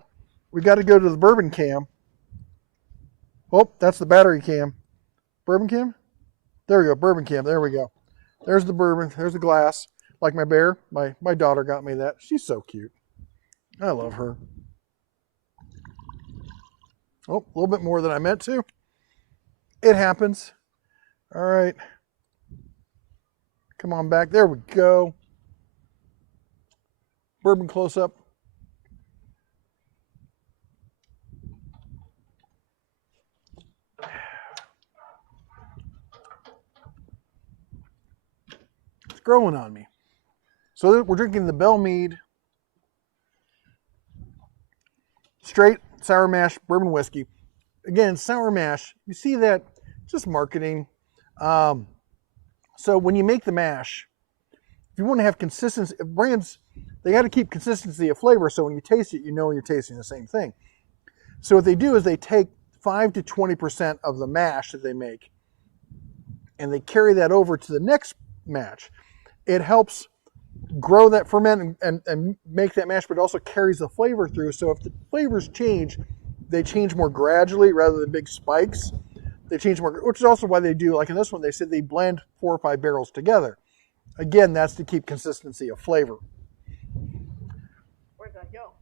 We got to go to the bourbon cam. Oh, that's the battery cam. Bourbon cam? There we go. Bourbon cam. There we go. There's the bourbon. There's the glass. Like my bear. My daughter got me that. She's so cute. I love her. Oh, a little bit more than I meant to. It happens. All right. Come on back. There we go. Bourbon close up. It's growing on me. So we're drinking the Bell Mead straight sour mash bourbon whiskey. Again, sour mash, you see that, just marketing. So when you make the mash, if you want to have consistency, brands, they got to keep consistency of flavor, so when you taste it, you know you're tasting the same thing. So what they do is they take 5 to 20% of the mash that they make, and they carry that over to the next mash. It helps grow that ferment and make that mash, but it also carries the flavor through. So if the flavors change, they change more gradually rather than big spikes. They change more, which is also why they do, like in this one, they said they blend 4 or 5 barrels together. Again, that's to keep consistency of flavor. Where'd I go?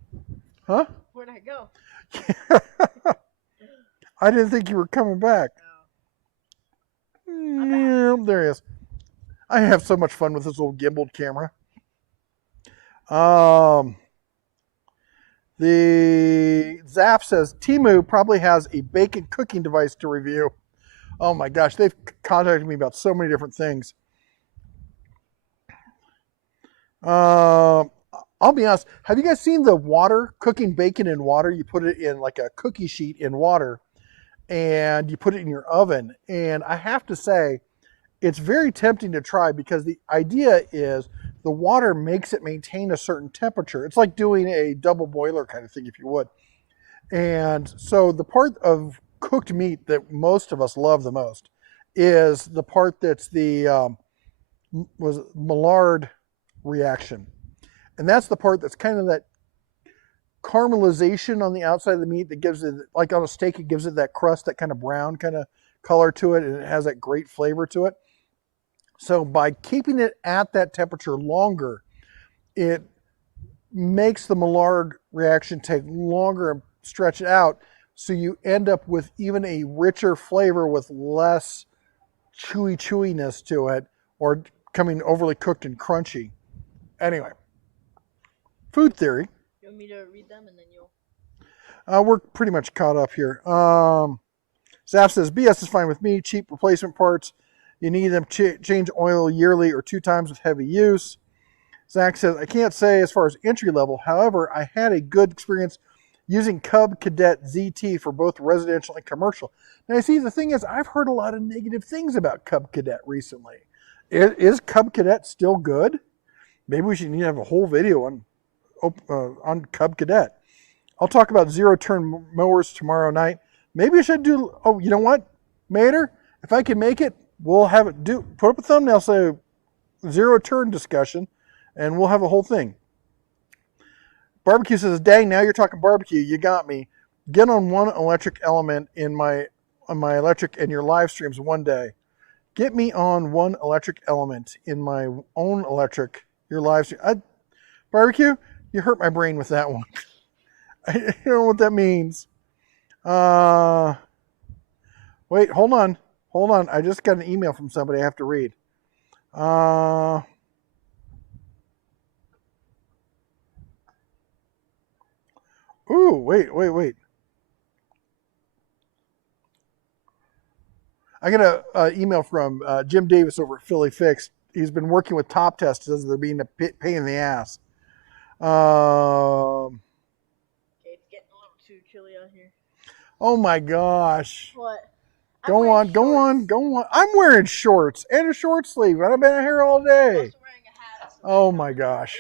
Huh? Where'd I go? I didn't think you were coming back. No. Yeah, there he is. I have so much fun with this old gimbaled camera. The Zap says Temu probably has a bacon cooking device to review. Oh my gosh, they've contacted me about so many different things. I'll I'll be honest. Have you guys seen the water, cooking bacon in water? You put it in like a cookie sheet in water and you put it in your oven. And I have to say, it's very tempting to try because the idea is the water makes it maintain a certain temperature. It's like doing a double boiler kind of thing, if you would. And so the part of cooked meat that most of us love the most is the part that's the Maillard reaction. And that's the part that's kind of that caramelization on the outside of the meat that gives it, like on a steak, it gives it that crust, that kind of brown kind of color to it, and it has that great flavor to it. So by keeping it at that temperature longer, it makes the Maillard reaction take longer and stretch it out. So you end up with even a richer flavor with less chewiness to it or becoming overly cooked and crunchy. Anyway, food theory. You want me to read them and then you'll... We're pretty much caught up here. Zaf says, BS is fine with me. Cheap replacement parts. You need them change oil yearly or 2 times with heavy use. Zach says, I can't say as far as entry level. However, I had a good experience using Cub Cadet ZT for both residential and commercial. Now, you see, the thing is, I've heard a lot of negative things about Cub Cadet recently. Is Cub Cadet still good? Maybe we should need to have a whole video on Cub Cadet. I'll talk about zero-turn mowers tomorrow night. Maybe I should do, oh, you know what, Mater? If I can make it, we'll have it, put up a thumbnail, say zero-turn discussion, and we'll have a whole thing. Barbecue says, dang, now you're talking barbecue. You got me. Get on one electric element on my electric and your live streams one day. Get me on one electric element in my own electric, your live stream. Barbecue, you hurt my brain with that one. I don't know what that means. Wait, hold on. Hold on. I just got an email from somebody I have to read. Ooh, wait. I got an email from Jim Davis over at Philly Fixed. He's been working with Top Test as they're being a pain in the ass. Okay, it's getting a little too chilly out here. Oh my gosh. What? Go on. I'm wearing shorts and a short sleeve. I've been here all day. I'm also wearing a hat. So Oh my gosh.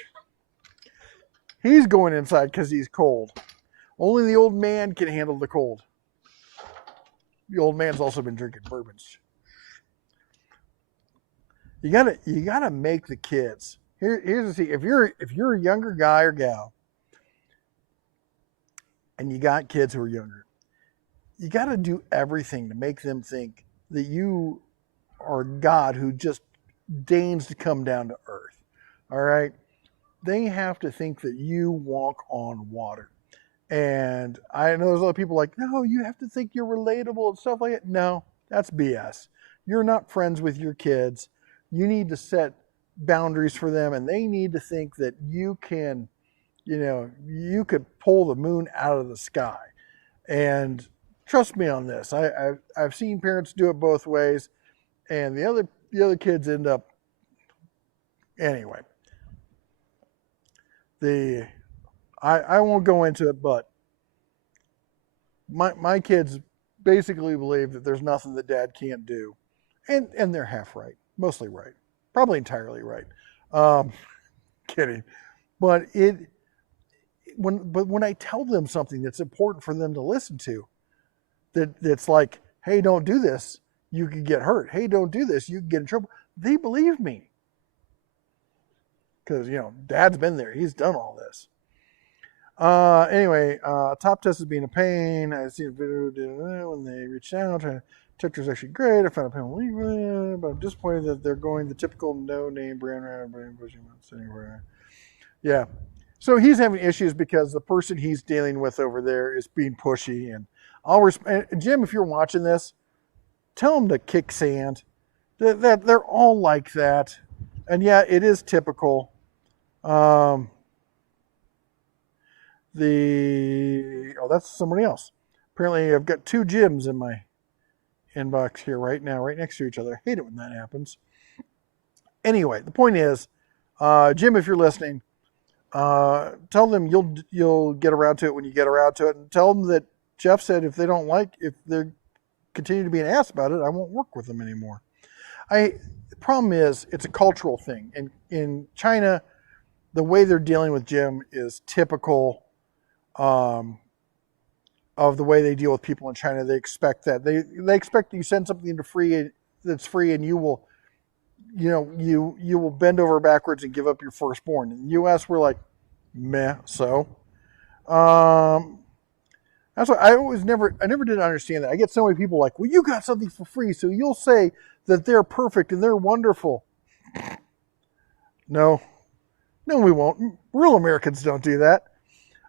He's going inside because he's cold. Only the old man can handle the cold. The old man's also been drinking bourbons. You gotta make the kids. Here's the thing. If you're a younger guy or gal and you got kids who are younger, you gotta do everything to make them think that you are God who just deigns to come down to earth. All right? They have to think that you walk on water. And I know there's a lot of people like, no, you have to think you're relatable and stuff like that. No, that's BS. You're not friends with your kids. You need to set boundaries for them, and they need to think that you can, you could pull the moon out of the sky. And trust me on this. I've seen parents do it both ways, and the other kids end up anyway. I won't go into it, but my kids basically believe that there's nothing that dad can't do. And they're half right, mostly right, probably entirely right. Kidding. But when I tell them something that's important for them to listen to, that's like, hey, don't do this, you could get hurt. Hey, don't do this, you could get in trouble. They believe me. Because, dad's been there. He's done all this. Anyway, Top Test is being a pain. I see a video when they reached out. Ticker is actually great. I found a panel, but I'm disappointed that they're going the typical no-name brand pushing anywhere. Yeah. So he's having issues because the person he's dealing with over there is being pushy. And Jim, if you're watching this, tell him to kick sand. That they're all like that. And yeah, it is typical. That's somebody else. Apparently I've got 2 Jims in my inbox here right now, right next to each other. I hate it when that happens. Anyway, the point is, Jim, if you're listening, Tell them you'll get around to it when you get around to it, and tell them that Jeff said if they continue to be an ass about it, I won't work with them anymore. The problem is it's a cultural thing. In China, the way they're dealing with Jim is typical of the way they deal with people in China. They expect that they expect you send something that's free, and you will bend over backwards and give up your firstborn. In the U.S., we're like, meh. So, that's why I never did understand that. I get so many people like, well, you got something for free, so you'll say that they're perfect and they're wonderful. No, we won't. Real Americans don't do that.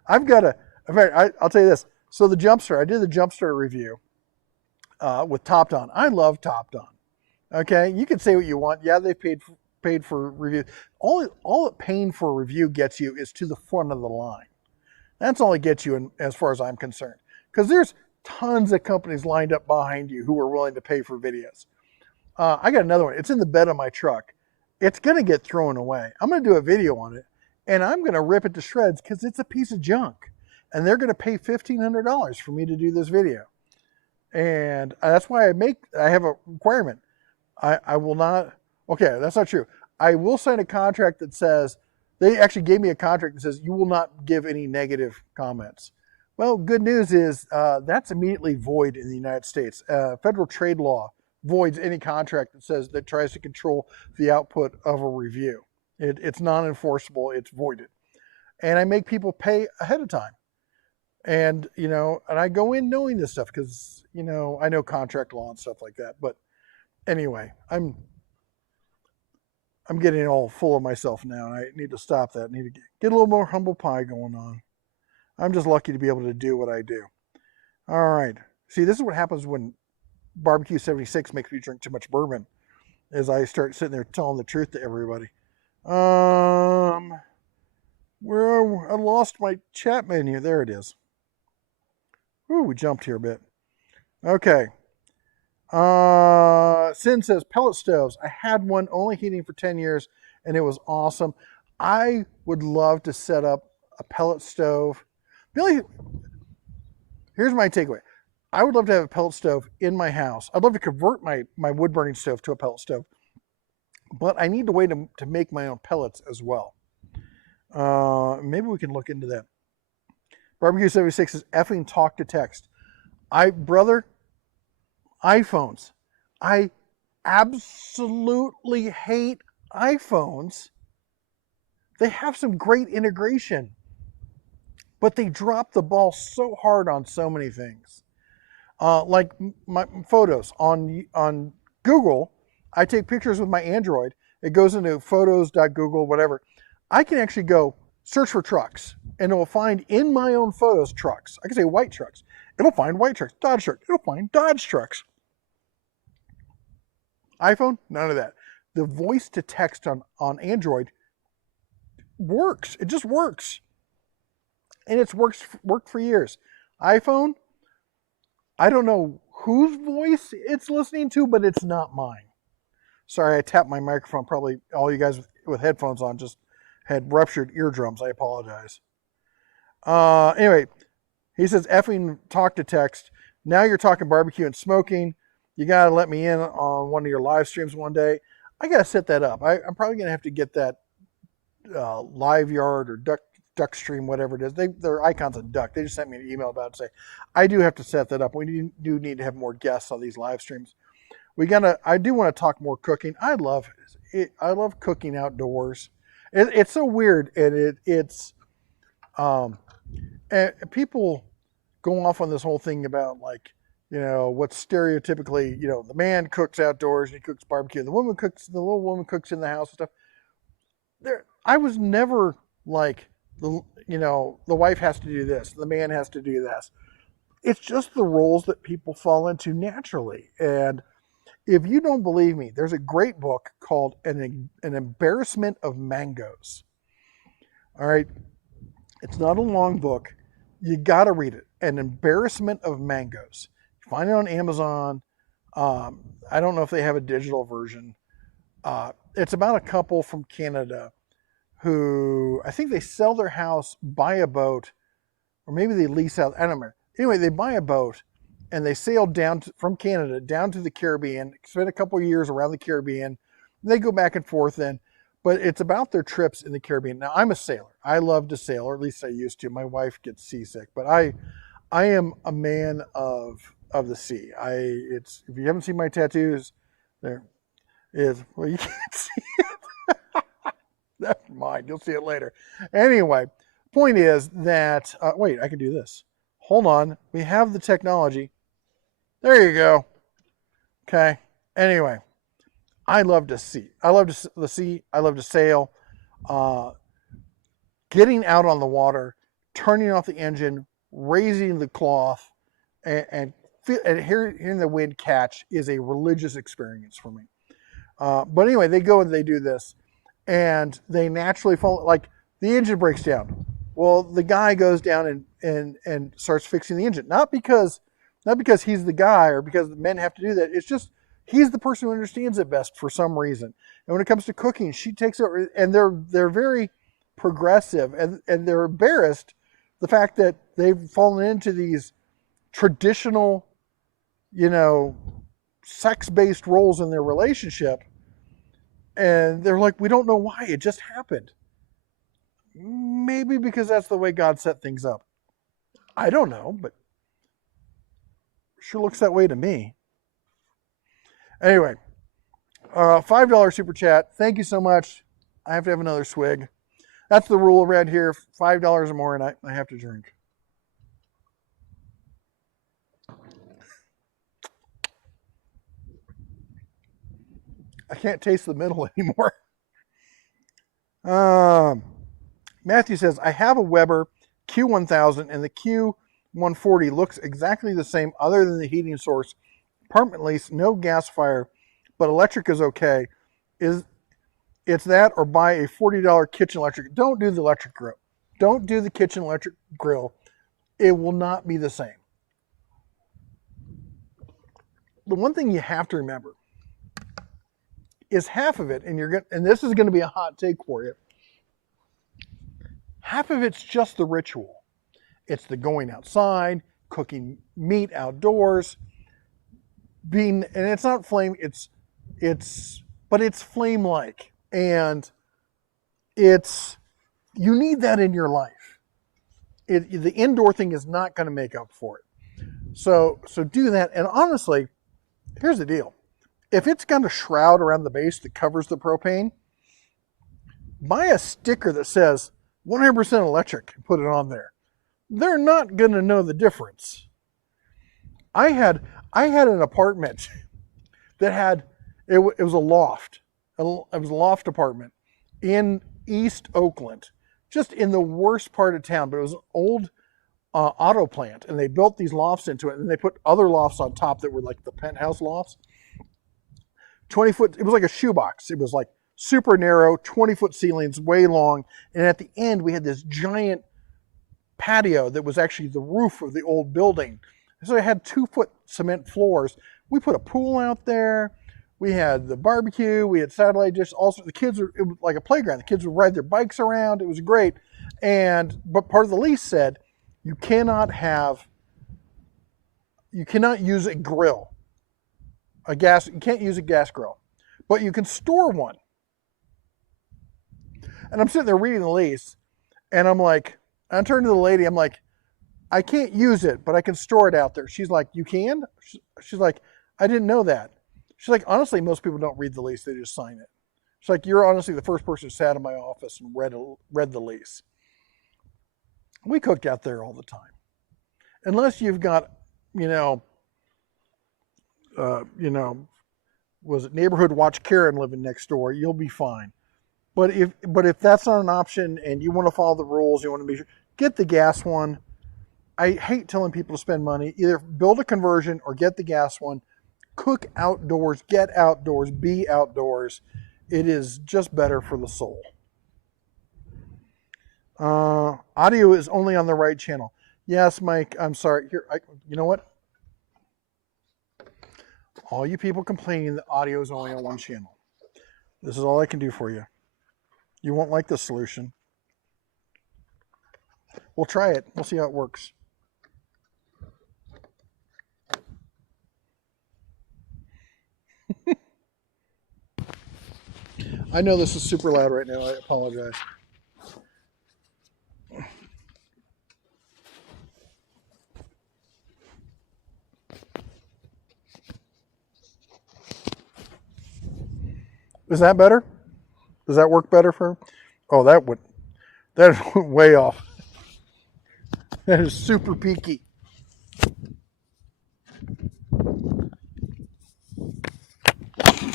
In fact, I'll tell you this. So the Jumpstart, I did the Jumpstart review with Top Don. I love Top Don. Okay, you can say what you want. Yeah, they paid for review. All paying for a review gets you is to the front of the line. That's all it gets you, as far as I'm concerned. Because there's tons of companies lined up behind you who are willing to pay for videos. I got another one. It's in the bed of my truck. It's going to get thrown away. I'm going to do a video on it, and I'm going to rip it to shreds because it's a piece of junk. And they're going to pay $1,500 for me to do this video. And that's why I have a requirement. I will not, okay, that's not true. I will sign a contract that says, they actually gave me a contract that says you will not give any negative comments. Well, good news is that's immediately void in the United States. Federal trade law voids any contract that tries to control the output of a review. It's non-enforceable, it's voided. And I make people pay ahead of time. And, and I go in knowing this stuff because, I know contract law and stuff like that. But anyway, I'm getting all full of myself now, and I need to stop that. I need to get a little more humble pie going on. I'm just lucky to be able to do what I do. All right. See, this is what happens when Barbecue 76 makes me drink too much bourbon, as I start sitting there telling the truth to everybody. Where I lost my chat menu. There it is. Ooh, we jumped here a bit. Okay. Sin says pellet stoves. I had one only heating for 10 years and it was awesome. I would love to set up a pellet stove. Here's my takeaway. I would love to have a pellet stove in my house. I'd love to convert my wood burning stove to a pellet stove, but I need a way to make my own pellets as well. Maybe we can look into that. Barbecue 76 is effing talk to text. Brother, iPhones. I absolutely hate iPhones. They have some great integration, but they drop the ball so hard on so many things. Like my photos on Google, I take pictures with my Android. It goes into photos.google, whatever. I can actually go search for trucks, and it will find in my own photos trucks. I can say white trucks. It'll find white trucks. Dodge trucks. It'll find Dodge trucks. iPhone, none of that. The voice to text on Android works. It just works. And it's worked for years. iPhone, I don't know whose voice it's listening to, but it's not mine. Sorry, I tapped my microphone. Probably all you guys with headphones on just had ruptured eardrums. I apologize. Anyway, he says, effing talk to text. Now you're talking barbecue and smoking. You got to let me in on one of your live streams one day. I got to set that up. I'm probably going to have to get that Live Yard or Duck Stream, whatever it is. Their icon's a duck. They just sent me an email about it to say, I do have to set that up. We do need to have more guests on these live streams. I do want to talk more cooking. I love cooking outdoors. It's so weird, and and people go off on this whole thing about what's stereotypically, the man cooks outdoors and he cooks barbecue. The little woman cooks in the house and stuff. I was never like, the wife has to do this, the man has to do this. It's just the roles that people fall into naturally. And if you don't believe me, there's a great book called An Embarrassment of Mangoes. All right. It's not a long book. You got to read it. An Embarrassment of Mangoes. Find it on Amazon. I don't know if they have a digital version. It's about a couple from Canada who I think they sell their house, buy a boat, or maybe they lease out. I don't remember. Anyway, they buy a boat and they sail down from Canada down to the Caribbean, spend a couple of years around the Caribbean. They go back and forth then, but it's about their trips in the Caribbean. Now, I'm a sailor. I love to sail, or at least I used to. My wife gets seasick, but I am a man of the sea. If you haven't seen my tattoos, there is, well, you can't see it. Never mind, you'll see it later. Anyway, point is that, wait, I can do this. Hold on, we have the technology. There you go. Okay, anyway, I love to see. I love the sea. I love to sail. Getting out on the water, turning off the engine, raising the cloth, and hearing the wind catch is a religious experience for me. But anyway, they go and they do this, and they naturally fall. Like the engine breaks down. Well, the guy goes down and starts fixing the engine. Not because he's the guy or because the men have to do that. It's just he's the person who understands it best for some reason. And when it comes to cooking, she takes over, and they're very progressive, and they're embarrassed the fact that they've fallen into these traditional, sex-based roles in their relationship. And they're like, we don't know why. It just happened. Maybe because that's the way God set things up. I don't know, but sure looks that way to me. Anyway, $5 super chat. Thank you so much. I have to have another swig. That's the rule around here. $5 or more, and I have to drink. I can't taste the middle anymore. Matthew says, I have a Weber Q1000 and the Q140 looks exactly the same other than the heating source. Apartment lease, no gas fire, but electric is okay. It's that or buy a $40 kitchen electric. Don't do the electric grill. Don't do the kitchen electric grill. It will not be the same. The one thing you have to remember is half of it, and this is going to be a hot take for you. Half of it's just the ritual. It's the going outside, cooking meat outdoors, and it's not flame. But it's flame-like, and you need that in your life. The indoor thing is not going to make up for it. So do that. And honestly, here's the deal. If it's got a shroud around the base that covers the propane, buy a sticker that says 100% electric and put it on there. They're not going to know the difference. I had an apartment that had, it was a loft. It was a loft apartment in East Oakland, just in the worst part of town, but it was an old auto plant, and they built these lofts into it, and they put other lofts on top that were like the penthouse lofts. 20-foot, it was like a shoebox. It was like super narrow, 20-foot ceilings, way long. And at the end, we had this giant patio that was actually the roof of the old building. So it had 2-foot cement floors. We put a pool out there. We had the barbecue. We had satellite dish. Also, it was like a playground. The kids would ride their bikes around. It was great. But part of the lease said you cannot use a grill. You can't use a gas grill, but you can store one. And I'm sitting there reading the lease, and I turn to the lady, I'm like, I can't use it, but I can store it out there. She's like, you can? She's like, I didn't know that. She's like, honestly, most people don't read the lease, they just sign it. She's like, you're honestly the first person who sat in my office and read the lease. We cooked out there all the time. Unless you've got, was it neighborhood watch Karen living next door, you'll be fine. But if that's not an option and you want to follow the rules, you want to be sure, get the gas one. I hate telling people to spend money. Either build a conversion or get the gas one. Cook outdoors, get outdoors, be outdoors. It is just better for the soul. Audio is only on the right channel. Yes, Mike, I'm sorry. Here, you know what? All you people complaining that audio is only on one channel. This is all I can do for you. You won't like the solution. We'll try it. We'll see how it works. I know this is super loud right now. I apologize. Is that better? Does that work better for? Oh, that went way off. That is super peaky.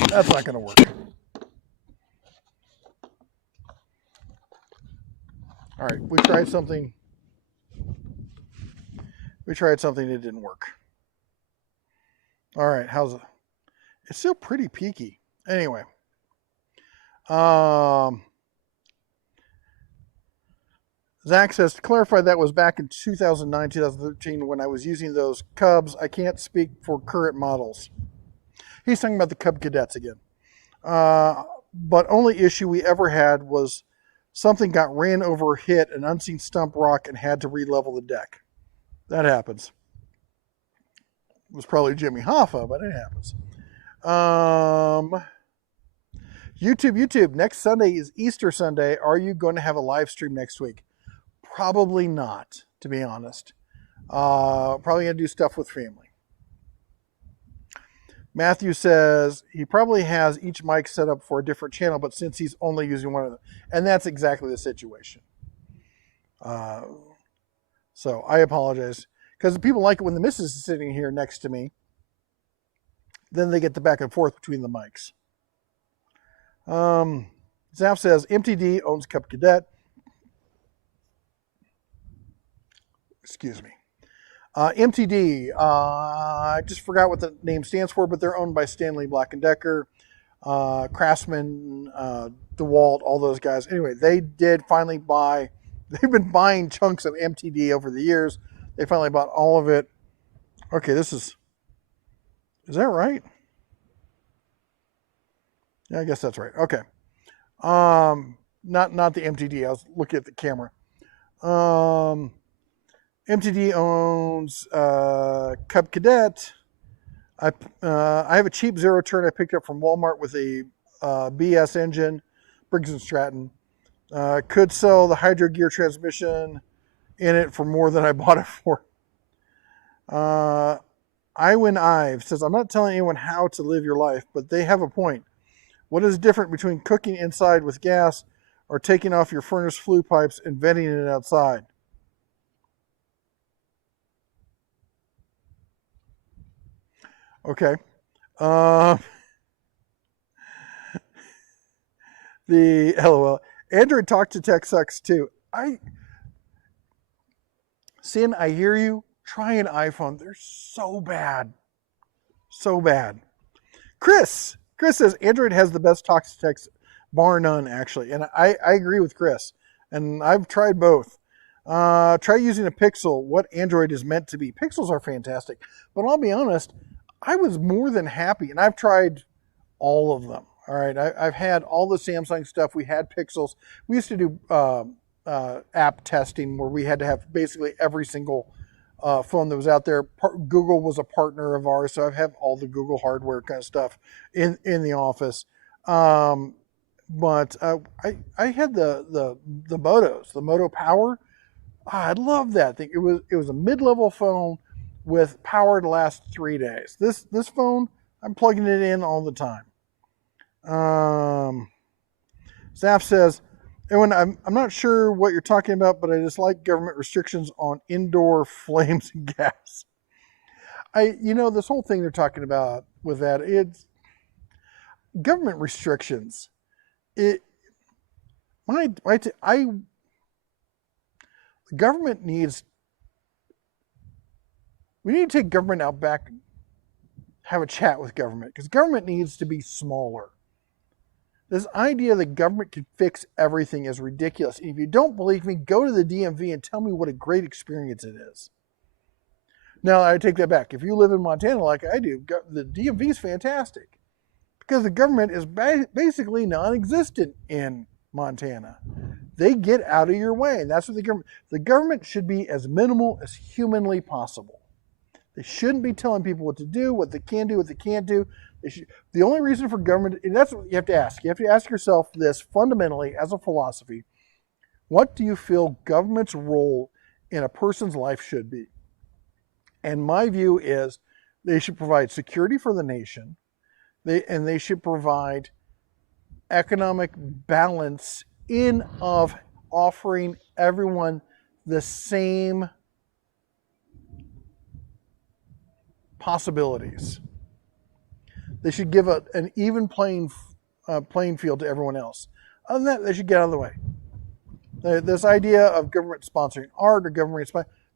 That's not going to work. All right, we tried something. It didn't work. All right, how's it? It's still pretty peaky. Anyway. Zach says, to clarify, that was back in 2009, 2013 when I was using those Cubs. I can't speak for current models. He's talking about the Cub Cadets again. But only issue we ever had was something got ran over, hit an unseen stump rock, and had to re-level the deck. That happens. It was probably Jimmy Hoffa, but it happens. YouTube. Next Sunday is Easter Sunday. Are you going to have a live stream next week? Probably not, to be honest. Probably going to do stuff with family. Matthew says he probably has each mic set up for a different channel, but since he's only using one of them, and that's exactly the situation. So I apologize, because people like it when the missus is sitting here next to me. Then they get the back and forth between the mics. Zap says MTD owns Cub Cadet. Excuse me. MTD, I just forgot what the name stands for, but they're owned by Stanley Black & Decker, Craftsman, DeWalt, all those guys. Anyway, they did finally buy, they've been buying chunks of MTD over the years. They finally bought all of it. Okay, is that right? Yeah, I guess that's right. Okay. Not the MTD. I was looking at the camera. MTD owns Cub Cadet. I have a cheap zero turn I picked up from Walmart with a BS engine, Briggs & Stratton. Could sell the Hydro Gear transmission in it for more than I bought it for. Iwin Ive says, I'm not telling anyone how to live your life, but they have a point. What is different between cooking inside with gas or taking off your furnace flue pipes and venting it outside? Okay. The LOL. Android Talk to Tech sucks too. Sin, I hear you. Try an iPhone. They're so bad. So bad. Chris says Android has the best talk to text, bar none, actually. And I agree with Chris. And I've tried both. Try using a Pixel, what Android is meant to be. Pixels are fantastic. But I'll be honest, I was more than happy. And I've tried all of them. All right. I've had all the Samsung stuff. We had Pixels. We used to do app testing where we had to have basically every single phone that was out there. Google was a partner of ours, so I have all the Google hardware kind of stuff in the office. But I had the Motos, the Moto Power. I love that thing. It was a mid-level phone with power to last 3 days. This phone, I'm plugging it in all the time. Zaf says, Ewan, I'm not sure what you're talking about, but I dislike government restrictions on indoor flames and gas. This whole thing they're talking about with that, it's government restrictions. The government needs, we need to take government out back, have a chat with government, because government needs to be smaller. This idea that government can fix everything is ridiculous. And if you don't believe me, go to the DMV and tell me what a great experience it is. Now, I take that back. If you live in Montana like I do, the DMV is fantastic because the government is basically non-existent in Montana. They get out of your way. And that's what the government should be as minimal as humanly possible. They shouldn't be telling people what to do, what they can do, what they can't do. The only reason for government, and that's what you have to ask. You have to ask yourself this fundamentally as a philosophy. What do you feel government's role in a person's life should be? And my view is they should provide security for the nation. They should provide economic balance in of offering everyone the same possibilities. They should give an even playing field to everyone else. Other than that, they should get out of the way. This idea of government sponsoring art or government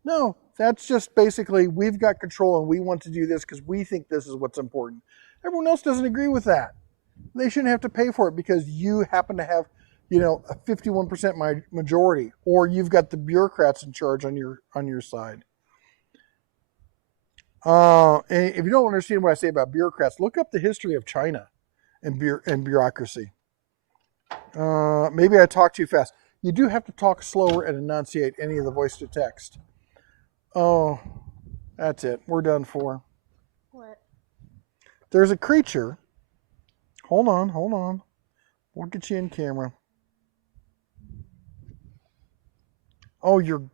no, that's just basically we've got control and we want to do this because we think this is what's important. Everyone else doesn't agree with that. They shouldn't have to pay for it because you happen to have, a 51% majority, or you've got the bureaucrats in charge on your side. And if you don't understand what I say about bureaucrats, look up the history of China and bureaucracy. Maybe I talk too fast. You do have to talk slower and enunciate any of the voice to text. Oh, that's it. We're done for. What? There's a creature. Hold on. We'll get you in camera. Oh, you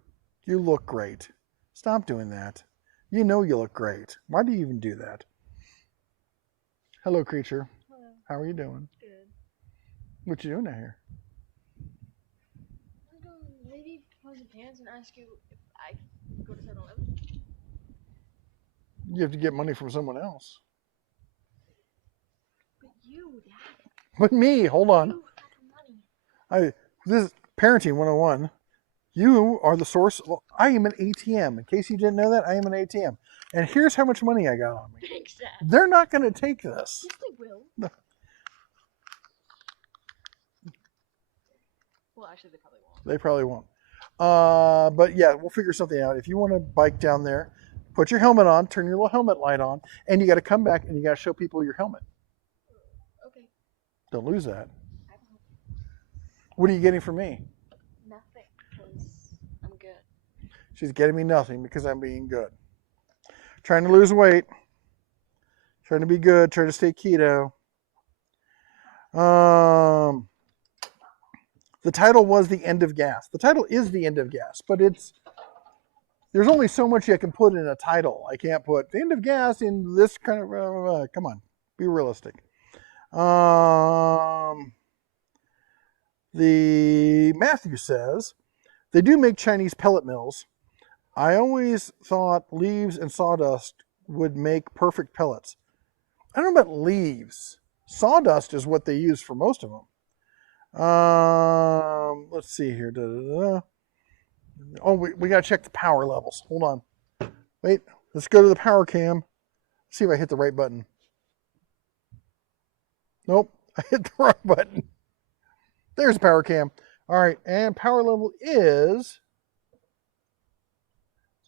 look great. Stop doing that. You know you look great. Why do you even do that? Hello, creature. Hello. How are you doing? Good. What you doing out here? I'm going to maybe pause the pants and ask you if I can go to 7-Eleven. You have to get money from someone else. But you, Dad. But me, hold on. You have the money. This is parenting 101. You are the source. Well, I am an ATM. In case you didn't know that, I am an ATM. And here's how much money I got on me. Thanks, Dad. They're not going to take this. Yes, they will. No. Well, actually, they probably won't. They probably won't. But yeah, we'll figure something out. If you want to bike down there, put your helmet on, turn your little helmet light on, and you got to come back and you got to show people your helmet. Okay. Don't lose that. I won't. What are you getting from me? Nothing, because I'm good. She's getting me nothing because I'm being good. Trying to lose weight. Trying to be good. Trying to stay keto. The title was The End of Gas. The title is The End of Gas, but there's only so much I can put in a title. I can't put The End of Gas in this kind of, come on, be realistic. The Matthew says, they do make Chinese pellet mills. I always thought leaves and sawdust would make perfect pellets. I don't know about leaves. Sawdust is what they use for most of them. Let's see here. Oh, we got to check the power levels. Hold on. Wait, let's go to the power cam. See if I hit the right button. Nope, I hit the wrong button. There's the power cam. All right, and power level is...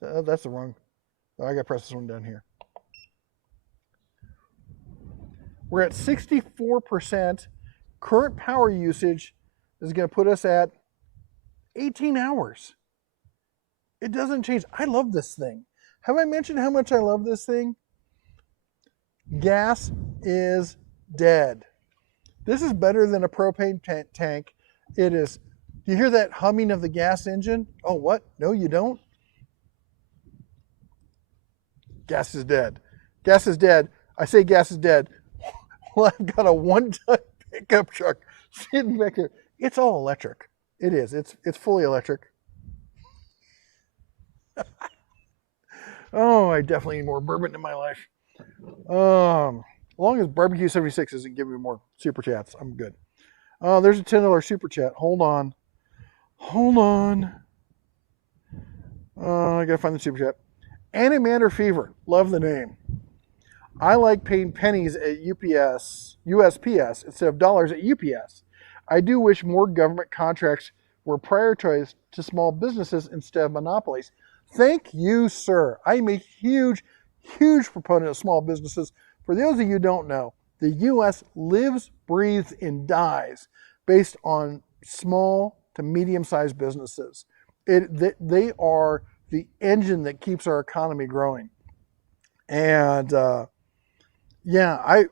that's the wrong... Oh, I got to press this one down here. We're at 64%. Current power usage is going to put us at 18 hours. It doesn't change. I love this thing. Have I mentioned how much I love this thing? Gas is dead. This is better than a propane tank. It is. You hear that humming of the gas engine? Oh, what? No, you don't? Gas is dead. Gas is dead. I say gas is dead. Well, I've got a one-ton pickup truck sitting back there. It's all electric. It is. It's fully electric. Oh, I definitely need more bourbon in my life. As long as Barbecue 76 isn't giving me more super chats, I'm good. There's a $10 super chat. Hold on. I gotta find the super chat. Animator Fever. Love the name. I like paying pennies at USPS instead of dollars at UPS. I do wish more government contracts were prioritized to small businesses instead of monopolies. Thank you, sir. I'm a huge, huge proponent of small businesses. For those of you who don't know, the U.S. lives, breathes, and dies based on small to medium-sized businesses. They are the engine that keeps our economy growing. And yeah, I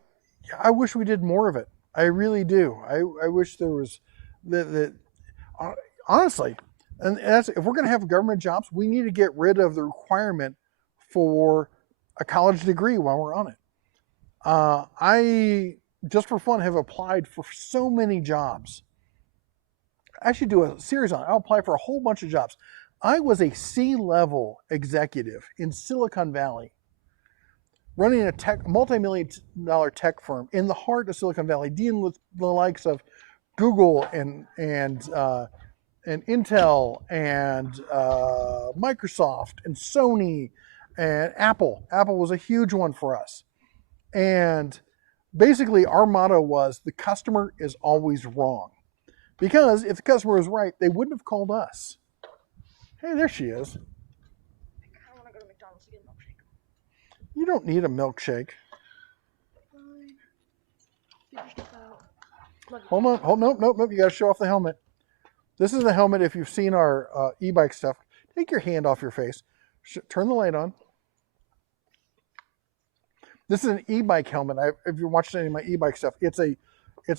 wish we did more of it. I really do. I wish there was honestly, and that's, if we're going to have government jobs, we need to get rid of the requirement for a college degree while we're on it. I, just for fun, have applied for so many jobs. I should do a series on it. I'll apply for a whole bunch of jobs. I was a C-level executive in Silicon Valley, running a multi-million-dollar tech firm in the heart of Silicon Valley, dealing with the likes of Google and Intel and Microsoft and Sony and Apple. Apple was a huge one for us. And basically our motto was the customer is always wrong. Because if the customer was right, they wouldn't have called us. Hey, there she is. I want to go to McDonald's to get a milkshake. You don't need a milkshake. Hold on. Nope. You got to show off the helmet. This is the helmet if you've seen our e-bike stuff. Take your hand off your face. Turn the light on. This is an e-bike helmet. If you're watching any of my e-bike stuff, it's a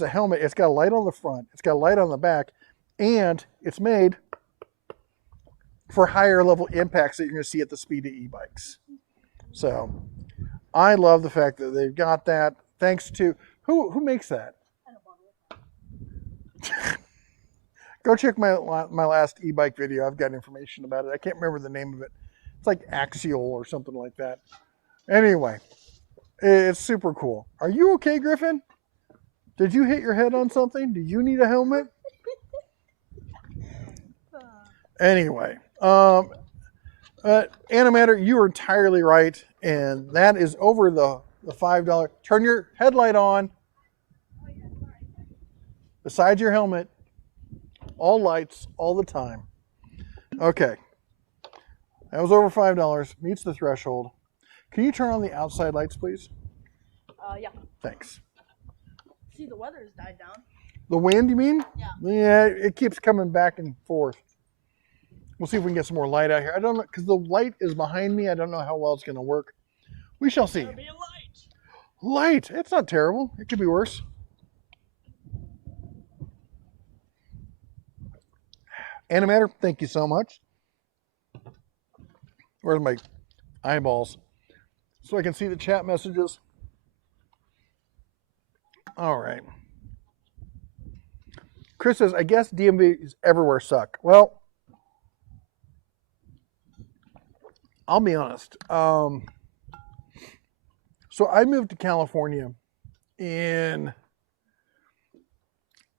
helmet. It's got a light on the front. It's got a light on the back. And it's made for higher level impacts that you're going to see at the speed of e-bikes. So I love the fact that they've got that. Thanks to, who makes that? Go check my last e-bike video. I've got information about it. I can't remember the name of it. It's like Axial or something like that. Anyway, it's super cool. Are you okay, Griffin? Did you hit your head on something? Do you need a helmet? Anyway, Animator, you are entirely right, and that is over the $5. Turn your headlight on. Besides your helmet. All lights, all the time. Okay. That was over $5. Meets the threshold. Can you turn on the outside lights, please? Yeah. Thanks. See, the weather has died down. The wind, you mean? Yeah. Yeah, it keeps coming back and forth. We'll see if we can get some more light out here. I don't know, because the light is behind me. I don't know how well it's going to work. We shall see. There'll be a light. Light. It's not terrible. It could be worse. Animator, thank you so much. Where's my eyeballs? So I can see the chat messages. All right. Chris says, I guess DMVs everywhere suck. Well, I'll be honest. So I moved to California in,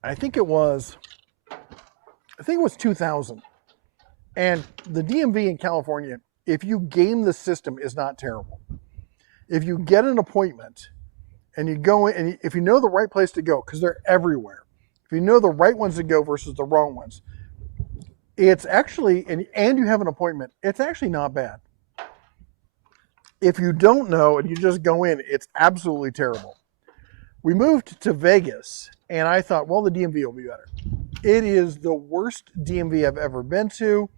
I think it was 2000. And the DMV in California, if you game the system, is not terrible. If you get an appointment and you go in, and if you know the right place to go, because they're everywhere, if you know the right ones to go versus the wrong ones, it's actually, and you have an appointment, it's actually not bad. If you don't know and you just go in, it's absolutely terrible. We moved to Vegas, and I thought, well, the DMV will be better. It is the worst DMV I've ever been to.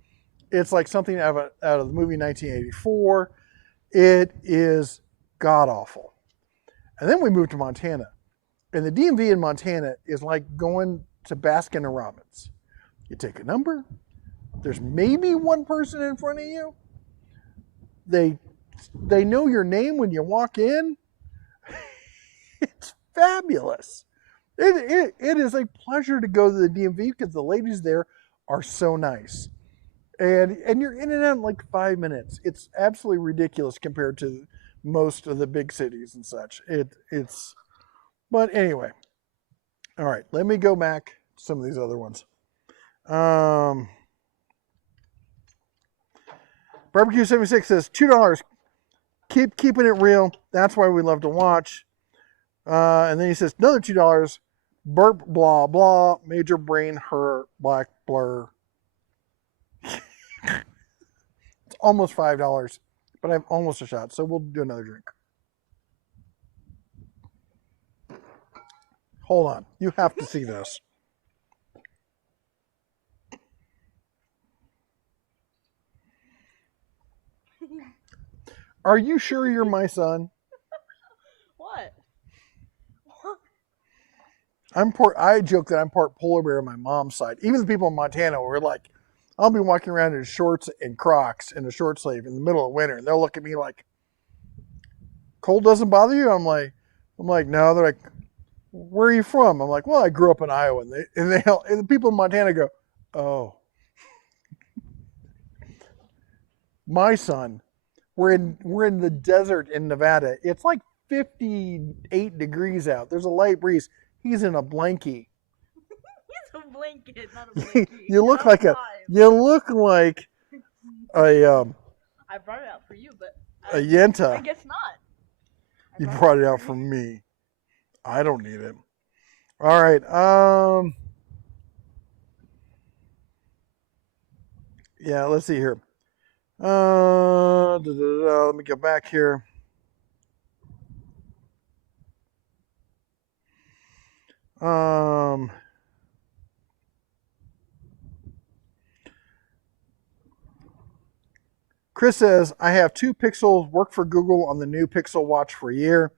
It's like something out of the movie 1984. It is god-awful. And then we moved to Montana. And the DMV in Montana is like going to Baskin and Robbins. You take a number. There's maybe one person in front of you. They know your name when you walk in. It's fabulous. It is a pleasure to go to the DMV because the ladies there are so nice. And you're in and out in like 5 minutes. It's absolutely ridiculous compared to most of the big cities and such. But anyway. All right, let me go back to some of these other ones. Barbecue 76 says $2. Keeping it real. That's why we love to watch. And then he says another $2. Burp, blah, blah, major brain hurt, black blur. It's almost $5, but I have almost a shot, so we'll do another drink. Hold on. You have to see this. Are you sure you're my son? What? I joke that I'm part polar bear on my mom's side. Even the people in Montana were like, I'll be walking around in shorts and Crocs and a short sleeve in the middle of winter, and they'll look at me like, cold doesn't bother you? I'm like, no. They're like, where are you from? I'm like, well, I grew up in Iowa, and the people in Montana go, oh, my son, we're in the desert in Nevada. It's like 58 degrees out. There's a light breeze. He's in a blankie. He's a blanket, not a blankie. You look like a I brought it out for you, but a yenta. I guess not. You brought it out for me. I don't need it. All right. Yeah, let's see here. Let me go back here. Chris says, I have 2 Pixels, work for Google on the new Pixel Watch for a year.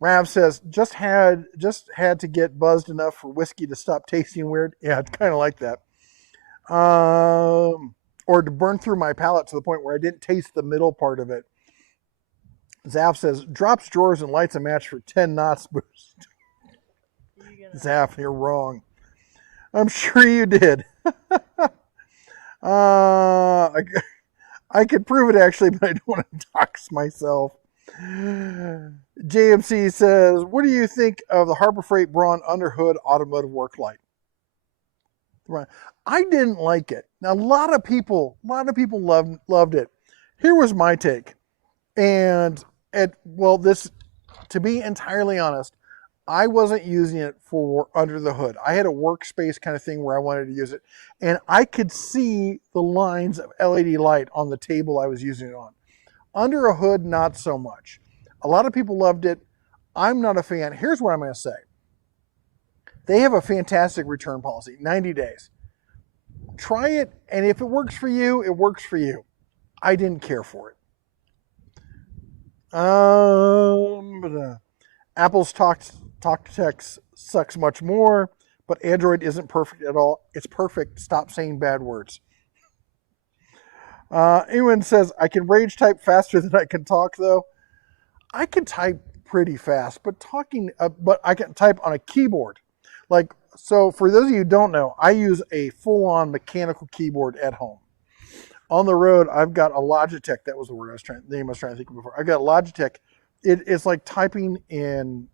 Rav says, just had to get buzzed enough for whiskey to stop tasting weird. Yeah, it's kind of like that. Or to burn through my palate to the point where I didn't taste the middle part of it. Zaf says, drops drawers and lights a match for 10 knots boost. Zaf, you're wrong. I'm sure you did. I could prove it actually, but I don't want to dox myself. JMC says, what do you think of the Harbor Freight Braun Underhood automotive work light? I didn't like it. Now, a lot of people loved it. Here was my take. And to be entirely honest, I wasn't using it for under the hood. I had a workspace kind of thing where I wanted to use it. And I could see the lines of LED light on the table I was using it on. Under a hood, not so much. A lot of people loved it. I'm not a fan. Here's what I'm going to say. They have a fantastic return policy, 90 days. Try it, and if it works for you, it works for you. I didn't care for it. Apple's talk to text sucks much more, but Android isn't perfect at all. It's perfect. Stop saying bad words. Ewan says, I can rage type faster than I can talk, though. I can type pretty fast, but I can type on a keyboard. So for those of you who don't know, I use a full-on mechanical keyboard at home. On the road, I've got a Logitech. That was the name I was trying to think of before. I got a Logitech. It's like typing in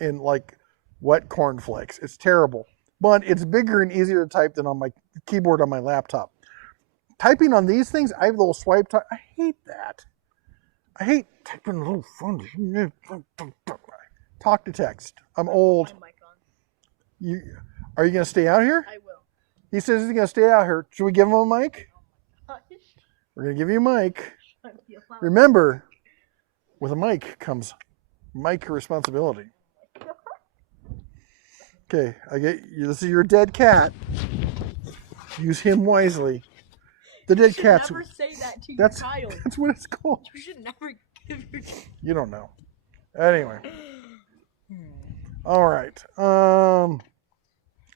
like wet cornflakes. It's terrible, but it's bigger and easier to type than on my keyboard on my laptop. Typing on these things, I have a little swipe type. I hate that. I hate typing a little phone. Talk to text. I'm old. Are you going to stay out here? I will. He says he's going to stay out here. Should we give him a mic? Oh my gosh. We're going to give you a mic. Remember, with a mic comes mic responsibility. Okay, this is your dead cat. Use him wisely. The dead cat's. Never say that to your child. That's what it's called. You should never give your. You don't know. Anyway. All right.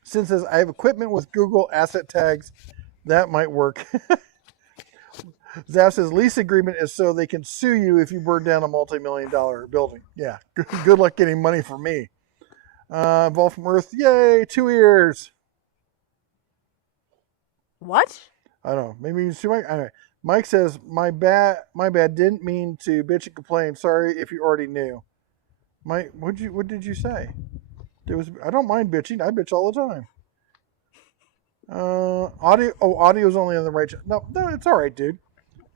Sin says, I have equipment with Google Asset Tags. That might work. Zaf says, lease agreement is so they can sue you if you burn down a multi-million-dollar building. Yeah, good luck getting money from me. Evolved from Earth, yay, 2 ears. What? I don't know. Maybe you see Mike. Anyway, Mike says, my bad. Didn't mean to bitch and complain. Sorry if you already knew. Mike, what did you say? I don't mind bitching. I bitch all the time. Audio's only on the right. No, it's all right, dude.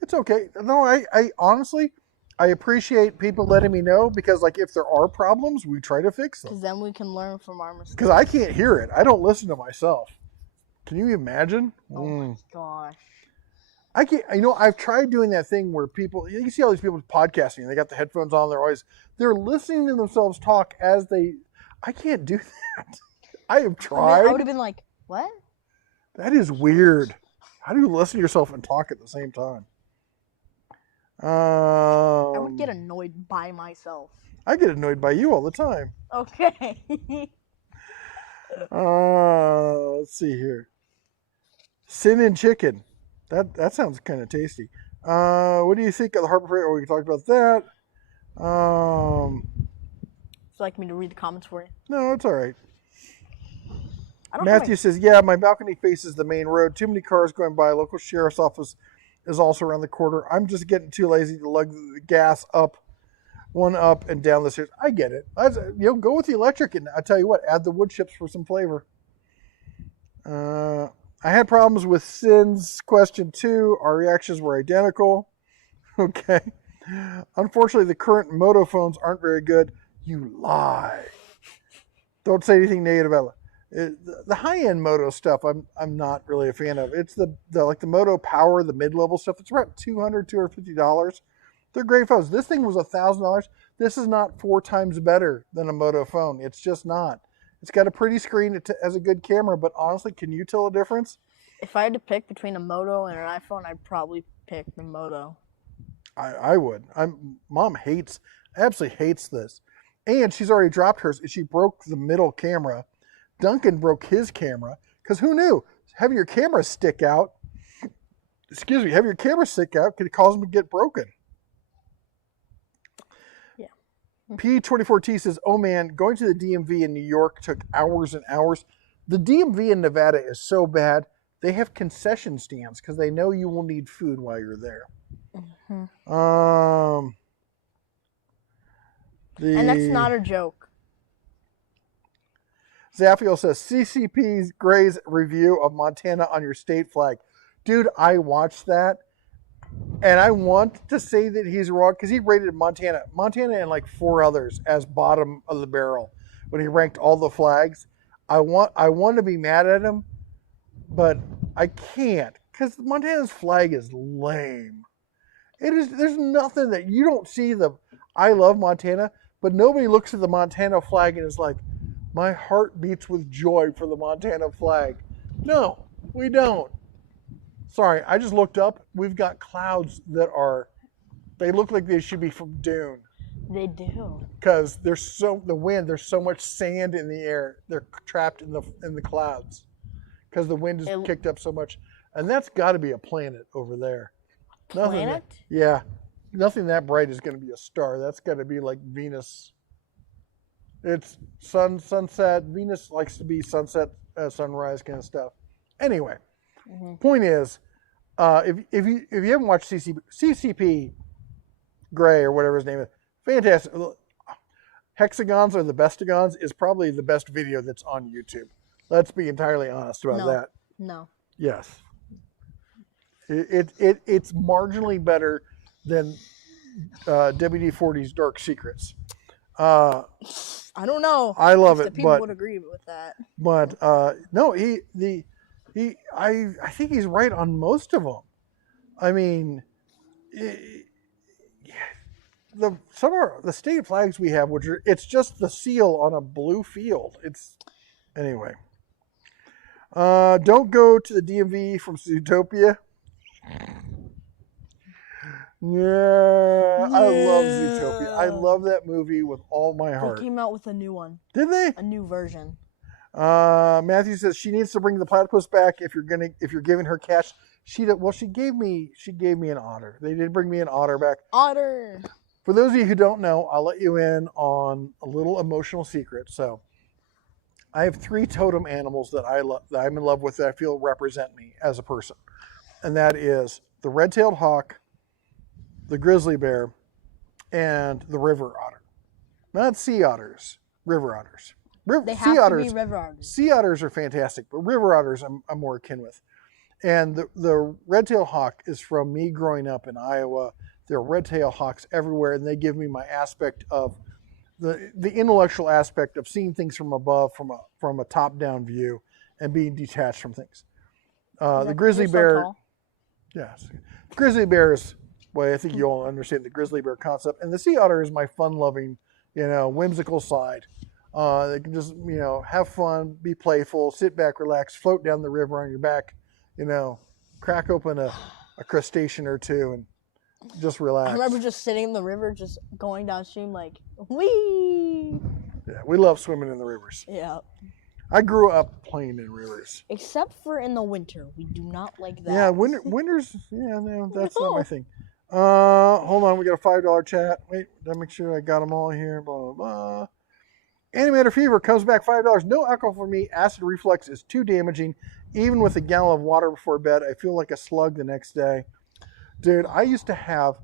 It's okay. No, I honestly, I appreciate people letting me know because, like, if there are problems, we try to fix them. Because then we can learn from our mistakes. Because I can't hear it. I don't listen to myself. Can you imagine? Oh my gosh. I can't. I've tried doing that thing where you see all these people podcasting. They got the headphones on. They're listening to themselves talk as they. I can't do that. I have tried. I would have been like, what? That is weird. How do you listen to yourself and talk at the same time? I would get annoyed by myself. I get annoyed by you all the time. Okay. Let's see here. Sin and chicken. That sounds kind of tasty. What do you think of the Harbor Freight? Oh, we talked about that. Would you like me to read the comments for you? No, it's all right. I don't have Matthew says, yeah, my balcony faces the main road. Too many cars going by. Local sheriff's office is also around the corner. I'm just getting too lazy to lug the gas up, one up and down the stairs. I get it. Go with the electric, and I tell you what, add the wood chips for some flavor. I had problems with Sin's question 2. Our reactions were identical. Okay. Unfortunately, the current Moto phones aren't very good. You lie. Don't say anything negative about it. The high-end Moto stuff, I'm not really a fan of. It's the Moto Power, the mid-level stuff. It's about $250. They're great phones. This thing was $1,000. This is not 4 times better than a Moto phone. It's just not. It's got a pretty screen. It has a good camera, but honestly, can you tell a difference? If I had to pick between a Moto and an iPhone, I'd probably pick the Moto. I would. Mom absolutely hates this. And she's already dropped hers. She broke the middle camera. Duncan broke his camera. Because who knew? Having your camera stick out, having your camera stick out could cause them to get broken. Yeah. P24T says, oh man, going to the DMV in New York took hours and hours. The DMV in Nevada is so bad, they have concession stands because they know you will need food while you're there. Mm-hmm. And that's not a joke. Zaffiel says, CCP Gray's review of Montana on your state flag. Dude, I watched that, and I want to say that he's wrong because he rated Montana and like 4 others as bottom of the barrel when he ranked all the flags. I want to be mad at him, but I can't because Montana's flag is lame. There's nothing that you don't see I love Montana, but nobody looks at the Montana flag and is like, my heart beats with joy for the Montana flag. No, we don't. Sorry, I just looked up. We've got clouds they look like they should be from Dune. They do. Because there's so much sand in the air. They're trapped in the clouds. Because the wind has kicked up so much. And that's got to be a planet over there. Planet? Yeah. Nothing that bright is going to be a star. That's got to be like Venus. It's sunset. Venus likes to be sunset, sunrise kind of stuff. Anyway, Point is, if you haven't watched CCP Gray or whatever his name is, fantastic. Hexagons or the Bestagons is probably the best video that's on YouTube. Let's be entirely honest about that. No. Yes. It's marginally better than WD-40's Dark Secrets. I don't know. I love it, people would agree with that. But no, I think he's right on most of them. I mean, some of the state flags we have, it's just the seal on a blue field. Anyway. Don't go to the DMV from Zootopia. Yeah, I love Zootopia. I love that movie with all my heart. They came out with a new one. Did they? A new version. Matthew says she needs to bring the platypus back if you're giving her cash. She gave me an otter. They did bring me an otter back. Otter. For those of you who don't know, I'll let you in on a little emotional secret. So, I have 3 totem animals that I'm in love with that I feel represent me as a person, and that is the red-tailed hawk, the grizzly bear, and the river otter. Not sea otters, river otters. They have to be river otters. Sea otters are fantastic, but river otters I'm more akin with. And the red-tailed hawk is from me growing up in Iowa. There are red-tailed hawks everywhere, and they give me my aspect of the intellectual aspect of seeing things from above, from a top-down view, and being detached from things. The grizzly bear, yes, grizzly bear is. Well, I think you all understand the grizzly bear concept, and the sea otter is my fun-loving, whimsical side. They can just, have fun, be playful, sit back, relax, float down the river on your back, crack open a crustacean or two, and just relax. I remember just sitting in the river, just going downstream like, wee. Yeah, we love swimming in the rivers. Yeah. I grew up playing in rivers. Except for in the winter, we do not like that. Yeah, winters. Yeah, no, that's not my No. thing. Hold on, we got a $5 chat. Wait, let me make sure I got them all here. Blah blah blah. Animator Fever comes back $5. No alcohol for me. Acid reflux is too damaging. Even with a gallon of water before bed, I feel like a slug the next day. Dude, I used to have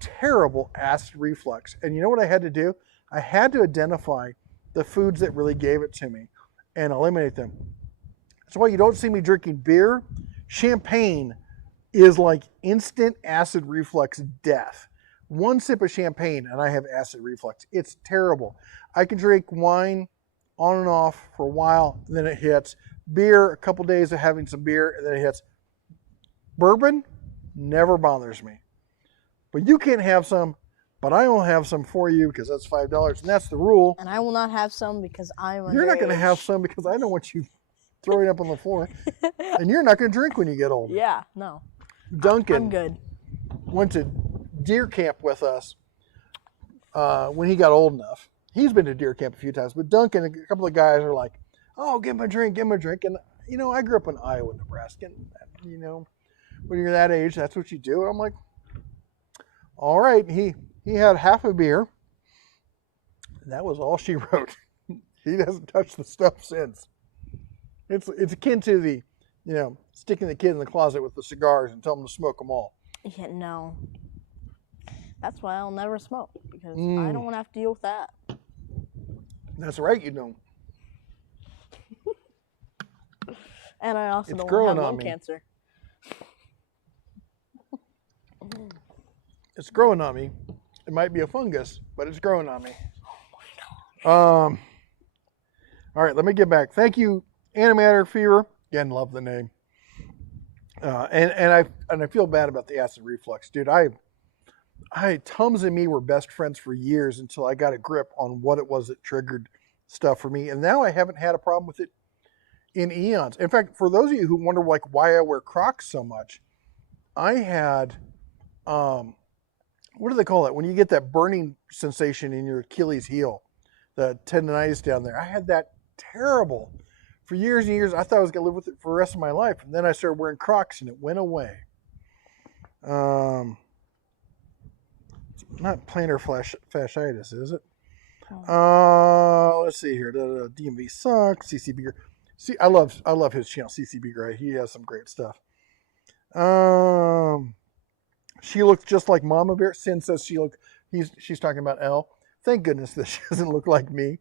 terrible acid reflux. And you know what I had to do? I had to identify the foods that really gave it to me and eliminate them. That's why you don't see me drinking beer. Champagne is like instant acid reflux death. One sip of champagne and I have acid reflux. It's terrible. I can drink wine on and off for a while, and then it hits. Beer, a couple days of having some beer, and then it hits. Bourbon never bothers me. But you can't have some, but I will have some for you because that's $5, and that's the rule. And I will not have some because I'm You're not going to underage. have some because I don't want you throwing up on the floor. And you're not going to drink when you get older. Yeah, no. Duncan I'm good. went to deer camp with us when he got old enough. He's been to deer camp a few times, but Duncan and a couple of guys are like, oh, give him a drink, give him a drink. And, you know, I grew up in Iowa, Nebraska. And, you know, when you're that age, that's what you do. And I'm like, all right. He had half a beer. And that was all she wrote. He hasn't touched the stuff since. It's akin to the, you know, sticking the kid in the closet with the cigars and tell him to smoke them all. Yeah, no. That's why I'll never smoke because I don't want to have to deal with that. That's right, you don't. And I also It's don't growing want to have on lung me. cancer. It's growing on me. It might be a fungus, but it's growing on me. All right, let me get back. Thank you, Animator Fever. Again, love the name. And I feel bad about the acid reflux, dude. Tums and me were best friends for years until I got a grip on what it was that triggered stuff for me, and now I haven't had a problem with it in eons. In fact, for those of you who wonder like why I wear Crocs so much, I had what do they call it when you get that burning sensation in your Achilles heel, the tendonitis down there? I had that terrible for years and years. I thought I was gonna live with it for the rest of my life, and then I started wearing Crocs, and it went away. Not plantar fasciitis, is it? Let's see here. DMV sucks. CCB. See, I love his channel, CCB Gray. He has some great stuff. She looks just like Mama Bear. Sin says she's talking about Elle. Thank goodness that she doesn't look like me.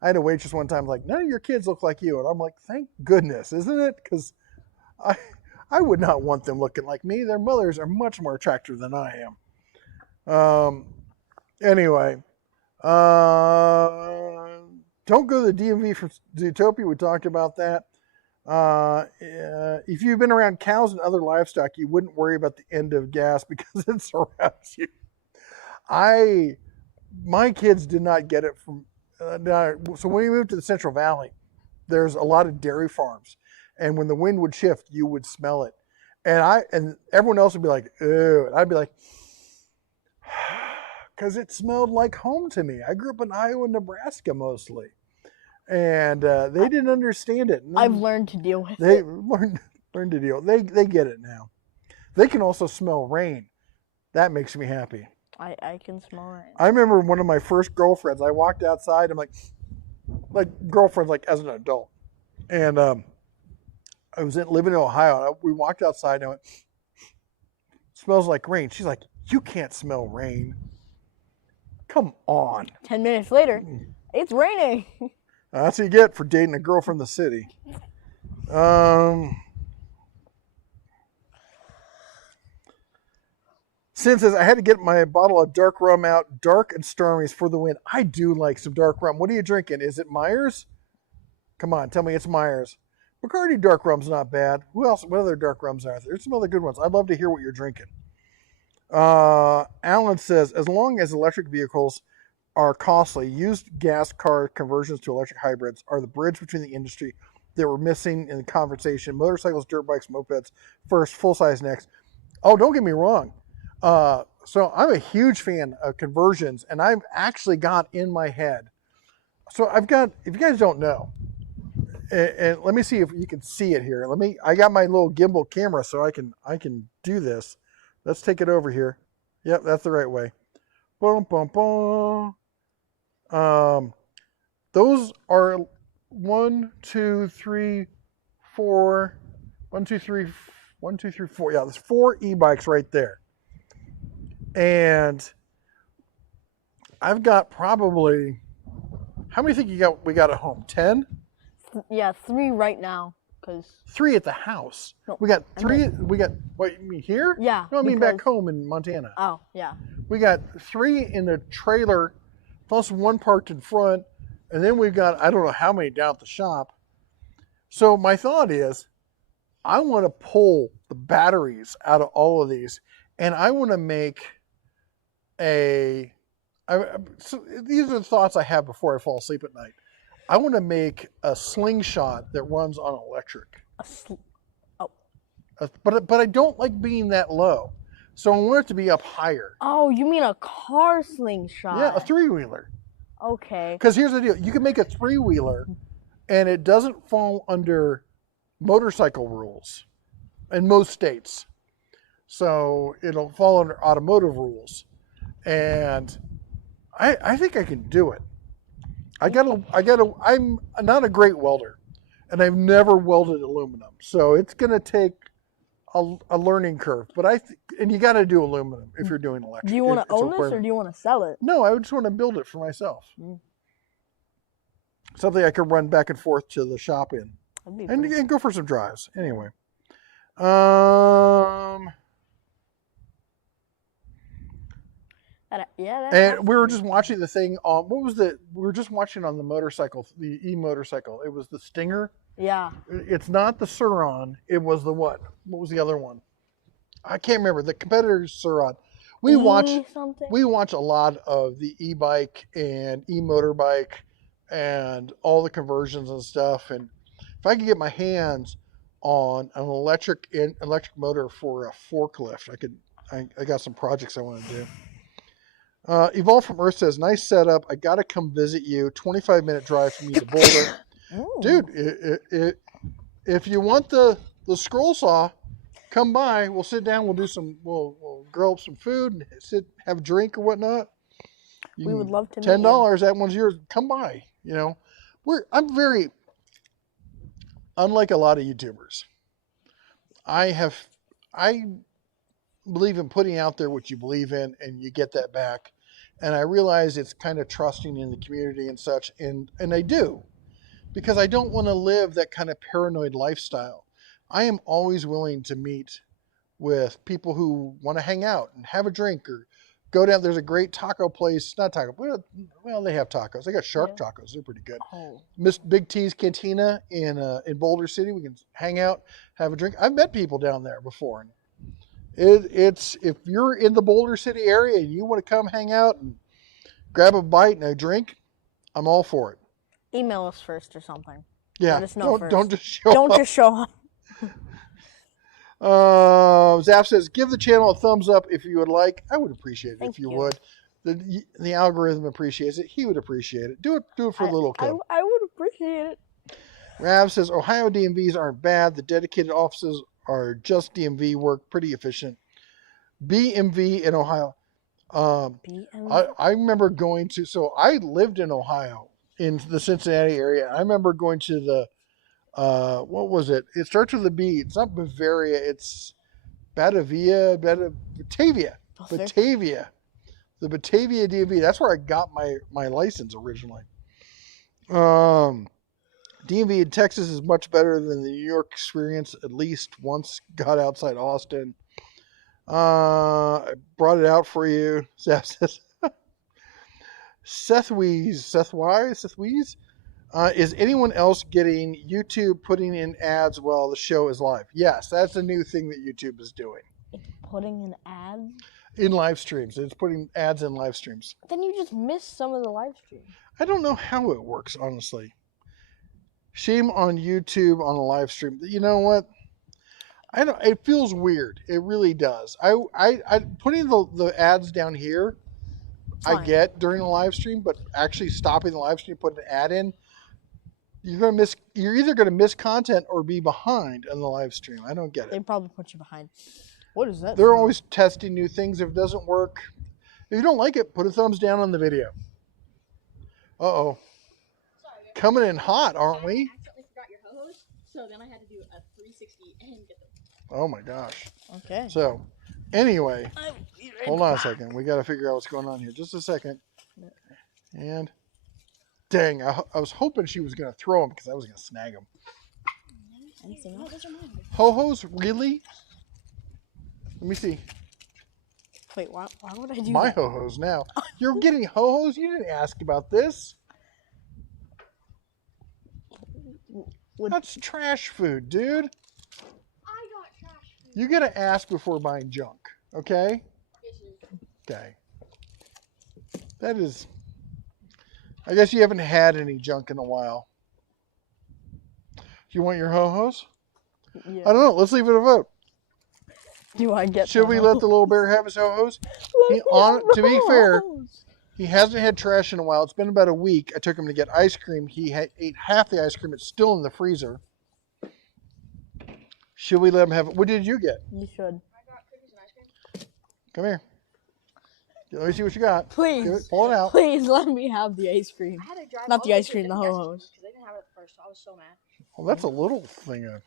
I had a waitress one time like, none of your kids look like you. And I'm like, thank goodness, isn't it? Because I would not want them looking like me. Their mothers are much more attractive than I am. Anyway, don't go to the DMV for Zootopia. We talked about that. If you've been around cows and other livestock, you wouldn't worry about the end of gas because it surrounds you. My kids did not get it from. So when we moved to the Central Valley, there's a lot of dairy farms, and when the wind would shift, you would smell it, and everyone else would be like, "Ew," and I'd be like, because it smelled like home to me. I grew up in Iowa and Nebraska mostly, and they didn't understand it. I've learned to deal with They it. learned to deal. They get it now. They can also smell rain. That makes me happy. I can smell it. I remember one of my first girlfriends. I walked outside. I'm like girlfriends, like as an adult, and I was living in Ohio. We walked outside and I went, smells like rain. She's like, you can't smell rain. Come on. 10 minutes later, it's raining. That's what you get for dating a girl from the city. Sin says, I had to get my bottle of dark rum out. Dark and stormy for the win. I do like some dark rum. What are you drinking? Is it Myers? Come on, tell me it's Myers. Bacardi dark rum's not bad. Who else? What other dark rums are there? There's some other good ones. I'd love to hear what you're drinking. Alan says, as long as electric vehicles are costly, used gas car conversions to electric hybrids are the bridge between the industry that we're missing in the conversation. Motorcycles, dirt bikes, mopeds, first, full size next. Oh, don't get me wrong. So I'm a huge fan of conversions, and I've actually got in my head. So I've got, if you guys don't know, and let me see if you can see it here. I got my little gimbal camera, so I can do this. Let's take it over here. Yep, that's the right way. Boom, boom, boom. Those are 1, 2, 3, 4. 1, 2, 3, 1, 2, 3, 4. Yeah, there's 4 e-bikes right there. And I've got probably, how many think we got at home? 10? Yeah, 3 right now. 3 at the house. No, We got 3. We got, what, you mean here? Yeah. No, I mean back home in Montana. Oh, yeah. We got 3 in the trailer, plus 1 parked in front. And then we've got, I don't know how many down at the shop. So my thought is, I want to pull the batteries out of all of these, and I want to make so these are the thoughts I have before I fall asleep at night. I want to make a slingshot that runs on electric. But I don't like being that low, so I want it to be up higher. Oh, you mean a car slingshot? Yeah, a 3-wheeler. Okay. Because here's the deal: you can make a 3-wheeler, and it doesn't fall under motorcycle rules in most states, so it'll fall under automotive rules. And I think I can do it. I'm not a great welder, and I've never welded aluminum, so it's gonna take a learning curve. But and you got to do aluminum if you're doing electric. Do you want to own this, or do you want to sell it? No, I just want to build it for myself. Something I can run back and forth to the shop in, and go for some drives. Anyway, and we were just watching the thing on, we were just watching on the motorcycle, the e-motorcycle. It was the Stinger. Yeah. It's not the Suron. It was the what? What was the other one? I can't remember. The competitor's Suron. We watch a lot of the e-bike and e-motorbike and all the conversions and stuff. And if I could get my hands on an electric motor for a forklift, I got some projects I want to do. Evolve from Earth says, nice setup. I got to come visit you. 25-minute drive from me to Boulder. Dude, if you want the scroll saw, come by. We'll sit down. We'll grill up some food and have a drink or whatnot. We would love to. $10. That one's yours. Come by. You know, I'm very, unlike a lot of YouTubers. I believe in putting out there what you believe in, and you get that back. And I realize it's kind of trusting in the community and such, and I do, because I don't want to live that kind of paranoid lifestyle. I am always willing to meet with people who want to hang out and have a drink or go down. There's a great taco place, not taco, well, they have tacos. They got shark tacos. They're pretty good. Oh. Miss Big T's Cantina in Boulder City. We can hang out, have a drink. I've met people down there before. And it's if you're in the Boulder City area and you want to come hang out and grab a bite and a drink, I'm all for it. Email us first or something. Yeah, let us know first. Don't just show up. Zap says, give the channel a thumbs up if you would like. I would appreciate it if you would. The algorithm appreciates it. He would appreciate it. Do it for a little kid. I would appreciate it. Rav says, Ohio DMVs aren't bad. The dedicated offices are just DMV work, pretty efficient. BMV in Ohio. I remember going to, so I lived in Ohio in the Cincinnati area. I remember going to the, what was it? It starts with a B. It's not Bavaria. It's Batavia. The Batavia DMV. That's where I got my license originally. DMV in Texas is much better than the New York experience, at least once got outside Austin. I brought it out for you. Seth Wees. Is anyone else getting YouTube putting in ads while the show is live? Yes, that's a new thing that YouTube is doing. It's putting in ads? In live streams. It's putting ads in live streams. Then you just missed some of the live streams. I don't know how it works, honestly. Shame on YouTube on a live stream. You know what? I don't. It feels weird. It really does. I putting the ads down here. I Fine. get during the live stream, but actually stopping the live stream, putting an ad in, you're gonna miss. You're either gonna miss content or be behind on the live stream. I don't get They it. probably put you behind. What is that? They're smell? always testing new things. If it doesn't work, if you don't like it, put a thumbs down on the video. Uh-oh. Coming in hot, aren't we? I accidentally forgot your ho-hos, so then I had to do a 360 and get them. Oh my gosh. Okay. So, anyway, hold on a second. We got to figure out what's going on here. Just a second. And, dang, I was hoping she was going to throw them because I was going to snag them. Anything No, else? those are mine. Ho-hos? Really? Let me see. Wait, why would I do My that? ho-hos now. You're getting ho-hos? You didn't ask about this. That's trash food, dude. I got trash food. You got to ask before buying junk, okay? Yes, it is. Okay. That is... I guess you haven't had any junk in a while. You want your ho-hos? Yeah. I don't know. Let's leave it a vote. Do I get? Should we let the little bear have his ho-hos? To be fair, he hasn't had trash in a while. It's been about a week. I took him to get ice cream. He ate half the ice cream. It's still in the freezer. Should we let him have it? What did you get? You should. I got cookies and ice cream. Come here. Let me see what you got. Please. Give it, pull it out. Please let me have the ice cream. I had to drive Not all the way ice to cream, the gas station ho-hos. because they didn't have it at first. So I was so mad. Well, that's a little thing of...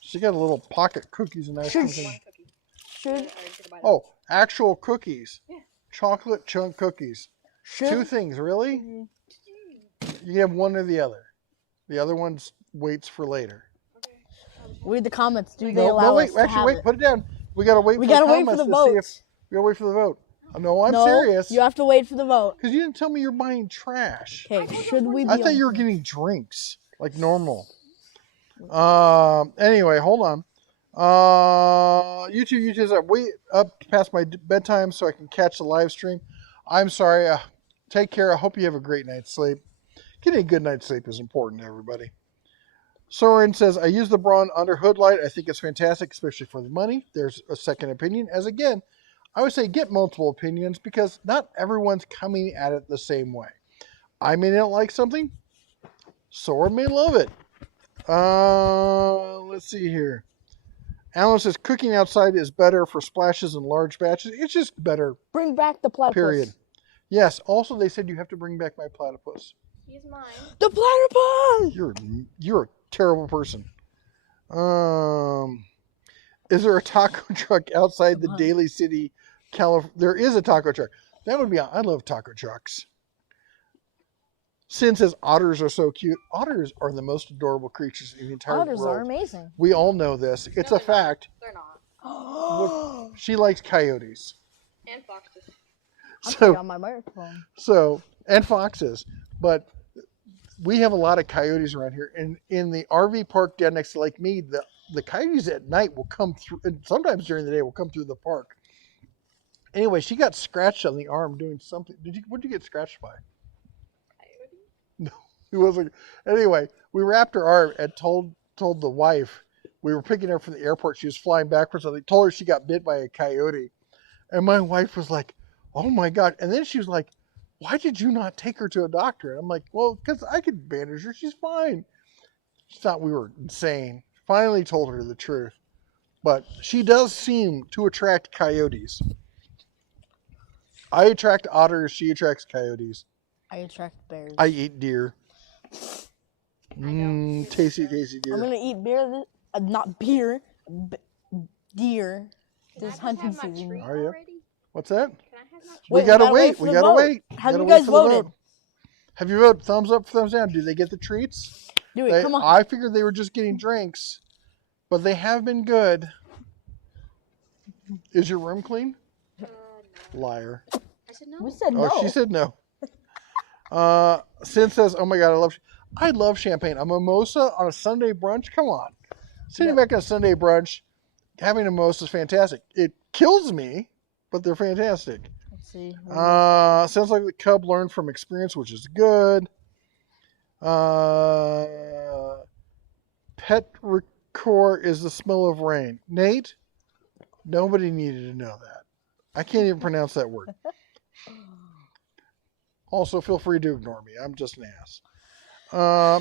She got a little pocket cookies and ice cream Shush. thing. One cookie. Should I didn't get to buy them. Oh, actual cookies. Yeah. Chocolate chunk cookies. Two should things, really? Mhm. You can have one or the other. The other one waits for later. read the comments. Do they No, allow wait. us to Actually, have wait. it? Put it down. We gotta wait. We for gotta the wait for comments the to see vote. if we gotta wait for the vote. No, I'm no, serious. you have to wait for the vote. Because you didn't tell me you're buying trash. Okay, should we be I thought on- you were getting drinks like normal. Anyway, hold on. YouTube says I'm way up past my bedtime so I can catch the live stream. I'm sorry. Take care. I hope you have a great night's sleep. Getting a good night's sleep is important to everybody. Soren says, I use the Braun under hood light. I think it's fantastic, especially for the money. There's a second opinion. As again, I would say get multiple opinions because not everyone's coming at it the same way. I may not like something. Soren may love it. Let's see here. Alan says cooking outside is better for splashes and large batches. It's just better, Bring back the platypus. period. Yes. Also, they said you have to bring back my platypus. He's mine. The platypus! You're a terrible person. Is there a taco truck outside the Come on. Daly City, California? There is a taco truck. That would be. I love taco trucks. Sin says otters are so cute. Otters are the most adorable creatures in the entire Otters world. are amazing. We all know this. It's No, a fact. They're not. She likes coyotes. And foxes. I'm on my microphone. And foxes. But we have a lot of coyotes around here. And in the RV park down next to Lake Mead, the coyotes at night will come through, and sometimes during the day will come through the park. Anyway, she got scratched on the arm doing something. What did you get scratched by? It wasn't. Anyway, we wrapped her arm and told the wife we were picking her up from the airport. She was flying backwards. So they told her she got bit by a coyote, and my wife was like, "Oh my god!" And then she was like, "Why did you not take her to a doctor?" And I'm like, "Well, because I could bandage her. She's fine." She thought we were insane. Finally, told her the truth, but she does seem to attract coyotes. I attract otters. She attracts coyotes. I attract bears. I eat deer. Tasty deer. I'm gonna eat beer. Not beer. Deer. This hunting season. Are you? What's that? Can I have my We Wait, gotta for wait. the We gotta vote. wait. Have Gotta you wait guys for the voted? vote. Have you voted? Thumbs up, thumbs down. Do they get the treats? Do it. Come on. I figured they were just getting drinks, but they have been good. Is your room clean? no. Liar. I said no. We said Oh, no. she said no. Sin says, "Oh my god, I love champagne. A mimosa on a Sunday brunch. Come on, sitting back on a Sunday brunch, having a mimosa is fantastic. It kills me, but they're fantastic. Let's see. Sounds like the cub learned from experience, which is good. Pet core is the smell of rain. Nate, nobody needed to know that. I can't even pronounce that word. Also, feel free to ignore me. I'm just an ass.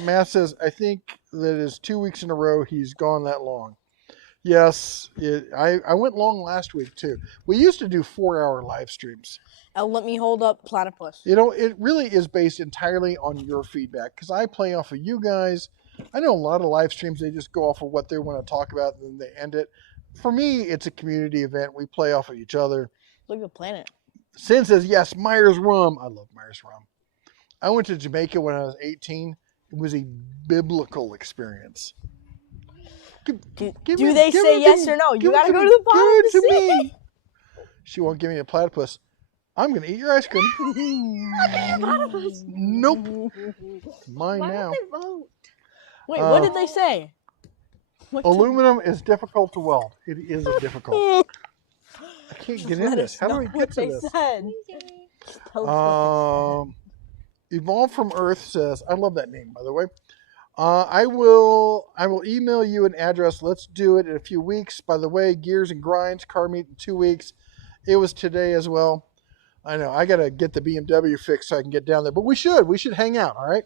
Matt says, I think that is 2 weeks in a row he's gone that long. Yes, I went long last week too. We used to do 4-hour live streams. Let me hold up platypus. You know, it really is based entirely on your feedback because I play off of you guys. I know a lot of live streams, they just go off of what they want to talk about and then they end it. For me, it's a community event. We play off of each other. Look at the planet. Sin says, yes, Myers Rum. I love Myers Rum. I went to Jamaica when I was 18. It was a biblical experience. Do they say yes or no? You gotta go to the bottom to see. She won't give me a platypus. I'm going to eat your ice cream. Nope. Mine Why now. don't they vote? Wait, what did they say? Aluminum is difficult to weld. It is difficult. I can't get in this. How do I get to this? Evolve from Earth says, I love that name, by the way. I will email you an address. Let's do it in a few weeks. By the way, Gears and Grinds, car meet in 2 weeks. It was today as well. I know. I got to get the BMW fixed so I can get down there. But we should hang out, all right?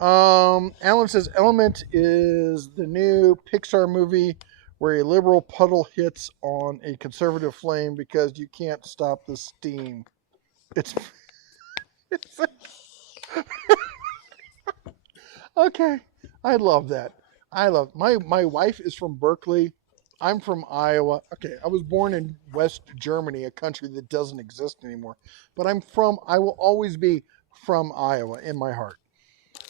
Alan says, Element is the new Pixar movie where a liberal puddle hits on a conservative flame because you can't stop the steam. It's okay. I love that. My wife is from Berkeley. I'm from Iowa. Okay, I was born in West Germany, a country that doesn't exist anymore. But I will always be from Iowa in my heart.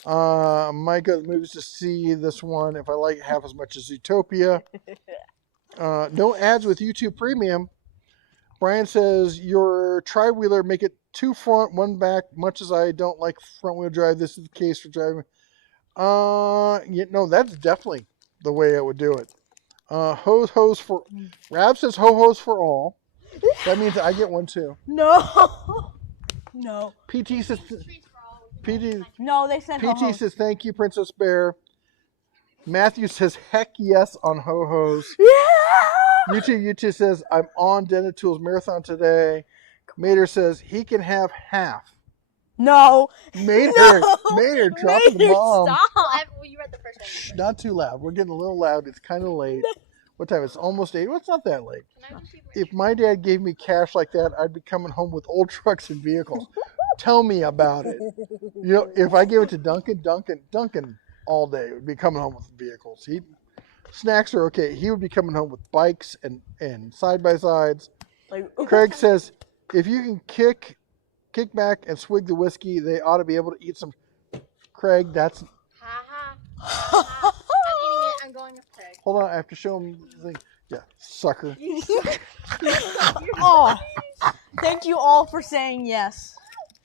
Micah moves to see this one if I like it half as much as Zootopia. No ads with YouTube Premium. Brian says, your tri-wheeler, make it 2 front, 1 back. Much as I don't like front-wheel drive, this is the case for driving. That's definitely the way I would do it. Hose for... Rab says ho-hos for all. That means I get one too. No. No. PT says... PT... No, they said PT ho-ho. says, thank you, Princess Bear. Matthew says, heck yes on ho-hos. Yeah! YouTube says, I'm on Dental Tools Marathon today. Mater says, he can have half. No. Mater, No. dropping the bomb. Stop. Well, you read the first one. Shh, not too loud. We're getting a little loud. It's kind of late. What time? It's almost 8. Well, it's not that late. Can I just read If my dad gave me cash like that, I'd be coming home with old trucks and vehicles. Tell me about it. You know, if I gave it to Duncan all day would be coming home with vehicles. Snacks are okay. He would be coming home with bikes and side-by-sides. Craig says, if you can kick back and swig the whiskey, they ought to be able to eat some. Craig, that's... I'm eating it. I'm going with Craig. Hold on, I have to show him the thing. Yeah, sucker. Oh, thank you all for saying yes.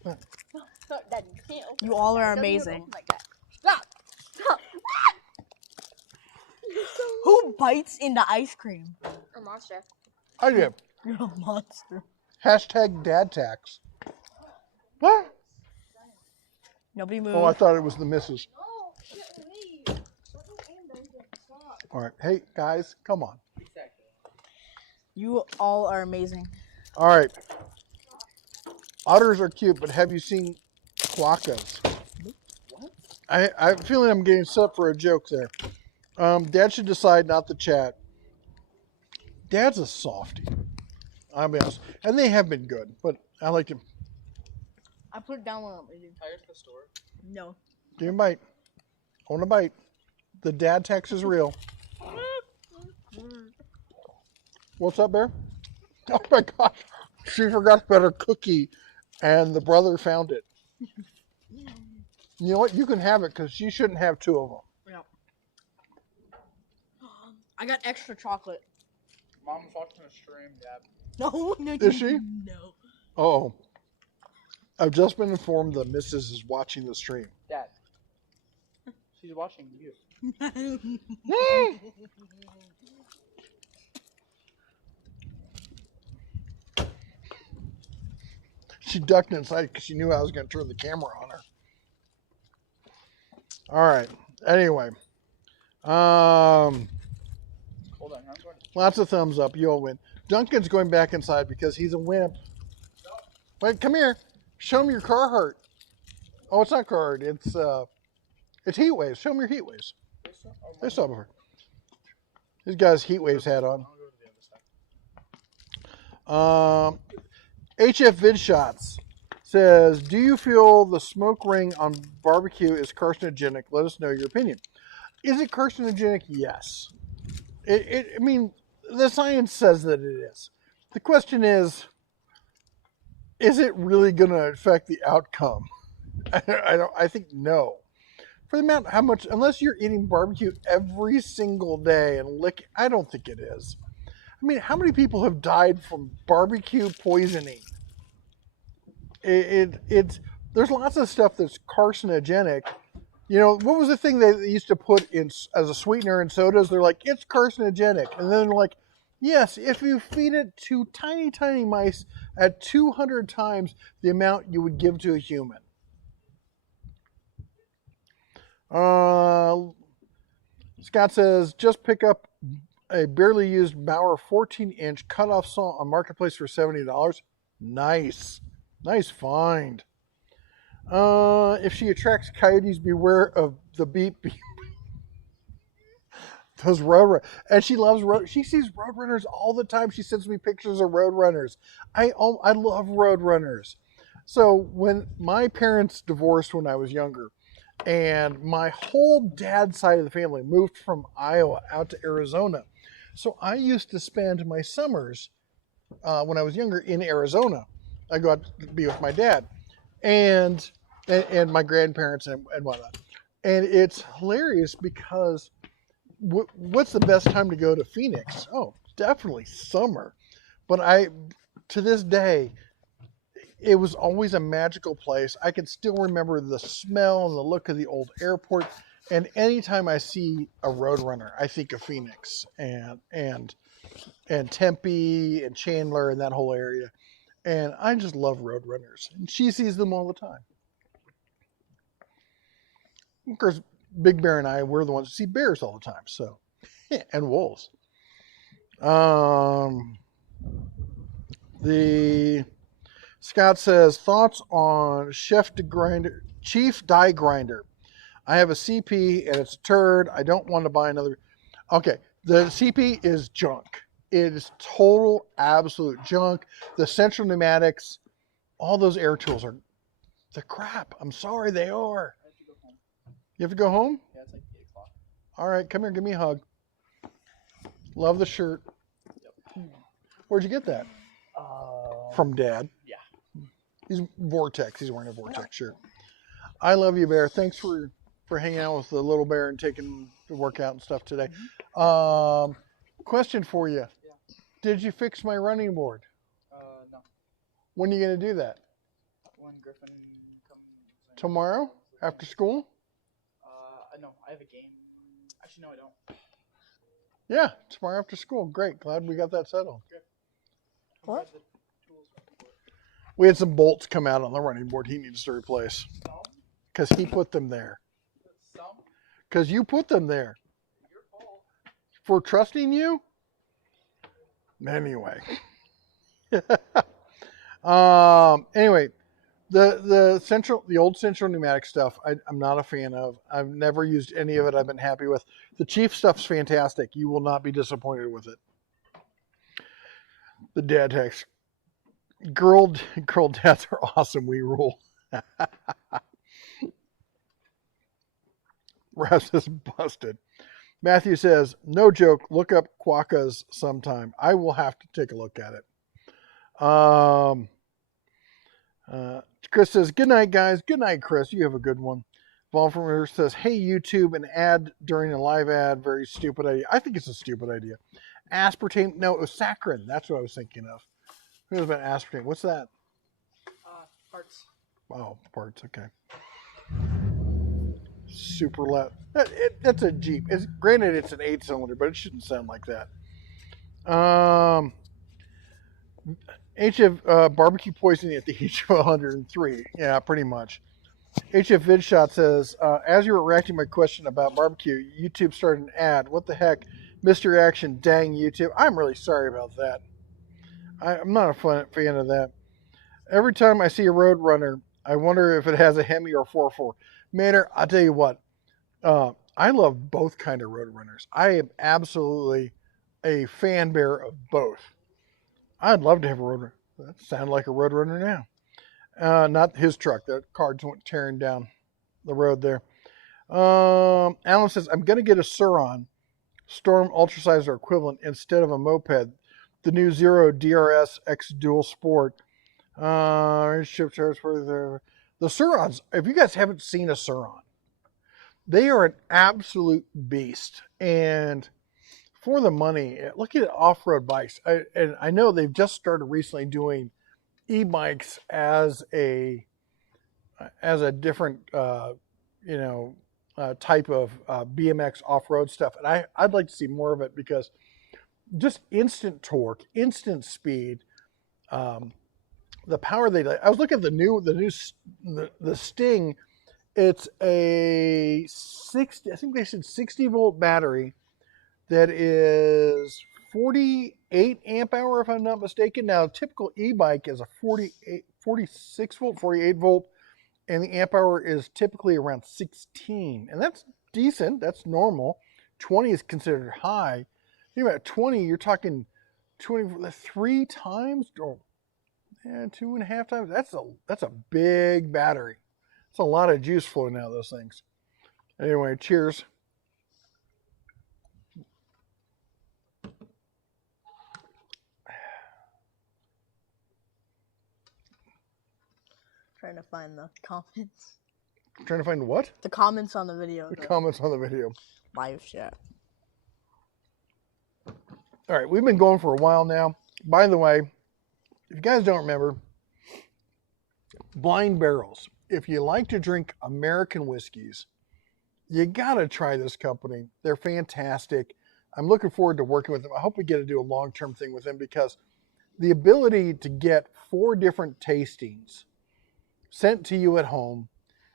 Daddy, you can't open You it all like are that. Don't even amazing. open it like that. Stop. Stop. Who bites into ice cream? A monster. I did. You're a monster. Hashtag dad tax. What? Nobody move. Oh, I thought it was the missus. No, shit, leave. Stop. All right. Hey, guys, come on. You all are amazing. All right. Otters are cute, but have you seen quokkas? I'm feeling I'm getting set up for a joke there. Dad should decide, not the chat. Dad's a softie. I'll be honest. And they have been good, but I like them. I put it down when I'm eating. Tired of the store? No. Give me a bite. I want a bite. The dad tax is real. What's up, Bear? Oh my gosh. She forgot about her cookie and the brother found it. You know what? You can have it because she shouldn't have 2 of them. Yeah. I got extra chocolate. Mom was watching a stream, Dad. No, no. Is she? No. Oh. I've just been informed the missus is watching the stream. Dad. She's watching you. She ducked inside because she knew I was going to turn the camera on her. All right. Anyway. Hold on, I'm going to... Lots of thumbs up. You'll win. Duncan's going back inside because he's a wimp. Wait, come here. Show me your Carhartt. Oh, it's not Carhartt. It's heat waves. Show me your heat waves. They saw before. This guy's heat waves hat on. HF Vid Shots says, do you feel the smoke ring on barbecue is carcinogenic? Let us know your opinion. Is it carcinogenic? Yes. I mean, the science says that it is. The question is it really going to affect the outcome? I think no. For the amount, how much, unless you're eating barbecue every single day and I don't think it is. I mean, how many people have died from barbecue poisoning? There's lots of stuff that's carcinogenic. You know, what was the thing they used to put in as a sweetener in sodas? They're like, it's carcinogenic. And then they're like, yes, if you feed it to tiny, tiny mice at 200 times the amount you would give to a human. Scott says, just pick up a barely used Bauer 14-inch cut-off saw on Marketplace for $70. Nice. Nice find. If she attracts coyotes, beware of the beep beep. Those and she loves she sees roadrunners all the time. She sends me pictures of roadrunners. I love roadrunners. So when my parents divorced when I was younger, and my whole dad's side of the family moved from Iowa out to Arizona, so I used to spend my summers when I was younger in Arizona. I go out to be with my dad and my grandparents and whatnot. And it's hilarious because what's the best time to go to Phoenix? Oh, definitely summer. But to this day, it was always a magical place. I can still remember the smell and the look of the old airport. And anytime I see a roadrunner, I think of Phoenix and Tempe and Chandler and that whole area. And I just love roadrunners. And she sees them all the time. Of course, Big Bear and I, we're the ones who see bears all the time. So, and wolves. The Scott says, thoughts on Chief Die Grinder. I have a CP and it's a turd. I don't want to buy another. Okay, the CP is junk. It is total, absolute junk. The central pneumatics, all those air tools are the crap. I'm sorry, they are. I have to go home. You have to go home? Yeah, it's like 8 o'clock. All right, come here, give me a hug. Love the shirt. Yep. Where'd you get that? From Dad. Yeah. He's Vortex. He's wearing a Vortex shirt. I love you, Bear. Thanks for hanging out with the little bear and taking the workout and stuff today. Question for you. Yeah. Did you fix my running board? No. When are you going to do that? When Griffin comes. Tomorrow? After school? No, I have a game. Actually, no, I don't. Yeah, tomorrow after school. Great. Glad we got that settled. Good. What? We had some bolts come out on the running board he needs to replace. Some? Because he put them there. Some? Because you put them there. Your fault. For trusting you? Anyway. Anyway, the old central pneumatic stuff, I'm not a fan of. I've never used any of it. I've been happy with. The Chief stuff's fantastic. You will not be disappointed with it. The dad text. Girl dads are awesome. We rule. Raz is busted. Matthew says, no joke, look up quokkas sometime. I will have to take a look at it. Chris says, good night, guys. Good night, Chris. You have a good one. Volframer says, hey, YouTube, an ad during a live ad. Very stupid idea. I think it's a stupid idea. Aspartame. No, it was saccharin. That's what I was thinking of. Who knows about aspartame? What's that? Parts. Oh, parts. Okay. Super loud. That's a Jeep. Granted, it's an 8-cylinder, but it shouldn't sound like that. HF barbecue poisoning at the age of 103. Yeah, pretty much. HF Vidshot says, as you were reacting to my question about barbecue, YouTube started an ad. What the heck? Mystery Action, dang YouTube. I'm really sorry about that. I'm not a fan of that. Every time I see a Roadrunner, I wonder if it has a Hemi or 4.4. Maynard, I'll tell you what. I love both kind of Roadrunners. I am absolutely a fan bearer of both. I'd love to have a Roadrunner. That sounds like a Roadrunner now. Not his truck. That car went tearing down the road there. Alan says, I'm going to get a Suron Storm Ultrasize or equivalent instead of a moped. The new Zero DRS X Dual Sport. Ship charge for the Surons. If you guys haven't seen a Suron, they are an absolute beast. And for the money, look at off-road bikes. And I know they've just started recently doing e-bikes as a different type of BMX off-road stuff. And I'd like to see more of it because just instant torque, instant speed, the power I was looking at the Sting. It's a 60 volt battery that is 48 amp hour, if I'm not mistaken. Now, a typical e-bike is a 46 volt, 48 volt, and the amp hour is typically around 16. And that's decent. That's normal. 20 is considered high. Think about 20, you're talking 23 times or 2.5 times. That's a big battery. It's a lot of juice flowing out of those things. Anyway, cheers. Trying to find the comments. Trying to find what? The comments on the video. The comments on the video. Live chat. All right, we've been going for a while now. By the way, if you guys don't remember, Blind Barrels. If you like to drink American whiskeys, you got to try this company. They're fantastic. I'm looking forward to working with them. I hope we get to do a long-term thing with them because the ability to get 4 different tastings sent to you at home,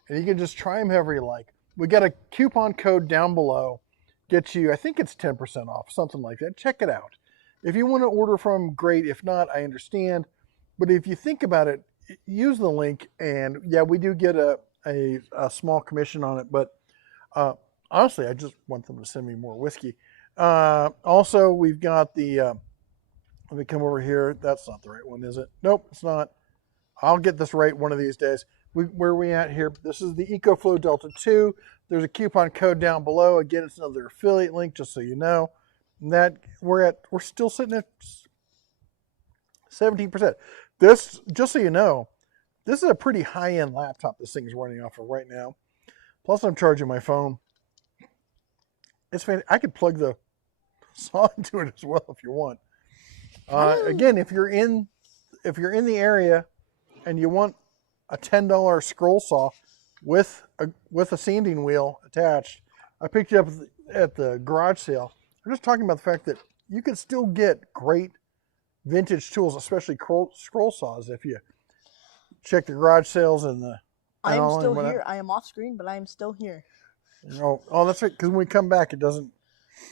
and you can just try them however you like. We got a coupon code down below. Get you, I think it's 10% off, something like that. Check it out. If you want to order from them, great. If not, I understand. But if you think about it, use the link, and yeah, we do get a small commission on it, but honestly, I just want them to send me more whiskey. Also, we've got the, let me come over here. That's not the right one, is it? Nope, it's not. I'll get this right one of these days. Where are we at here? This is the EcoFlow Delta 2. There's a coupon code down below. Again, it's another affiliate link, just so you know. And that we're still sitting at 17%. This, just so you know, this is a pretty high-end laptop this thing is running off of right now. Plus, I'm charging my phone. It's fantastic. I could plug the saw into it as well if you want. Again, if you're in the area and you want a $10 scroll saw with a sanding wheel attached, I picked it up at the garage sale. I'm just talking about the fact that you can still get great vintage tools, especially scroll saws, if you check the garage sales and the. I am still here. I am off screen, but I am still here. Oh, that's right. Because when we come back, it doesn't.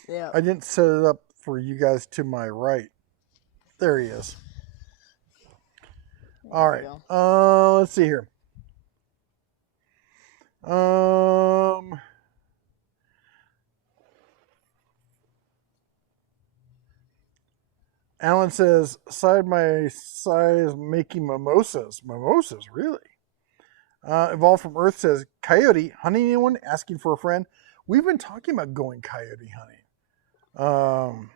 Yeah. I didn't set it up for you guys to my right. There he is. All right. Let's see here. Alan says, side by side making mimosas. Mimosas, really? Evolved from Earth says, coyote, hunting anyone? Asking for a friend. We've been talking about going coyote hunting.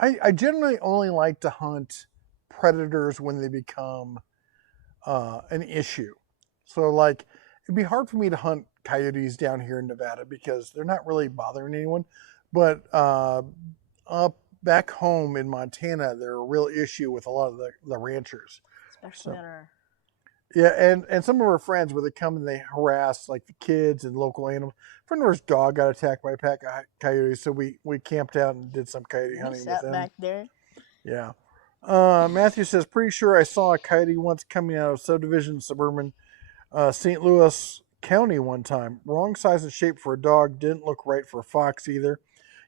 I generally only like to hunt predators when they become an issue. So, like, it'd be hard for me to hunt coyotes down here in Nevada because they're not really bothering anyone. But up back home in Montana, they're a real issue with a lot of the ranchers. Especially at our. Yeah, and some of our friends where they come and they harass like the kids and local animals. A friend of ours' dog got attacked by a pack of coyotes, so we camped out and did some coyote hunting with them. Back there. Yeah. Matthew says, pretty sure I saw a coyote once coming out of subdivision suburban St. Louis County one time. Wrong size and shape for a dog. Didn't look right for a fox either.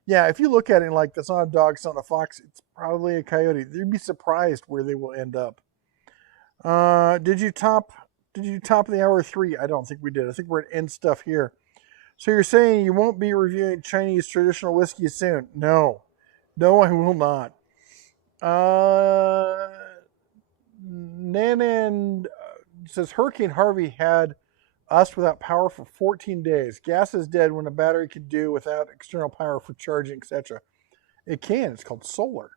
Yeah, if you look at it like that's not a dog, it's not a fox, it's probably a coyote. You'd be surprised where they will end up. Did you top the hour 3? I don't think we did. I think we're at end stuff here. So you're saying you won't be reviewing Chinese traditional whiskey soon? No. No, I will not. Nanan says Hurricane Harvey had us without power for 14 days. Gas is dead when a battery can do without external power for charging, etc. It can. It's called solar.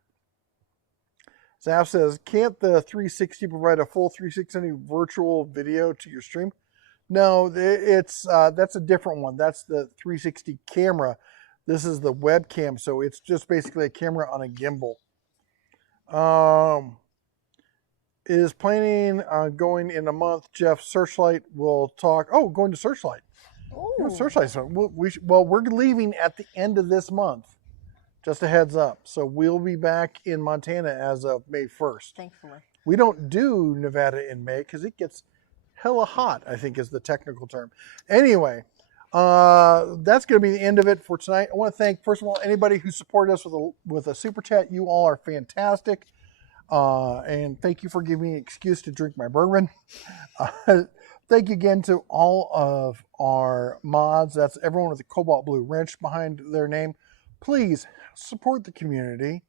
Zaf says, can't the 360 provide a full 360 virtual video to your stream? No, it's that's a different one. That's the 360 camera. This is the webcam, so it's just basically a camera on a gimbal. Is planning on going in a month. Jeff, Searchlight will talk. Oh, going to Searchlight. Ooh. Searchlight. So we're leaving at the end of this month. Just a heads up. So we'll be back in Montana as of May 1st. Thankfully. We don't do Nevada in May because it gets hella hot, I think is the technical term. Anyway, that's going to be the end of it for tonight. I want to thank, first of all, anybody who supported us with a super chat. You all are fantastic. And thank you for giving me an excuse to drink my bourbon. Thank you again to all of our mods. That's everyone with a cobalt blue wrench behind their name. Please support the community.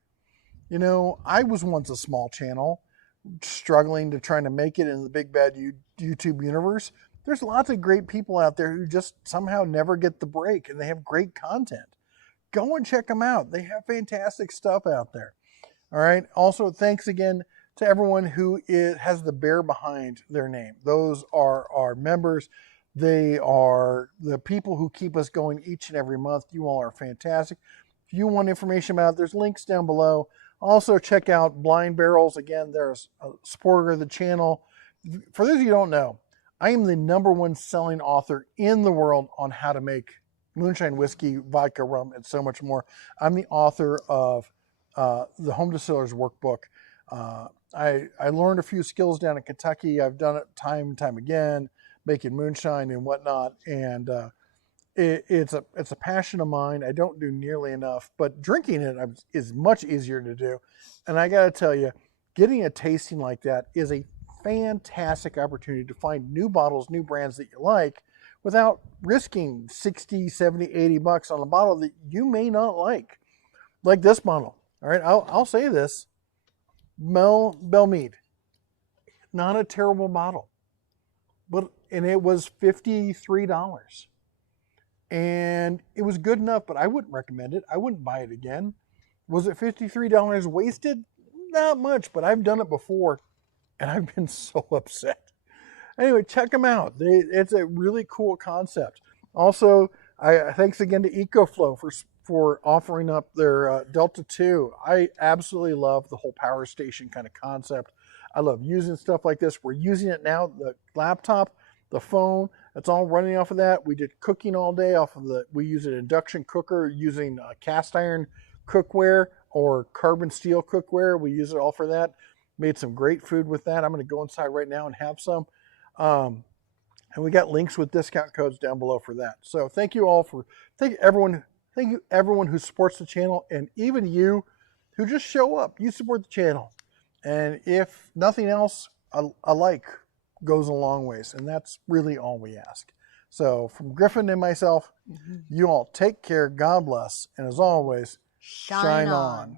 You know, I was once a small channel struggling to trying to make it in the big bad YouTube universe. There's lots of great people out there who just somehow never get the break, and they have great content. Go and check them out. They have fantastic stuff out there. All right. Also, thanks again to everyone who has the bear behind their name. Those are our members. They are the people who keep us going each and every month. You all are fantastic. If you want information about it, there's links down below. Also, check out Blind Barrels. Again, they're a supporter of the channel. For those of you who don't know, I am the #1 selling author in the world on how to make moonshine whiskey, vodka, rum, and so much more. I'm the author of the Home Distillers Workbook. I learned a few skills down in Kentucky. I've done it time and time again, making moonshine and whatnot. And it's a passion of mine. I don't do nearly enough, but drinking it is much easier to do. And I got to tell you, getting a tasting like that is a fantastic opportunity to find new bottles, new brands that you like, without risking 60, 70, 80 bucks on a bottle that you may not like this bottle. All right, I'll say this. Bell Mead, not a terrible bottle, and it was $53. And it was good enough, but I wouldn't recommend it. I wouldn't buy it again. Was it $53 wasted? Not much, but I've done it before, and I've been so upset. Anyway, check them out. It's a really cool concept. Also, thanks again to EcoFlow for offering up their Delta 2. I absolutely love the whole power station kind of concept. I love using stuff like this. We're using it now. The laptop, the phone, it's all running off of that. We did cooking all day off of we use an induction cooker using cast iron cookware or carbon steel cookware. We use it all for that. Made some great food with that. I'm going to go inside right now and have some. And we got links with discount codes down below for that. So thank you everyone who supports the channel, and even you who just show up. You support the channel. And if nothing else, a like goes a long ways, and that's really all we ask. So from Griffin and myself, you all take care, God bless, and as always, shine on.